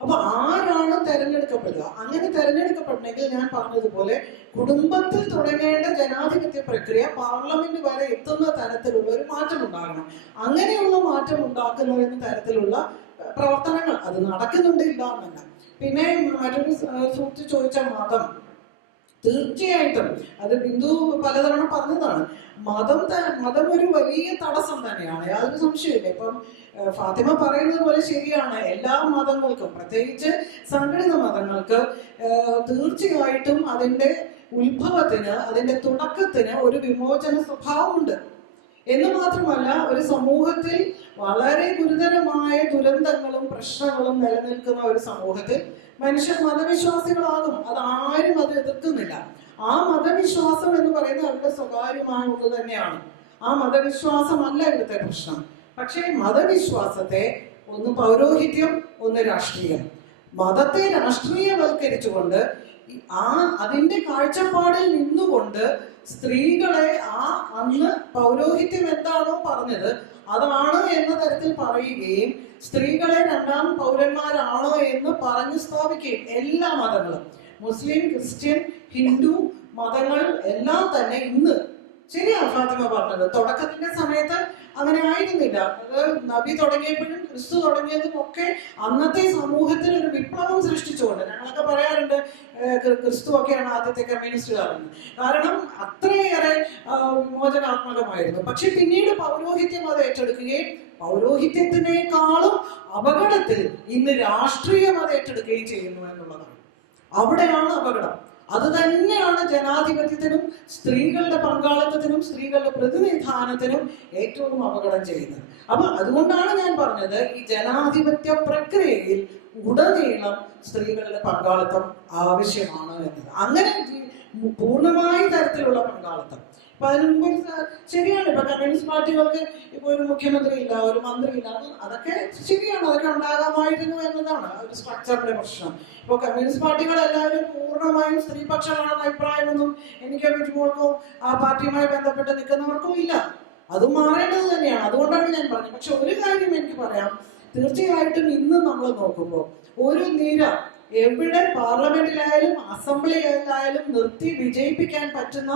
അപ്പൊ ആരാണ് തെരഞ്ഞെടുക്കപ്പെടുക? അങ്ങനെ തെരഞ്ഞെടുക്കപ്പെടണമെങ്കിൽ ഞാൻ പറഞ്ഞതുപോലെ കുടുംബത്തിൽ തുടങ്ങേണ്ട ജനാധിപത്യ പ്രക്രിയ പാർലമെന്റ് വരെ എത്തുന്ന തരത്തിലുള്ള ഒരു മാറ്റം ഉണ്ടാകണം. അങ്ങനെയുള്ള മാറ്റം ഉണ്ടാക്കുന്നതിന് തരത്തിലുള്ള പ്രവർത്തനങ്ങൾ അത് നടക്കുന്നുണ്ട്, ഇല്ല എന്നല്ല. പിന്നെ മറ്റൊരു സുഹൃത്ത് ചോദിച്ച മതം, തീർച്ചയായിട്ടും അത് ബിന്ദു പലതവണ പറഞ്ഞതാണ്. മതം ഒരു വലിയ തടസ്സം തന്നെയാണ്, യാതൊരു സംശയമില്ല. ഇപ്പം ഫാത്തിമ പറയുന്നത് പോലെ ശരിയാണ്. എല്ലാ മതങ്ങൾക്കും, പ്രത്യേകിച്ച് സംഘടിത മതങ്ങൾക്ക് തീർച്ചയായിട്ടും അതിൻ്റെ ഉത്ഭവത്തിന്, അതിൻ്റെ തുടക്കത്തിന് ഒരു വിമോചന സ്വഭാവമുണ്ട് എന്ന് മാത്രമല്ല, ഒരു സമൂഹത്തിൽ വളരെ ഗുരുതരമായ ദുരന്തങ്ങളും പ്രശ്നങ്ങളും നിലനിൽക്കുന്ന ഒരു സമൂഹത്തിൽ മനുഷ്യർ മതവിശ്വാസികളാകും. അതാരും അത് എതിർക്കുന്നില്ല. ആ മതവിശ്വാസം എന്ന് പറയുന്നത് അവരുടെ സ്വകാര്യമായ ഒന്ന് തന്നെയാണ്. ആ മതവിശ്വാസമല്ല ഇവിടുത്തെ പ്രശ്നം. പക്ഷേ മതവിശ്വാസത്തെ ഒന്ന് പൗരോഹിത്യം, ഒന്ന് രാഷ്ട്രീയം, മതത്തെ രാഷ്ട്രീയവൽക്കരിച്ചുകൊണ്ട് അതിന്റെ കാഴ്ചപ്പാടിൽ നിന്നുകൊണ്ട് സ്ത്രീകളെ അന്ന് പൗരോഹിത്യം എന്താണോ പറഞ്ഞത് അതാണ് എന്ന തരത്തിൽ പറയുകയും സ്ത്രീകളെ രണ്ടാം പൗരന്മാരാണോ എന്ന് പറഞ്ഞു സ്ഥാപിക്കുകയും, എല്ലാ മതങ്ങളും, മുസ്ലിം, ക്രിസ്ത്യൻ, ഹിന്ദു മതങ്ങൾ എല്ലാം തന്നെ ഇന്ന്, ശരിയാണ് ഫാത്തിമ പറഞ്ഞത്, തുടക്കത്തിന്റെ സമയത്ത് അങ്ങനെ ആയിരുന്നില്ല. അത് നബി തുടങ്ങിയപ്പോഴും ക്രിസ്തു തുടങ്ങിയതും ഒക്കെ അന്നത്തെ സമൂഹത്തിൽ ഒരു വിപ്ലവം സൃഷ്ടിച്ചുകൊണ്ട്, ഞങ്ങളൊക്കെ പറയാറുണ്ട് ക്രിസ്തു ഒക്കെയാണ് ആദ്യത്തെ കമ്മ്യൂണിസ്റ്റുകാരെന്ന്. കാരണം അത്രയേറെ വിമോചനാത്മകമായിരുന്നു. പക്ഷെ പിന്നീട് പൗരോഹിത്യം അത് ഏറ്റെടുക്കുകയും പൗരോഹിത്യത്തിനേക്കാളും അപകടത്തിൽ ഇന്ന് രാഷ്ട്രീയം അത് ഏറ്റെടുക്കുകയും ചെയ്യുന്നു എന്നുള്ളതാണ്. അവിടെയാണ് അപകടം. അത് തന്നെയാണ് ജനാധിപത്യത്തിനും സ്ത്രീകളുടെ പങ്കാളിത്തത്തിനും സ്ത്രീകളുടെ പ്രതിനിധാനത്തിനും ഏറ്റവും അപകടം ചെയ്യുന്നത്. അപ്പൊ അതുകൊണ്ടാണ് ഞാൻ പറഞ്ഞത് ഈ ജനാധിപത്യ പ്രക്രിയയിൽ ഉടനീളം സ്ത്രീകളുടെ പങ്കാളിത്തം ആവശ്യമാണ് എന്നത്. അങ്ങനെ പൂർണ്ണമായ തരത്തിലുള്ള പങ്കാളിത്തം. അപ്പൊ അതിന് മുമ്പ് ശരിയാണ്, ഇപ്പൊ കമ്മ്യൂണിസ്റ്റ് പാർട്ടികൾക്ക് ഇപ്പൊ ഒരു മുഖ്യമന്ത്രി ഇല്ല, ഒരു മന്ത്രി ഇല്ല, അതൊക്കെ ശരിയാണ്, അതൊക്കെ ഉണ്ടാകാമായിരുന്നു എന്നതാണ് ഒരു സ്ട്രക്ചറിന്റെ പ്രശ്നം. ഇപ്പൊ കമ്മ്യൂണിസ്റ്റ് പാർട്ടികൾ എല്ലാവരും പൂർണ്ണമായും സ്ത്രീപക്ഷമാണെന്ന അഭിപ്രായമൊന്നും എനിക്ക് പറ്റുമ്പോഴോ ആ പാർട്ടിയുമായി ബന്ധപ്പെട്ട് നിൽക്കുന്നവർക്കും ഇല്ല. അത് മാറേണ്ടത് തന്നെയാണ്. അതുകൊണ്ടാണ് ഞാൻ പറഞ്ഞത്. പക്ഷെ ഒരു കാര്യം എനിക്ക് പറയാം, തീർച്ചയായിട്ടും ഇന്ന് നമ്മൾ നോക്കുമ്പോൾ ഒരു നിര എവിടെ പാർലമെന്റിലായാലും അസംബ്ലിയിലായാലും നിർത്തി വിജയിപ്പിക്കാൻ പറ്റുന്ന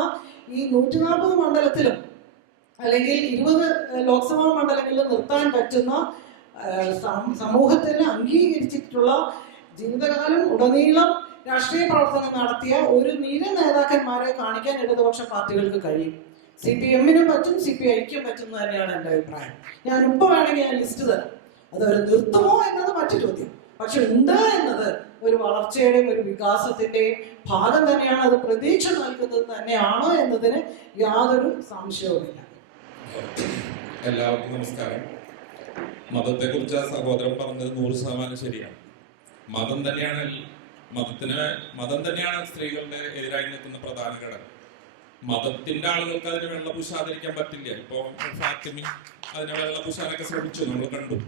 ഈ 140 മണ്ഡലത്തിലും അല്ലെങ്കിൽ 20 ലോക്സഭാ മണ്ഡലങ്ങളിലും നിർത്താൻ പറ്റുന്ന സമൂഹത്തിന് അംഗീകരിച്ചിട്ടുള്ള ജീവിതകാലം ഉടനീളം രാഷ്ട്രീയ പ്രവർത്തനം നടത്തിയ ഒരു നിര നേതാക്കന്മാരെ കാണിക്കാൻ ഇടതുപക്ഷ പാർട്ടികൾക്ക് കഴിയും. CPM-നും പറ്റും, CPI-ക്കും പറ്റും തന്നെയാണ് എൻ്റെ അഭിപ്രായം. ഞാൻ ഇപ്പോൾ വേണമെങ്കിൽ ഞാൻ ലിസ്റ്റ് തരാം. അതവർ നിർത്തുമോ എന്നത് മറ്റു ചോദ്യം. പക്ഷെ ഉണ്ട് എന്നത് ഒരു വളർച്ചയുടെയും ഒരു വികാസത്തിന്റെയും ഭാഗം തന്നെയാണ്. അത് പ്രതീക്ഷ നൽകുന്നത് തന്നെയാണ് എന്നതിന് യാതൊരു സംശയവുമില്ല. എല്ലാവർക്കും നമസ്കാരം. മതത്തെക്കുറിച്ച് ആ സഹോദരൻ പറഞ്ഞത് 100% ശരിയാണ്. മതം തന്നെയാണ് സ്ത്രീകളുടെ എതിരായി നിൽക്കുന്ന പ്രധാന ഘടകം. മതത്തിന്റെ ആളുകൾക്ക് അതിന് വെള്ള പൂശാതിരിക്കാൻ പറ്റില്ല. ഇപ്പൊ ഫാത്തിമി അതിനെ വെള്ള പൂശാനൊക്കെ ശ്രമിച്ചു, നമ്മൾ കണ്ടു,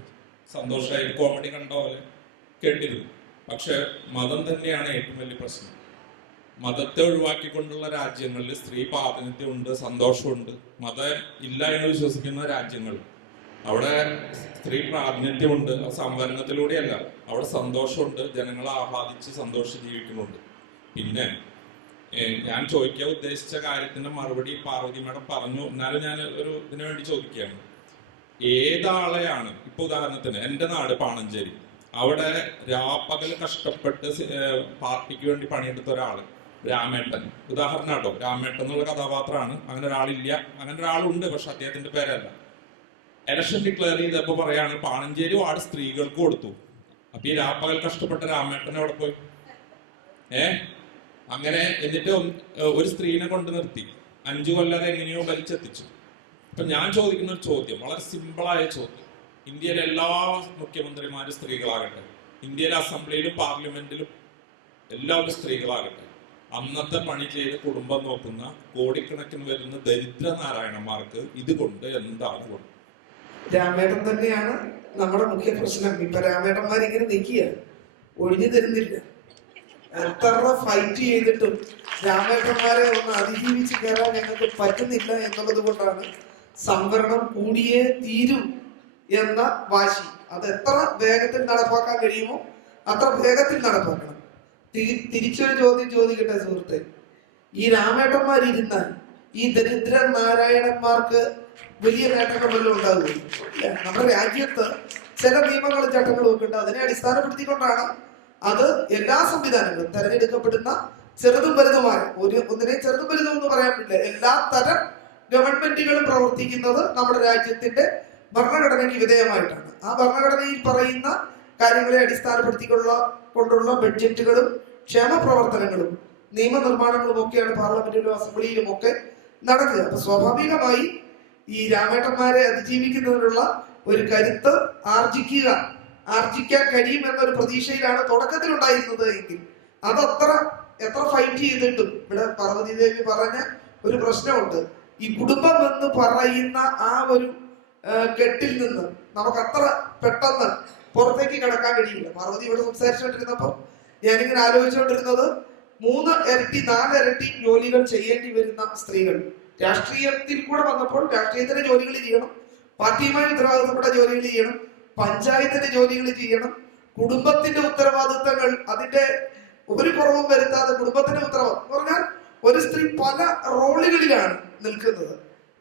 സന്തോഷമായി കോമഡി കണ്ട പോലെ കേട്ടിരുന്നു. പക്ഷെ മതം തന്നെയാണ് ഏറ്റവും വലിയ പ്രശ്നം. മതത്തെ ഒഴിവാക്കിക്കൊണ്ടുള്ള രാജ്യങ്ങളിൽ സ്ത്രീ പ്രാതിനിധ്യമുണ്ട്, സന്തോഷമുണ്ട്. മതം ഇല്ല എന്ന് വിശ്വസിക്കുന്ന രാജ്യങ്ങൾ അവിടെ സ്ത്രീ പ്രാതിനിധ്യമുണ്ട്. സംവരണത്തിലൂടെയല്ല, അവിടെ സന്തോഷമുണ്ട്, ജനങ്ങൾ ആഹ്ലാദിച്ച് സന്തോഷിച്ച് ജീവിക്കുന്നുണ്ട്. പിന്നെ ഞാൻ ചോദിക്കാൻ ഉദ്ദേശിച്ച കാര്യത്തിന്റെ മറുപടി പാർവതി മാഡം പറഞ്ഞു. എന്നാലും ഞാൻ ഒരു ഇതിനു വേണ്ടി ചോദിക്കുകയാണ്. ഏതാളെയാണ് ഇപ്പൊ ഉദാഹരണത്തിന് എൻ്റെ നാട് പാണഞ്ചേരി, അവിടെ രാപ്പകൽ കഷ്ടപ്പെട്ട് പാർട്ടിക്ക് വേണ്ടി പണിയെടുത്ത ഒരാള് രാമേട്ടൻ, ഉദാഹരണം കേട്ടോ, രാമേട്ടൻ എന്നുള്ള കഥാപാത്രമാണ്. അങ്ങനെ ഒരാളില്ല, അങ്ങനെ ഒരാളുണ്ട്, പക്ഷെ അദ്ദേഹത്തിന്റെ പേരല്ല. ഇലക്ഷൻ ഡിക്ലെയർ ചെയ്തപ്പോ പറയാണ് പാണഞ്ചേരി വാർഡ് സ്ത്രീകൾക്ക് കൊടുത്തു. അപ്പൊ ഈ രാപ്പകൽ കഷ്ടപ്പെട്ട രാമേട്ടൻ അവിടെ പോയി അങ്ങനെ എന്നിട്ട് ഒരു സ്ത്രീനെ കൊണ്ട് നിർത്തി 5 കൊല്ലം എങ്ങനെയോ വലിച്ചെത്തിച്ചു. അപ്പൊ ഞാൻ ചോദിക്കുന്ന ഒരു ചോദ്യം, വളരെ സിമ്പിളായ ചോദ്യം. ഇന്ത്യയിലെ എല്ലാ മുഖ്യമന്ത്രിമാരും സ്ത്രീകളാകട്ടെ, ഇന്ത്യയിലെ അസംബ്ലിയിലും പാർലമെന്റിലും എല്ലാവരും സ്ത്രീകളാകട്ടെ, അന്നത്തെ പണി ചെയ്ത് കുടുംബം നോക്കുന്ന കോടിക്കണക്കിന് വരുന്ന ദരിദ്ര നാരായണന്മാർക്ക് ഇതുകൊണ്ട് എന്താണ് ഗുണം? രാമേട്ടൻ തന്നെയാണ് നമ്മുടെ മുഖ്യ പ്രശ്നം. ഇപ്പൊ രാമേട്ടന്മാരിങ്ങനെ നിൽക്കുക, ഒഴിഞ്ഞു തരുന്നില്ല. എത്ര ഫൈറ്റ് ചെയ്തിട്ടും രാമേട്ടന്മാരെ ഒന്ന് അതിജീവിച്ച് കയറാൻ ഞങ്ങൾക്ക് പറ്റുന്നില്ല എന്നുള്ളത് കൊണ്ടാണ് സംവരണം കൂടിയേ തീരും എന്ന വാശി. അത് എത്ര വേഗത്തിൽ നടപ്പാക്കാൻ കഴിയുമോ അത്ര വേഗത്തിൽ നടപ്പാക്കണം. തിരിച്ചൊരു ചോദ്യം ചോദിക്കട്ടെ സുഹൃത്തെ, ഈ രാമേട്ടന്മാരിരുന്നാൽ ഈ ദരിദ്ര നാരായണന്മാർക്ക് വലിയ നേട്ടങ്ങൾ വല്ലതും ഉണ്ടാവുകയില്ല. നമ്മുടെ രാജ്യത്ത് ചില നിയമങ്ങളും ചട്ടങ്ങളും ഒക്കെ ഉണ്ട്. അതിനെ അടിസ്ഥാനപ്പെടുത്തിക്കൊണ്ടാണ് അത് എല്ലാ സംവിധാനങ്ങളും തെരഞ്ഞെടുക്കപ്പെടുന്ന ചെറുതും വലുതുമായ ഒന്നിനെ ചെറുതും വലുതും എന്ന് പറയാൻ പറ്റില്ല, എല്ലാ തരം ഗവൺമെന്റുകളും പ്രവർത്തിക്കുന്നത് നമ്മുടെ രാജ്യത്തിന്റെ ഭരണഘടനയ്ക്ക് വിധേയമായിട്ടാണ്. ആ ഭരണഘടനയിൽ പറയുന്ന കാര്യങ്ങളെ അടിസ്ഥാനപ്പെടുത്തിക്കൊണ്ടുള്ള ബഡ്ജറ്റുകളും ക്ഷേമ പ്രവർത്തനങ്ങളും നിയമനിർമ്മാണങ്ങളും ഒക്കെയാണ് പാർലമെന്റിലും അസംബ്ലിയിലും ഒക്കെ നടക്കുക. അപ്പൊ സ്വാഭാവികമായി ഈ രാമേട്ടന്മാരെ അതിജീവിക്കുന്നതിനുള്ള ഒരു കരുത്ത് ആർജിക്കാൻ കഴിയുമെന്നൊരു പ്രതീക്ഷയിലാണ് തുടക്കത്തിൽ ഉണ്ടായിരുന്നത് എങ്കിൽ എത്ര ഫൈറ്റ് ചെയ്തിട്ടും ഇവിടെ പാർവതി ദേവി പറഞ്ഞ ഒരു പ്രശ്നമുണ്ട്. ഈ കുടുംബം എന്ന് പറയുന്ന ആ ഒരു കെട്ടിൽ നിന്ന് നമുക്ക് അത്ര പെട്ടെന്ന് പുറത്തേക്ക് കിടക്കാൻ കഴിയില്ല. പാർവതി ഇവിടെ സംസാരിച്ചുകൊണ്ടിരുന്നപ്പോൾ ഞാനിങ്ങനെ ആലോചിച്ചുകൊണ്ടിരുന്നത് 3 ഇരട്ടി 4 ഇരട്ടി ജോലികൾ ചെയ്യേണ്ടി വരുന്ന സ്ത്രീകൾ രാഷ്ട്രീയത്തിൽ കൂടെ വന്നപ്പോൾ രാഷ്ട്രീയത്തിന്റെ ജോലികൾ ചെയ്യണം, പാർട്ടിയുമായി ഉത്തരവാദിത്തപ്പെട്ട ജോലികൾ ചെയ്യണം, പഞ്ചായത്തിന്റെ ജോലികൾ ചെയ്യണം, കുടുംബത്തിന്റെ ഉത്തരവാദിത്തങ്ങൾ അതിന്റെ ഒരു കുറവും വരുത്താതെ കുടുംബത്തിന്റെ ഉത്തരവാദിത്തം എന്ന് പറഞ്ഞാൽ ഒരു സ്ത്രീ പല റോളുകളിലാണ് നിൽക്കുന്നത്.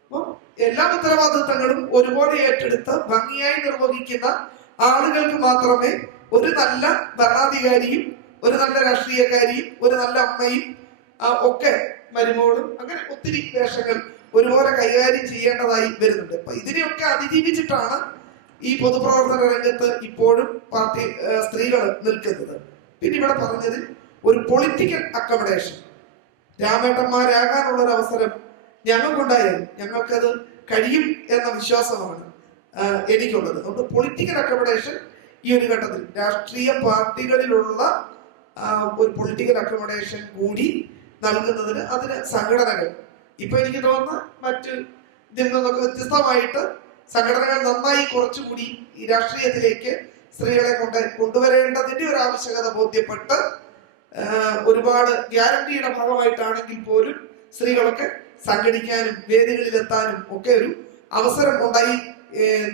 അപ്പം എല്ലാ ഉത്തരവാദിത്തങ്ങളും ഒരുപോലെ ഏറ്റെടുത്ത് ഭംഗിയായി നിർവഹിക്കുന്ന ആളുകൾക്ക് മാത്രമേ ഒരു നല്ല ഭരണാധികാരിയും ഒരു നല്ല രാഷ്ട്രീയക്കാരിയും ഒരു നല്ല അമ്മയും ഒക്കെ മരുമോളും അങ്ങനെ ഒത്തിരി വേഷങ്ങൾ ഒരുപോലെ കൈകാര്യം ചെയ്യേണ്ടതായി വരുന്നുണ്ട്. അപ്പൊ ഇതിനെയൊക്കെ അതിജീവിച്ചിട്ടാണ് ഈ പൊതുപ്രവർത്തന രംഗത്ത് ഇപ്പോഴും സ്ത്രീകൾ നിൽക്കുന്നത്. പിന്നെ ഇവിടെ പറഞ്ഞതിൽ ഒരു പൊളിറ്റിക്കൽ അക്കോമഡേഷൻ രാമേട്ടന്മാരാകാനുള്ള ഒരു അവസരം ഞങ്ങൾക്കുണ്ടായാൽ ഞങ്ങൾക്കത് കഴിയും എന്ന വിശ്വാസമാണ് എനിക്കുള്ളത്. അതുകൊണ്ട് പൊളിറ്റിക്കൽ അക്കോമഡേഷൻ ഈ ഒരു ഘട്ടത്തിൽ രാഷ്ട്രീയ പാർട്ടികളിലുള്ള ഒരു പൊളിറ്റിക്കൽ അക്കോമഡേഷൻ കൂടി നൽകുന്നതിന് അതിന് സംഘടനകൾ ഇപ്പൊ എനിക്ക് തോന്നുന്നു മറ്റ് ഇതിൽ നിന്നൊക്കെ വ്യത്യസ്തമായിട്ട് സംഘടനകൾ നന്നായി കുറച്ചുകൂടി ഈ രാഷ്ട്രീയത്തിലേക്ക് സ്ത്രീകളെ കൊണ്ടുവരേണ്ടതിന്റെ ഒരു ആവശ്യകത ബോധ്യപ്പെട്ട് ഒരുപാട് ഗ്യാരണ്ടിയുടെ ഭാഗമായിട്ടാണെങ്കിൽ പോലും സ്ത്രീകളൊക്കെ സംഘടിക്കാനും വേദികളിലെത്താനും ഒക്കെ ഒരു അവസരം ഉണ്ടായി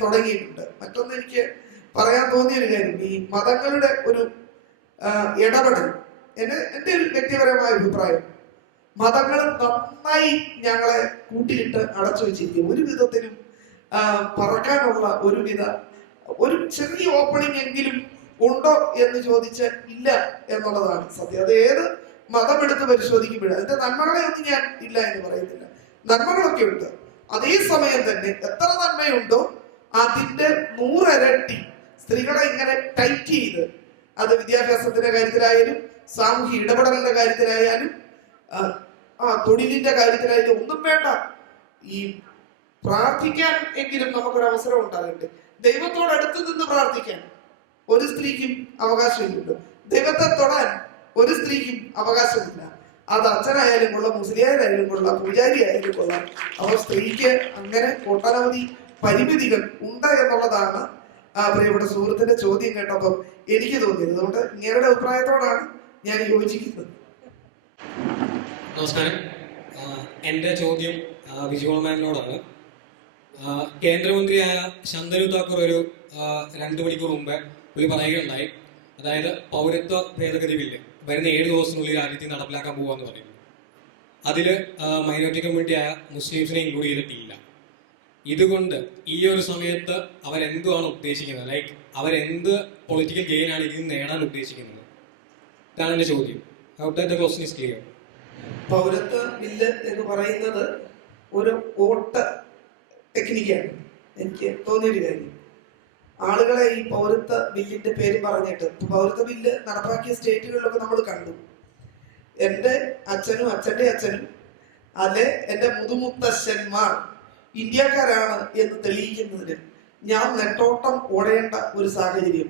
തുടങ്ങിയിട്ടുണ്ട്. മറ്റൊന്ന് എനിക്ക് പറയാൻ തോന്നിയൊരു കാര്യം, ഈ മതങ്ങളുടെ ഒരു ഇടപെടൽ എൻ്റെ ഒരു വ്യക്തിപരമായ അഭിപ്രായം, മതങ്ങൾ നന്നായി ഞങ്ങളെ കൂട്ടിയിട്ട് അടച്ചു വെച്ചിരിക്കും. ഒരു വിധത്തിലും പറക്കാനുള്ള ഒരു ചെറിയ ഓപ്പണിംഗ് എങ്കിലും ഉണ്ടോ എന്ന് ചോദിച്ചാൽ ഇല്ല എന്നുള്ളതാണ് സത്യം. അത് ഏത് മതമെടുത്ത് പരിശോധിക്കുമ്പോഴും അതിന്റെ നന്മകളെ ഒന്നും ഞാൻ ഇല്ല എന്ന് പറയുന്നില്ല, നന്മകളൊക്കെ ഉണ്ട്. അതേസമയം തന്നെ എത്ര നന്മയുണ്ടോ അതിന്റെ 100 ഇരട്ടി സ്ത്രീകളെ ഇങ്ങനെ ടൈറ്റ് ചെയ്ത്, അത് വിദ്യാഭ്യാസത്തിന്റെ കാര്യത്തിലായാലും സാമൂഹ്യ ഇടപെടലിന്റെ കാര്യത്തിലായാലും തൊഴിലിന്റെ കാര്യത്തിലായാലും ഒന്നും വേണ്ട, ഈ പ്രാർത്ഥിക്കാൻ എങ്കിലും നമുക്കൊരു അവസരം ഉണ്ടാകട്ടെ. ദൈവത്തോട് അടുത്ത് നിന്ന് പ്രാർത്ഥിക്കാൻ ഒരു സ്ത്രീക്കും അവകാശമില്ലല്ലോ, ദൈവത്തെ തൊടാൻ ഒരു സ്ത്രീക്കും അവകാശമില്ല. അത് അച്ഛനായാലും കൊള്ളാം, മുസ്ലിയായാലും കൊള്ളാം, പൂജാരി ആയാലും കൊള്ളാം. അപ്പോൾ സ്ത്രീക്ക് അങ്ങനെ ഒട്ടനവധി പരിമിതികൾ ഉണ്ട് എന്നുള്ളതാണ് പ്രിയപ്പെട്ട സുഹൃത്തിന്റെ ചോദ്യം കേട്ടപ്പം എനിക്ക് തോന്നിയത്. അതുകൊണ്ട് ഇങ്ങയുടെ അഭിപ്രായത്തോടാണ് ഞാൻ യോജിക്കുന്നത്. നമസ്കാരം. എൻ്റെ ചോദ്യം വിജുവൽ മാമിനോടാണ്. കേന്ദ്രമന്ത്രിയായ ശന്തനു താക്കൂർ ഒരു 2 മണിക്കൂർ മുമ്പ് പുള്ളി പറയുകയുണ്ടായി, അതായത് പൗരത്വ ഭേദഗതി ബില്ല് വരുന്ന 7 ദിവസത്തിനുള്ളിൽ രാജ്യത്തിൽ നടപ്പിലാക്കാൻ പോകാന്ന് പറയുന്നു. അതിൽ മൈനോറിറ്റി കമ്മ്യൂണിറ്റിയായ മുസ്ലിംസിനെ ഇൻക്ലൂഡ് ചെയ്തിട്ടില്ല. ഇതുകൊണ്ട് ഈ ഒരു സമയത്ത് അവരെന്തുമാണ് ഉദ്ദേശിക്കുന്നത്, ലൈക്ക് അവരെന്ത് പൊളിറ്റിക്കൽ ഗെയിൻ ആണ് ഇതിൽ നേടാൻ ഉദ്ദേശിക്കുന്നത്? ഇതാണ് എൻ്റെ ചോദ്യം. Question is clear. പൗരത്വ ബില്ല് എന്ന് പറയുന്നത് ഒരു വോട്ട് ടെക്നിക്കാണ്. എനിക്ക് തോന്നിയൊരു കാര്യം, ആളുകളെ ഈ പൗരത്വ ബില്ലിന്റെ പേര് പറഞ്ഞിട്ട് പൗരത്വ ബില്ല് നടപ്പാക്കിയ സ്റ്റേറ്റുകളിലൊക്കെ നമ്മൾ കണ്ടു. എൻ്റെ അച്ഛനും അച്ഛൻ്റെ അച്ഛനും അല്ലെ എൻ്റെ മുതുമുത്തശ്ശന്മാർ ഇന്ത്യക്കാരാണ് എന്ന് തെളിയിക്കുന്നതിന് ഞാൻ നെട്ടോട്ടം ഓടേണ്ട ഒരു സാഹചര്യം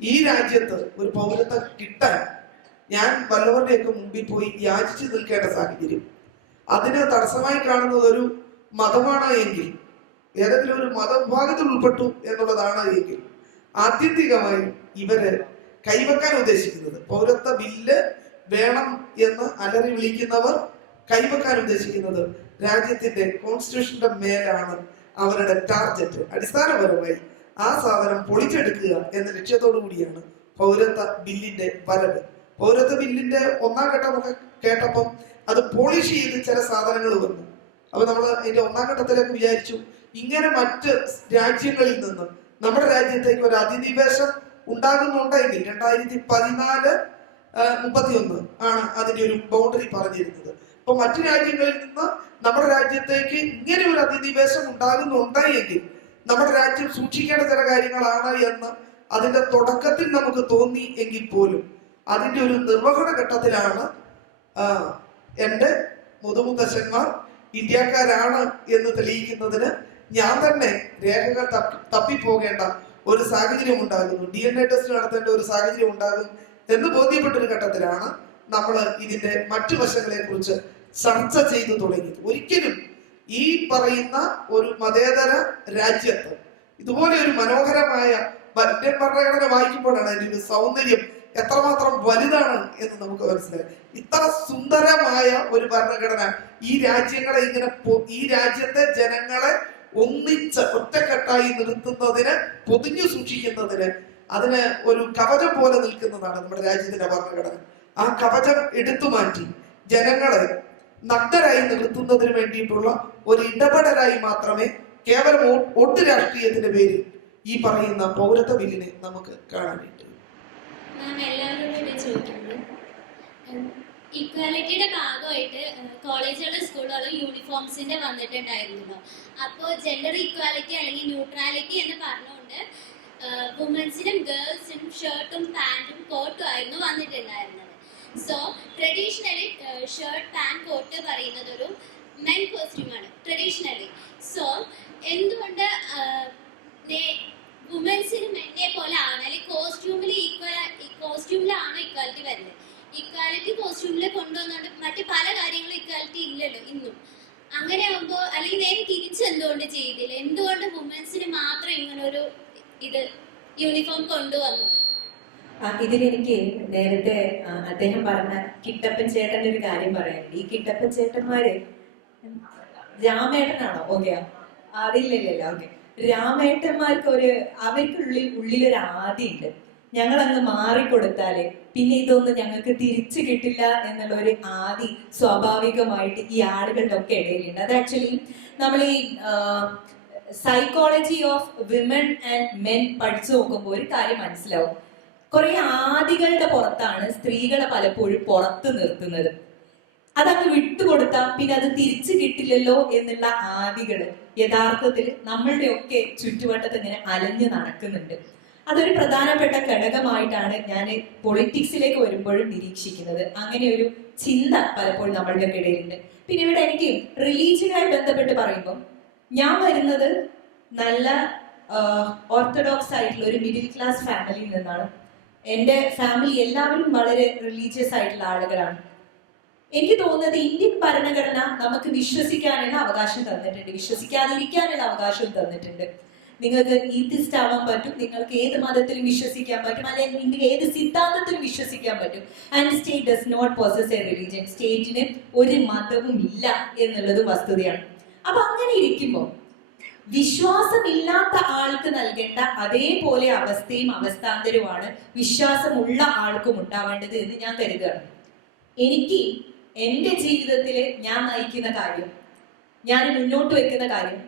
ഈ രാജ്യത്ത് ഒരു പൗരത്വം കിട്ടാൻ ഞാൻ വല്ലവരുടെയൊക്കെ മുമ്പിൽ പോയി യാചിച്ചു നിൽക്കേണ്ട സാഹചര്യം, അതിന് തടസ്സമായി കാണുന്നത് ഒരു മതമാണ് എങ്കിൽ, ഏതെങ്കിലും ഒരു മതവിഭാഗത്തിൽ ഉൾപ്പെട്ടു എന്നുള്ളതാണ് എങ്കിൽ, ആത്യന്തികമായി ഇവര് കൈവെക്കാൻ ഉദ്ദേശിക്കുന്നത്, പൗരത്വ ബില്ല് വേണം എന്ന് അലറി വിളിക്കുന്നവർ കൈവെക്കാൻ ഉദ്ദേശിക്കുന്നത് രാജ്യത്തിന്റെ കോൺസ്റ്റിറ്റ്യൂഷന്റെ മേലാണ് അവരുടെ ടാർഗറ്റ്. അടിസ്ഥാനപരമായി ആ സാധനം പൊളിച്ചെടുക്കുക എന്ന ലക്ഷ്യത്തോടു കൂടിയാണ് പൗരത്വ ബില്ലിന്റെ വരവ്. പൗരത്വ ബില്ലിന്റെ ഒന്നാം ഘട്ടമൊക്കെ കേട്ടപ്പം അത് പോളിഷ് ചെയ്ത് ചില സാധനങ്ങൾ വന്നു. അപ്പൊ നമ്മൾ അതിന്റെ ഒന്നാം ഘട്ടത്തിലേക്ക് വിചാരിച്ചു ഇങ്ങനെ മറ്റ് രാജ്യങ്ങളിൽ നിന്ന് നമ്മുടെ രാജ്യത്തേക്ക് ഒരു അധിനിവേശം ഉണ്ടാകുന്നുണ്ടെങ്കിൽ 2014-31 ആണ് അതിന്റെ ഒരു ബൗണ്ടറി പറഞ്ഞിരുന്നത്. അപ്പൊ മറ്റു രാജ്യങ്ങളിൽ നിന്ന് നമ്മുടെ രാജ്യത്തേക്ക് ഇങ്ങനെ ഒരു അധിനിവേശം ഉണ്ടാകുന്നുണ്ടെങ്കിൽ നമ്മുടെ രാജ്യം സൂക്ഷിക്കേണ്ട ചില കാര്യങ്ങളാണ് എന്ന് അതിന്റെ തുടക്കത്തിൽ നമുക്ക് തോന്നി എങ്കിൽ പോലും അതിന്റെ ഒരു നിർവഹണ ഘട്ടത്തിലാണ് എൻ്റെ മുതുമുത്തശ്ശന്മാർ ഇന്ത്യക്കാരാണ് എന്ന് തെളിയിക്കുന്നതിന് ഞാൻ തന്നെ രേഖകൾ തപ്പിപ്പോകേണ്ട ഒരു സാഹചര്യം ഉണ്ടാകുന്നു, DNA ടെസ്റ്റ് നടത്തേണ്ട ഒരു സാഹചര്യം ഉണ്ടാകും എന്ന് ബോധ്യപ്പെട്ടൊരു ഘട്ടത്തിലാണ് നമ്മൾ ഇതിന്റെ മറ്റു വശങ്ങളെ കുറിച്ച് ചർച്ച ചെയ്തു തുടങ്ങിയത്. ഒരിക്കലും ഈ പറയുന്ന ഒരു മതേതര രാജ്യത്ത് ഇതുപോലെ ഒരു മനോഹരമായ ഇന്ത്യൻ ഭരണഘടന വായിക്കുമ്പോഴാണ് അതിന്റെ ഒരു സൗന്ദര്യം എത്രമാത്രം വലുതാണ് എന്ന് നമുക്ക് മനസ്സിലായി. ഇത്ര സുന്ദരമായ ഒരു ഭരണഘടന ഈ രാജ്യങ്ങളെ ഇങ്ങനെ ഈ രാജ്യത്തെ ജനങ്ങളെ ഒന്നിച്ച് ഒറ്റക്കെട്ടായി നിർത്തുന്നതിന്, പൊതിഞ്ഞു സൂക്ഷിക്കുന്നതിന്, അതിന് ഒരു കവചം പോലെ നിൽക്കുന്നതാണ് നമ്മുടെ രാജ്യത്തിന്റെ ഭരണഘടന. ആ കവചം എടുത്തു മാറ്റി ജനങ്ങളെ നഗ്നരായി നിർത്തുന്നതിന് വേണ്ടിയിട്ടുള്ള ഒരു ഇടപെടലായി മാത്രമേ കേവലം ഒട്ട് രാഷ്ട്രീയത്തിന്റെ പേരിൽ ഈ പറയുന്ന പൗരത്വ ബില്ലിനെ നമുക്ക് കാണാനായിട്ട്. ഇക്വാലിറ്റിയുടെ ഭാഗമായിട്ട് കോളേജുകളും സ്കൂളുകളും യൂണിഫോംസിന്റെ വന്നിട്ടുണ്ടായിരുന്നല്ലോ. അപ്പോൾ ജെൻഡർ ഇക്വാലിറ്റി അല്ലെങ്കിൽ ന്യൂട്രാലിറ്റി എന്ന് പറഞ്ഞുകൊണ്ട് വുമൻസിനും ഗേൾസിനും ഷർട്ടും പാൻറ്റും കോട്ടും ആയിരുന്നു വന്നിട്ടുണ്ടായിരുന്നത്. So traditionally shirt pant coat പറയുന്നത് ഒരു മെൻ കോസ്റ്റ്യൂമാണ് ട്രഡീഷണലി. സോ എന്തുകൊണ്ട് വുമൻസിന് മെന്നെ പോലെ ആണ്, അല്ലെങ്കിൽ കോസ്റ്റ്യൂമിലാണോ ഇക്വാലിറ്റി വരുന്നത്? ഇക്വാലിറ്റി കോസ്റ്റ്യൂമിൽ കൊണ്ടുവന്നുകൊണ്ട് മറ്റു പല കാര്യങ്ങളും ഇക്വാലിറ്റി ഇല്ലല്ലോ ഇന്നും. അങ്ങനെ ആകുമ്പോൾ അല്ലെങ്കിൽ നേരെ തിരിച്ചെന്തുകൊണ്ട് ചെയ്തില്ല? എന്തുകൊണ്ട് വുമൻസിന് മാത്രം ഇങ്ങനെ ഒരു യൂണിഫോം കൊണ്ടുവന്നു? ഇതിലെനിക്ക് നേരത്തെ അദ്ദേഹം പറഞ്ഞ കിട്ടപ്പൻ ചേട്ടന്റെ ഒരു കാര്യം പറയാനുണ്ട്. ഈ കിട്ടപ്പൻ ചേട്ടന്മാര് രാമേട്ടനാണോ? ഓക്കെ, അതില്ലല്ലോ. ഓക്കെ, രാമേട്ടന്മാർക്ക് അവർക്കുള്ളിലൊരു ആദിയുണ്ട്. ഞങ്ങളങ്ങ് മാറിക്കൊടുത്താല് പിന്നെ ഇതൊന്നും ഞങ്ങൾക്ക് തിരിച്ചു കിട്ടില്ല എന്നുള്ള ഒരു ആദി സ്വാഭാവികമായിട്ട് ഈ ആളുകളുടെ ഒക്കെ ഇടയിലുണ്ട്. അത് ആക്ച്വലി നമ്മൾ ഈ psychology of women and men പഠിച്ചു നോക്കുമ്പോൾ ഒരു കാര്യം മനസ്സിലാവും. കുറെ ആദികളുടെ പുറത്താണ് സ്ത്രീകളെ പലപ്പോഴും പുറത്ത് നിർത്തുന്നത്. അതങ്ങ് വിട്ടുകൊടുത്താൽ പിന്നെ അത് തിരിച്ചു കിട്ടില്ലല്ലോ എന്നുള്ള ആദികള് യഥാർത്ഥത്തിൽ നമ്മളുടെ ഒക്കെ ചുറ്റുവട്ടത്ത് ഇങ്ങനെ അലഞ്ഞു നടക്കുന്നുണ്ട്. അതൊരു പ്രധാനപ്പെട്ട ഘടകമായിട്ടാണ് ഞാൻ പൊളിറ്റിക്സിലേക്ക് വരുമ്പോഴും നിരീക്ഷിക്കുന്നത്. അങ്ങനെ ഒരു ചിന്ത പലപ്പോഴും നമ്മളുടെ ഇടയിലുണ്ട്. പിന്നെ ഇവിടെ എനിക്ക് റിലീജിയനായി ബന്ധപ്പെട്ട് പറയുമ്പോൾ ഞാൻ വരുന്നത് നല്ല ഓർത്തഡോക്സ് ആയിട്ടുള്ള ഒരു മിഡിൽ ക്ലാസ് ഫാമിലിയിൽ നിന്നാണ്. എൻ്റെ ഫാമിലി എല്ലാവരും വളരെ റിലീജിയസ് ആയിട്ടുള്ള ആളുകളാണ്. എനിക്ക് തോന്നുന്നത് ഇന്ത്യൻ ഭരണഘടന നമുക്ക് വിശ്വസിക്കാനുള്ള അവകാശം തന്നിട്ടുണ്ട്, വിശ്വസിക്കാതിരിക്കാനുള്ള അവകാശവും തന്നിട്ടുണ്ട്. നിങ്ങൾക്ക് ഈത്തിസ്റ്റ് ആവാൻ പറ്റും, നിങ്ങൾക്ക് ഏത് മതത്തിലും വിശ്വസിക്കാൻ പറ്റും, അല്ലെങ്കിൽ ഏത് സിദ്ധാന്തത്തിലും വിശ്വസിക്കാൻ പറ്റും. And state does not possess a religion. സ്റ്റേറ്റിന് ഒരു മതവും ഇല്ല എന്നുള്ളത് വസ്തുതയാണ്. അപ്പൊ അങ്ങനെ ഇരിക്കുമ്പോൾ വിശ്വാസമില്ലാത്ത ആൾക്ക് നൽകേണ്ട അതേപോലെ അവസ്ഥയും അവസ്ഥാന്തരവുമാണ് വിശ്വാസമുള്ള ആൾക്കും ഉണ്ടാവേണ്ടത് എന്ന് ഞാൻ കരുതുകയാണ്. എനിക്ക് എൻ്റെ ജീവിതത്തിൽ ഞാൻ നയിക്കുന്ന കാര്യം, ഞാൻ മുന്നോട്ട് വെക്കുന്ന കാര്യം,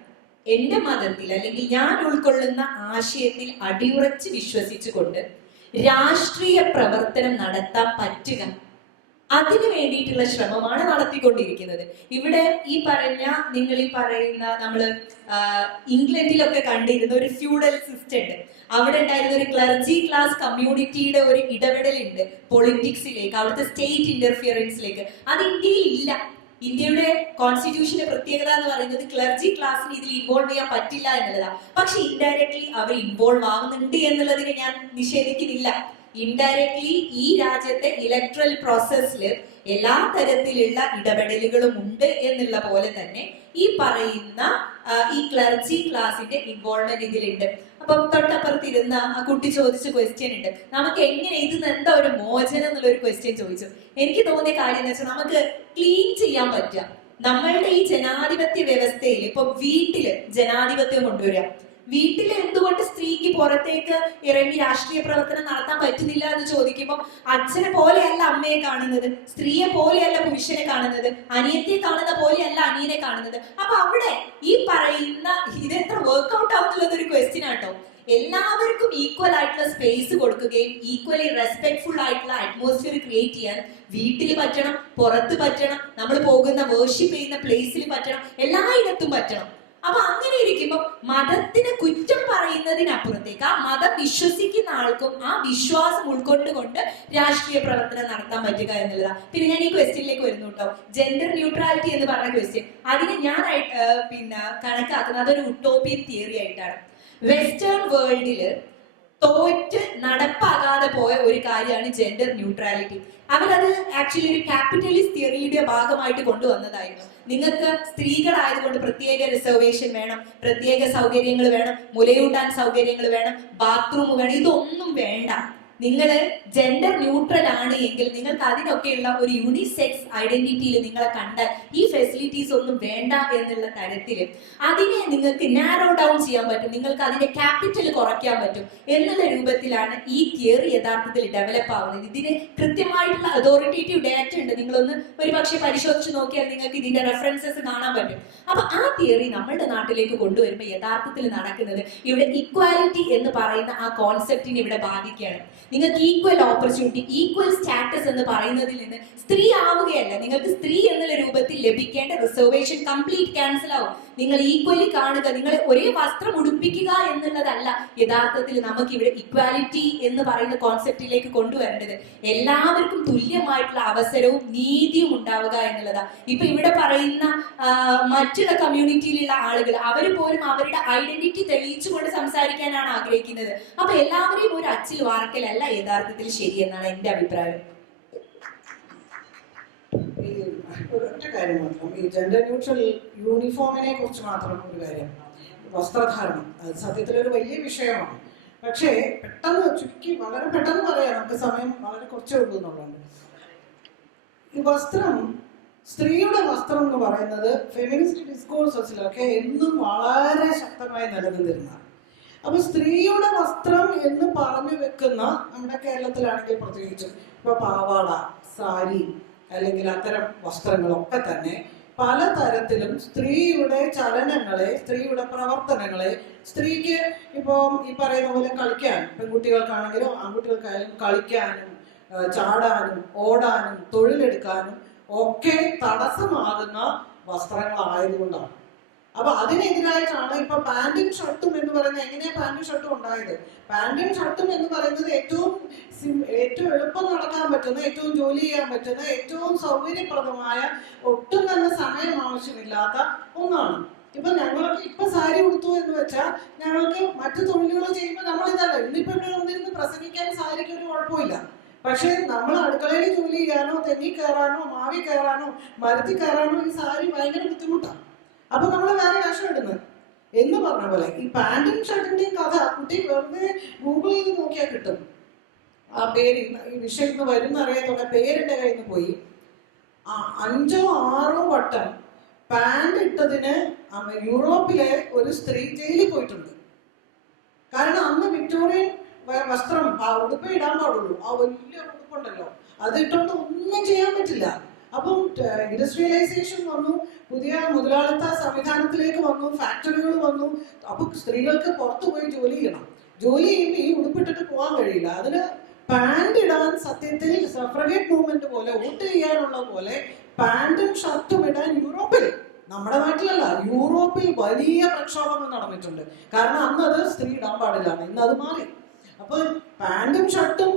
എൻ്റെ മതത്തിൽ അല്ലെങ്കിൽ ഞാൻ ഉൾക്കൊള്ളുന്ന ആശയത്തിൽ അടിയുറച്ച് വിശ്വസിച്ചുകൊണ്ട് രാഷ്ട്രീയ പ്രവർത്തനം നടത്താൻ പറ്റുക, അതിനു വേണ്ടിയിട്ടുള്ള ശ്രമമാണ് നടത്തിക്കൊണ്ടിരിക്കുന്നത്. ഇവിടെ നിങ്ങൾ ഈ പറയുന്ന നമ്മള് ഇംഗ്ലണ്ടിലൊക്കെ കണ്ടിരുന്ന ഒരു ഫ്യൂഡൽ സിസ്റ്റം ഉണ്ട്. അവിടെ ഉണ്ടായിരുന്ന ഒരു ക്ലർജി ക്ലാസ് കമ്മ്യൂണിറ്റിയുടെ ഒരു ഇടപെടലുണ്ട് പൊളിറ്റിക്സിലേക്ക്, അവിടുത്തെ സ്റ്റേറ്റ് ഇന്റർഫിയറൻസിലേക്ക്. അത് ഇന്ത്യയിൽ ഇല്ല. ഇന്ത്യയുടെ കോൺസ്റ്റിറ്റ്യൂഷന്റെ പ്രത്യേകത എന്ന് പറയുന്നത് ക്ലർജി ക്ലാസ്സിന് ഇതിൽ ഇൻവോൾവ് ചെയ്യാൻ പറ്റില്ല എന്നുള്ളതാണ്. പക്ഷെ ഇൻഡയറക്ട്ലി അവർ ഇൻവോൾവ് ആവുന്നുണ്ട് എന്നുള്ളതിനെ ഞാൻ നിഷേധിക്കുന്നില്ല. ഇൻഡയറക്ട്ലി ഈ രാജ്യത്തെ ഇലക്ട്രൽ പ്രോസസ്സിൽ എല്ലാ തരത്തിലുള്ള ഇടപെടലുകളും ഉണ്ട് എന്നുള്ള പോലെ തന്നെ ഈ പറയുന്ന ഈ ക്ലർജി ക്ലാസിന്റെ ഇൻവോൾവ്മെന്റ് ഇതിലുണ്ട്. അപ്പം തൊട്ടപ്പുറത്തിരുന്ന ആ കുട്ടി ചോദിച്ച ക്വസ്റ്റ്യൻ ഉണ്ട്, നമുക്ക് എങ്ങനെ ഇതിന് എന്താ ഒരു മോചനം എന്നുള്ള ഒരു ക്വസ്റ്റ്യൻ ചോദിച്ചു. എനിക്ക് തോന്നിയ കാര്യം എന്ന് വെച്ചാൽ നമുക്ക് ക്ലീൻ ചെയ്യാൻ പറ്റുക. നമ്മളുടെ ഈ ജനാധിപത്യ വ്യവസ്ഥയിൽ ഇപ്പൊ വീട്ടില് ജനാധിപത്യം കൊണ്ടുവരിക. വീട്ടിൽ എന്തുകൊണ്ട് സ്ത്രീക്ക് പുറത്തേക്ക് ഇറങ്ങി രാഷ്ട്രീയ പ്രവർത്തനം നടത്താൻ പറ്റുന്നില്ല എന്ന് ചോദിക്കുമ്പോൾ അച്ഛനെ പോലെയല്ല അമ്മയെ കാണുന്നത്, സ്ത്രീയെ പോലെയല്ല പുരുഷനെ കാണുന്നത്, അനിയത്തെ കാണുന്ന പോലെയല്ല അനിയനെ കാണുന്നത്. അപ്പൊ അവിടെ ഈ പറയുന്ന ഇത് എത്ര വർക്ക്ഔട്ട് ആവുന്നുള്ളത് ഒരു ക്വസ്റ്റ്യൻ ആട്ടോ. എല്ലാവർക്കും ഈക്വൽ ആയിട്ടുള്ള സ്പേസ് കൊടുക്കുകയും ഈക്വലി റെസ്പെക്ട്ഫുൾ ആയിട്ടുള്ള അറ്റ്മോസ്ഫിയർ ക്രിയേറ്റ് ചെയ്യാൻ വീട്ടിൽ പറ്റണം, പുറത്ത് പറ്റണം, നമ്മൾ പോകുന്ന വേർഷിപ്പ് ചെയ്യുന്ന പ്ലേസിൽ പറ്റണം, എല്ലായിടത്തും പറ്റണം. അപ്പൊ അങ്ങനെ ഇരിക്കുമ്പോൾ മതത്തിന് കുറ്റം പറയുന്നതിനപ്പുറത്തേക്ക് ആ മതം വിശ്വസിക്കുന്ന ആൾക്കും ആ വിശ്വാസം ഉൾക്കൊണ്ടുകൊണ്ട് രാഷ്ട്രീയ പ്രവർത്തനം നടത്താൻ പറ്റുക എന്നുള്ളതാണ്. പിന്നെ ഞാൻ ഈ ക്വസ്റ്റ്യനിലേക്ക് വരുന്നു കേട്ടോ. ജെൻഡർ ന്യൂട്രാലിറ്റി എന്ന് പറഞ്ഞ ക്വസ്റ്റ്യൻ, അതിന് ഞാൻ കണക്കാക്കുന്നത് അതൊരു ഉട്ടോപ്പിയൻ തിയറി ആയിട്ടാണ്. വെസ്റ്റേൺ വേൾഡില് തോറ്റ് നടപ്പാകാതെ പോയ ഒരു കാര്യമാണ് ജെൻഡർ ന്യൂട്രാലിറ്റി. അവരത് ആക്ച്വലി ഒരു ക്യാപിറ്റലിസ്റ്റ് തിയറിയുടെ ഭാഗമായിട്ട് കൊണ്ടുവന്നതായിരുന്നു. നിങ്ങൾക്ക് സ്ത്രീകളായതുകൊണ്ട് പ്രത്യേക റിസർവേഷൻ വേണം, പ്രത്യേക സൗകര്യങ്ങൾ വേണം, മുലയൂട്ടാൻ സൗകര്യങ്ങൾ വേണം, ബാത്റൂം വേണം, ഇതൊന്നും വേണ്ട. നിങ്ങൾ ജെൻഡർ ന്യൂട്രൽ ആണ് എങ്കിൽ നിങ്ങൾക്ക് അതിനൊക്കെയുള്ള ഒരു യൂണിസെക്സ് ഐഡന്റിറ്റിയിൽ നിങ്ങളെ കണ്ടാൽ ഈ ഫെസിലിറ്റീസ് ഒന്നും വേണ്ട എന്നുള്ള തരത്തിൽ അതിനെ നിങ്ങൾക്ക് നാരോ ഡൗൺ ചെയ്യാൻ പറ്റും, നിങ്ങൾക്ക് അതിന്റെ ക്യാപിറ്റൽ കുറയ്ക്കാൻ പറ്റും എന്നുള്ള രൂപത്തിലാണ് ഈ തിയറി യഥാർത്ഥത്തിൽ ഡെവലപ്പ് ആവുന്നത്. ഇതിന് കൃത്യമായിട്ടുള്ള അതോറിറ്റേറ്റീവ് ഡാറ്റ ഉണ്ട്. നിങ്ങളൊന്ന് ഒരു പക്ഷെ പരിശോധിച്ച് നോക്കിയാൽ നിങ്ങൾക്ക് ഇതിന്റെ റെഫറൻസസ് കാണാൻ പറ്റും. അപ്പൊ ആ തിയറി നമ്മളുടെ നാട്ടിലേക്ക് കൊണ്ടുവരുമ്പോൾ യഥാർത്ഥത്തിൽ നടക്കുന്നത് ഇവിടെ ഇക്വാലിറ്റി എന്ന് പറയുന്ന ആ കോൺസെപ്റ്റിനെ ഇവിടെ ബാധിക്കുകയാണ്. നിങ്ങൾക്ക് ഈക്വൽ ഓപ്പർച്യൂണിറ്റി, ഈക്വൽ സ്റ്റാറ്റസ് എന്ന് പറയുന്നതിൽ നിന്ന് സ്ത്രീ ആവുകയല്ല, നിങ്ങൾക്ക് സ്ത്രീ എന്നുള്ള രൂപത്തിൽ ലഭിക്കേണ്ട റിസർവേഷൻ കംപ്ലീറ്റ് ക്യാൻസൽ ആവും. നിങ്ങൾ ഈക്വലി കാണുക, നിങ്ങൾ ഒരേ വസ്ത്രം ഉടുപ്പിക്കുക എന്നുള്ളതല്ല യഥാർത്ഥത്തിൽ നമുക്ക് ഇവിടെ ഇക്വാലിറ്റി എന്ന് പറയുന്ന കോൺസെപ്റ്റിലേക്ക് കൊണ്ടുവരേണ്ടത്. എല്ലാവർക്കും തുല്യമായിട്ടുള്ള അവസരവും നീതിയും ഉണ്ടാവുക എന്നുള്ളതാണ്. ഇപ്പൊ ഇവിടെ പറയുന്ന മറ്റുള്ള കമ്മ്യൂണിറ്റിയിലുള്ള ആളുകൾ അവർ പോലും അവരുടെ ഐഡന്റിറ്റി തെളിയിച്ചുകൊണ്ട് സംസാരിക്കാനാണ് ആഗ്രഹിക്കുന്നത്. അപ്പൊ എല്ലാവരെയും ഒരു അച്ചിൽ വാർക്കലല്ല യഥാർത്ഥത്തിൽ ശരിയെന്നാണ് എന്റെ അഭിപ്രായം. ഈ ഒരൊറ്റ കാര്യം മാത്രം, ഈ ജെൻഡർ ന്യൂട്രൽ യൂണിഫോമിനെ കുറിച്ച് മാത്രം ഒരു കാര്യം, വസ്ത്രധാരണം അത് സത്യത്തിലൊരു വലിയ വിഷയമാണ്. പക്ഷേ പെട്ടെന്ന് ചുരുക്കി വളരെ പെട്ടെന്ന് പറയാം, നമുക്ക് സമയം വളരെ കുറച്ചേ ഉള്ളൂ എന്നുള്ളത്. ഈ വസ്ത്രം, സ്ത്രീയുടെ വസ്ത്രം എന്ന് പറയുന്നത് ഫെമിനിസ്റ്റ് ഡിസ്കോഴ്സസിലൊക്കെ എന്നും വളരെ ശക്തമായി നിലനിന്നിരുന്നതാണ്. അപ്പൊ സ്ത്രീയുടെ വസ്ത്രം എന്ന് പറഞ്ഞു വെക്കുന്ന നമ്മുടെ കേരളത്തിലാണെങ്കിൽ പ്രത്യേകിച്ചും ഇപ്പൊ പാവാട, സാരി അല്ലെങ്കിൽ അത്തരം വസ്ത്രങ്ങളൊക്കെ തന്നെ പലതരത്തിലും സ്ത്രീയുടെ ചലനങ്ങളെ, സ്ത്രീയുടെ പ്രവർത്തനങ്ങളെ, സ്ത്രീക്ക് ഇപ്പം ഈ പറയുന്ന പോലെ കളിക്കാൻ, പെൺകുട്ടികൾക്കാണെങ്കിലും ആൺകുട്ടികൾക്കായാലും കളിക്കാനും ചാടാനും ഓടാനും തൊഴിലെടുക്കാനും ഒക്കെ തടസ്സമാകുന്ന വസ്ത്രങ്ങളായതുകൊണ്ടാണ്. അപ്പൊ അതിനെതിരായിട്ടാണ് ഇപ്പൊ പാന്റും ഷർട്ടും എന്ന് പറയുന്നത്. എങ്ങനെയാ പാന്റും ഷർട്ടും ഉണ്ടായത്? പാന്റും ഷർട്ടും എന്ന് പറയുന്നത് ഏറ്റവും എളുപ്പം നടക്കാൻ പറ്റുന്ന, ഏറ്റവും ജോലി ചെയ്യാൻ പറ്റുന്ന, ഏറ്റവും സൗകര്യപ്രദമായ, ഒട്ടും തന്നെ സമയം ആവശ്യമില്ലാത്ത ഒന്നാണ്. ഇപ്പൊ ഞങ്ങൾക്ക് ഇപ്പൊ സാരി ഉടുത്തു എന്ന് വെച്ചാൽ ഞങ്ങൾക്ക് മറ്റു തൊഴിലുകൾ ചെയ്യുമ്പോൾ നമ്മൾ ഇതല്ല. ഇന്നിപ്പോ ഇവിടെ വന്നിരുന്ന് പ്രസംഗിക്കാൻ സാരിക്ക് ഒരു കുഴപ്പമില്ല. പക്ഷെ നമ്മൾ അടുക്കളയിൽ ജോലി ചെയ്യാനോ തെങ്ങി കയറാനോ മാവി കയറാനോ മരത്തിൽ കയറാനോ ഈ സാരി ഭയങ്കര ബുദ്ധിമുട്ടാണ്. അപ്പൊ നമ്മൾ വേറെ വേഷം ഇടുന്നത് എന്ന് പറഞ്ഞ പോലെ ഈ പാന്റും ഷർട്ടിന്റെയും കഥ കുട്ടി വെറുതെ ഗൂഗിൾ ചെയ്ത് നോക്കിയാൽ കിട്ടും. ആ പേര് ഈ വിഷയത്തിന് വരുന്ന അറിയാത്തോടെ പേരിന്റെ കയ്യിൽ നിന്ന് പോയി 5 or 6 വട്ടം പാന്റ് ഇട്ടതിന് യൂറോപ്പിലെ ഒരു സ്ത്രീ ജയിലിൽ പോയിട്ടുണ്ട്. കാരണം അന്ന് വിക്ടോറിയൻ വസ്ത്രം ഉടുപ്പേ ഇടാൻ പാടുള്ളൂ. ആ വലിയ ഉടുപ്പുണ്ടല്ലോ, അത് ഇട്ടുകൊണ്ട് ഒന്നും ചെയ്യാൻ പറ്റില്ല. അപ്പം ഇൻഡസ്ട്രിയലൈസേഷൻ വന്നു, പുതിയ മുതലാളിത്ത സംവിധാനത്തിലേക്ക് വന്നു, ഫാക്ടറികൾ വന്നു. അപ്പൊ സ്ത്രീകൾക്ക് പുറത്തു പോയി ജോലി ചെയ്യണം. ജോലി ചെയ്യുമ്പോൾ ഈ ഉടുപ്പിട്ടിട്ട് പോകാൻ കഴിയില്ല. അതിന് പാന്റ് ഇടാൻ സത്യത്തിൽ സഫ്രഗേറ്റ് മൂവ്മെന്റ് പോലെ, വോട്ട് ചെയ്യാനുള്ള പോലെ പാന്റും ഷർട്ടും ഇടാൻ യൂറോപ്പിൽ, നമ്മുടെ നാട്ടിലല്ല, യൂറോപ്പിൽ വലിയ പ്രക്ഷോഭങ്ങൾ നടന്നിട്ടുണ്ട്. കാരണം അന്ന് അത് സ്ത്രീ ഇടാൻ പാടില്ലാണ്, ഇന്ന് അത് മാറി. അപ്പൊ പാന്റും ഷർട്ടും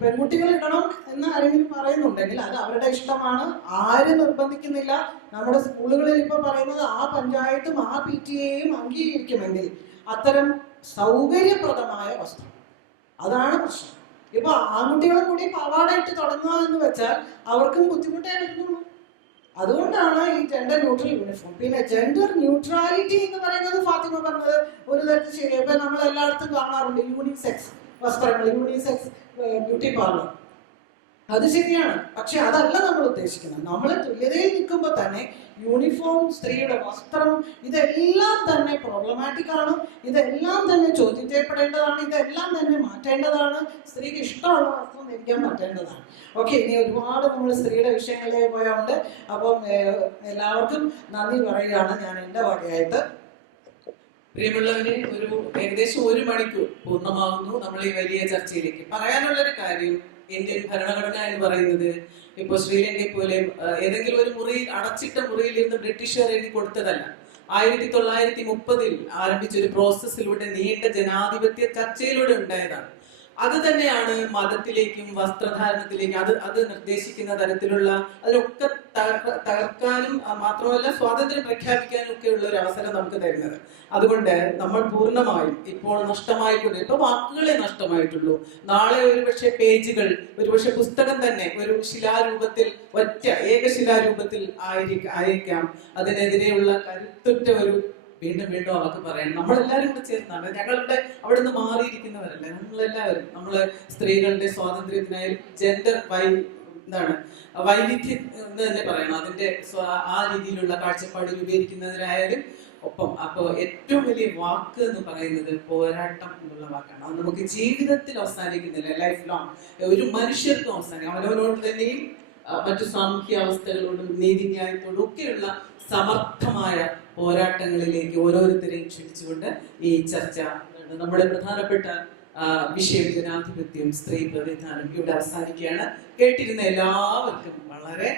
പെൺകുട്ടികൾ ഇടണം എന്ന് ആരെങ്കിലും പറയുന്നുണ്ടെങ്കിൽ അത് അവരുടെ ഇഷ്ടമാണ്, ആരും നിർബന്ധിക്കുന്നില്ല. നമ്മുടെ സ്കൂളുകളിൽ ഇപ്പൊ പറയുന്നത് ആ പഞ്ചായത്തും ആ PTA-യും അംഗീകരിക്കുമെങ്കിൽ അത്തരം സൗകര്യപ്രദമായ വസ്ത്രം, അതാണ് പ്രശ്നം. ഇപ്പൊ ആൺകുട്ടികളും കൂടി പാവാട ഇട്ട് തുടങ്ങുക എന്ന് വെച്ചാൽ അവർക്കും ബുദ്ധിമുട്ടേ വരുന്നുള്ളൂ. അതുകൊണ്ടാണ് ഈ ജെൻഡർ ന്യൂട്രൽ യൂണിഫോം. പിന്നെ ജെൻഡർ ന്യൂട്രാലിറ്റി എന്ന് പറയുന്നത് ഫാത്തിമ പറഞ്ഞത് ഒരു തരത്തിൽ ശരി. ഇപ്പൊ നമ്മൾ എല്ലായിടത്തും കാണാറുണ്ട് യൂണിസെക്സ് വസ്ത്രങ്ങൾ, യൂണിസെക്സ് ബ്യൂട്ടി പാർലർ. അത് ശരിയാണ്, പക്ഷെ അതല്ല നമ്മൾ ഉദ്ദേശിക്കുന്നത്. നമ്മൾ തുല്യതയിൽ നിൽക്കുമ്പോൾ തന്നെ യൂണിഫോം, സ്ത്രീയുടെ വസ്ത്രം, ഇതെല്ലാം തന്നെ പ്രോബ്ലമാറ്റിക് ആണ്. ഇതെല്ലാം തന്നെ ചോദ്യം ചെയ്യപ്പെടേണ്ടതാണ്. ഇതെല്ലാം തന്നെ മാറ്റേണ്ടതാണ്. സ്ത്രീക്ക് ഇഷ്ടമുള്ള വസ്ത്രം ധരിക്കാൻ പറ്റേണ്ടതാണ്. ഓക്കെ, ഇനി ഒരുപാട് നമ്മൾ സ്ത്രീയുടെ വിഷയങ്ങളിലേക്ക് പോയുണ്ട്. അപ്പം എല്ലാവർക്കും നന്ദി പറയുകയാണ് ഞാൻ എൻ്റെ വകയായിട്ട്. പ്രിയമുള്ളവരെ, ഏകദേശം 1 മണിക്കൂർ പൂർണ്ണമാകുന്നു നമ്മൾ ഈ വലിയ ചർച്ചയിലേക്ക്. പറയാനുള്ളൊരു കാര്യം, ഇന്ത്യൻ ഭരണഘടന എന്ന് പറയുന്നത് ഇപ്പോൾ ശ്രീലങ്കയെ പോലെ ഏതെങ്കിലും ഒരു മുറിയിൽ, അടച്ചിട്ട മുറിയിൽ ഇരുന്ന് ബ്രിട്ടീഷുകാർ എഴുതി കൊടുത്തതല്ല. 1930 ആരംഭിച്ച ഒരു പ്രോസസ്സിലൂടെ, നീണ്ട ജനാധിപത്യ ചർച്ചയിലൂടെ ഉണ്ടായതാണ്. അത് തന്നെയാണ് മതത്തിലേക്കും വസ്ത്രധാരണത്തിലേക്കും അത് നിർദ്ദേശിക്കുന്ന തരത്തിലുള്ള അതിനൊക്കെ തകർക്കാനും മാത്രമല്ല സ്വാതന്ത്ര്യം പ്രഖ്യാപിക്കാനും ഒക്കെ ഉള്ള ഒരു അവസരം നമുക്ക് തരുന്നത്. അതുകൊണ്ട് നമ്മൾ പൂർണ്ണമായും ഇപ്പോൾ നഷ്ടമായിട്ടുണ്ട്. ഇപ്പൊ വാക്കുകളെ നഷ്ടമായിട്ടുള്ളൂ. നാളെ ഒരുപക്ഷെ പേജുകൾ, ഒരുപക്ഷെ പുസ്തകം തന്നെ ഒരു ശിലാരൂപത്തിൽ, ഏകശിലാരൂപത്തിൽ ആയിരിക്കാം. അതിനെതിരെയുള്ള കരുത്തുറ്റ ഒരു വീണ്ടും അവർക്ക് പറയണം. നമ്മളെല്ലാവരും കൂടെ ചേർന്നാണ്. ഞങ്ങളുടെ അവിടെ നിന്ന് മാറിയിരിക്കുന്നവരല്ല നമ്മളെല്ലാവരും. നമ്മള് സ്ത്രീകളുടെ സ്വാതന്ത്ര്യത്തിനായി ജെൻഡർ വൈവിധ്യം എന്ന് തന്നെ പറയണം. അതിന്റെ ആ രീതിയിലുള്ള കാഴ്ചപ്പാട് രൂപീകരിക്കുന്നതിനായാലും ഒപ്പം. അപ്പോൾ ഏറ്റവും വലിയ വാക്ക് എന്ന് പറയുന്നത് പോരാട്ടം എന്നുള്ള വാക്കാണ്. അത് നമുക്ക് ജീവിതത്തിൽ അവസാനിക്കുന്നില്ല, ലൈഫ് ലോങ്. ഒരു മനുഷ്യർക്കും അവസാനിക്കും. അവനവനോട് തന്നെയും മറ്റു സാമൂഹ്യ അവസ്ഥകളോടും നീതിന്യായത്തോടും ഒക്കെയുള്ള സമർത്ഥമായ പോരാട്ടങ്ങളിലേക്ക് ഓരോരുത്തരെയും ക്ഷണിച്ചുകൊണ്ട് ഈ ചർച്ച, നമ്മുടെ പ്രധാനപ്പെട്ട വിഷയം ജനാധിപത്യം, സ്ത്രീ പ്രതിനിധാനം ഇവിടെ അവസാനിക്കുകയാണ്. കേട്ടിരുന്ന എല്ലാവർക്കും വളരെ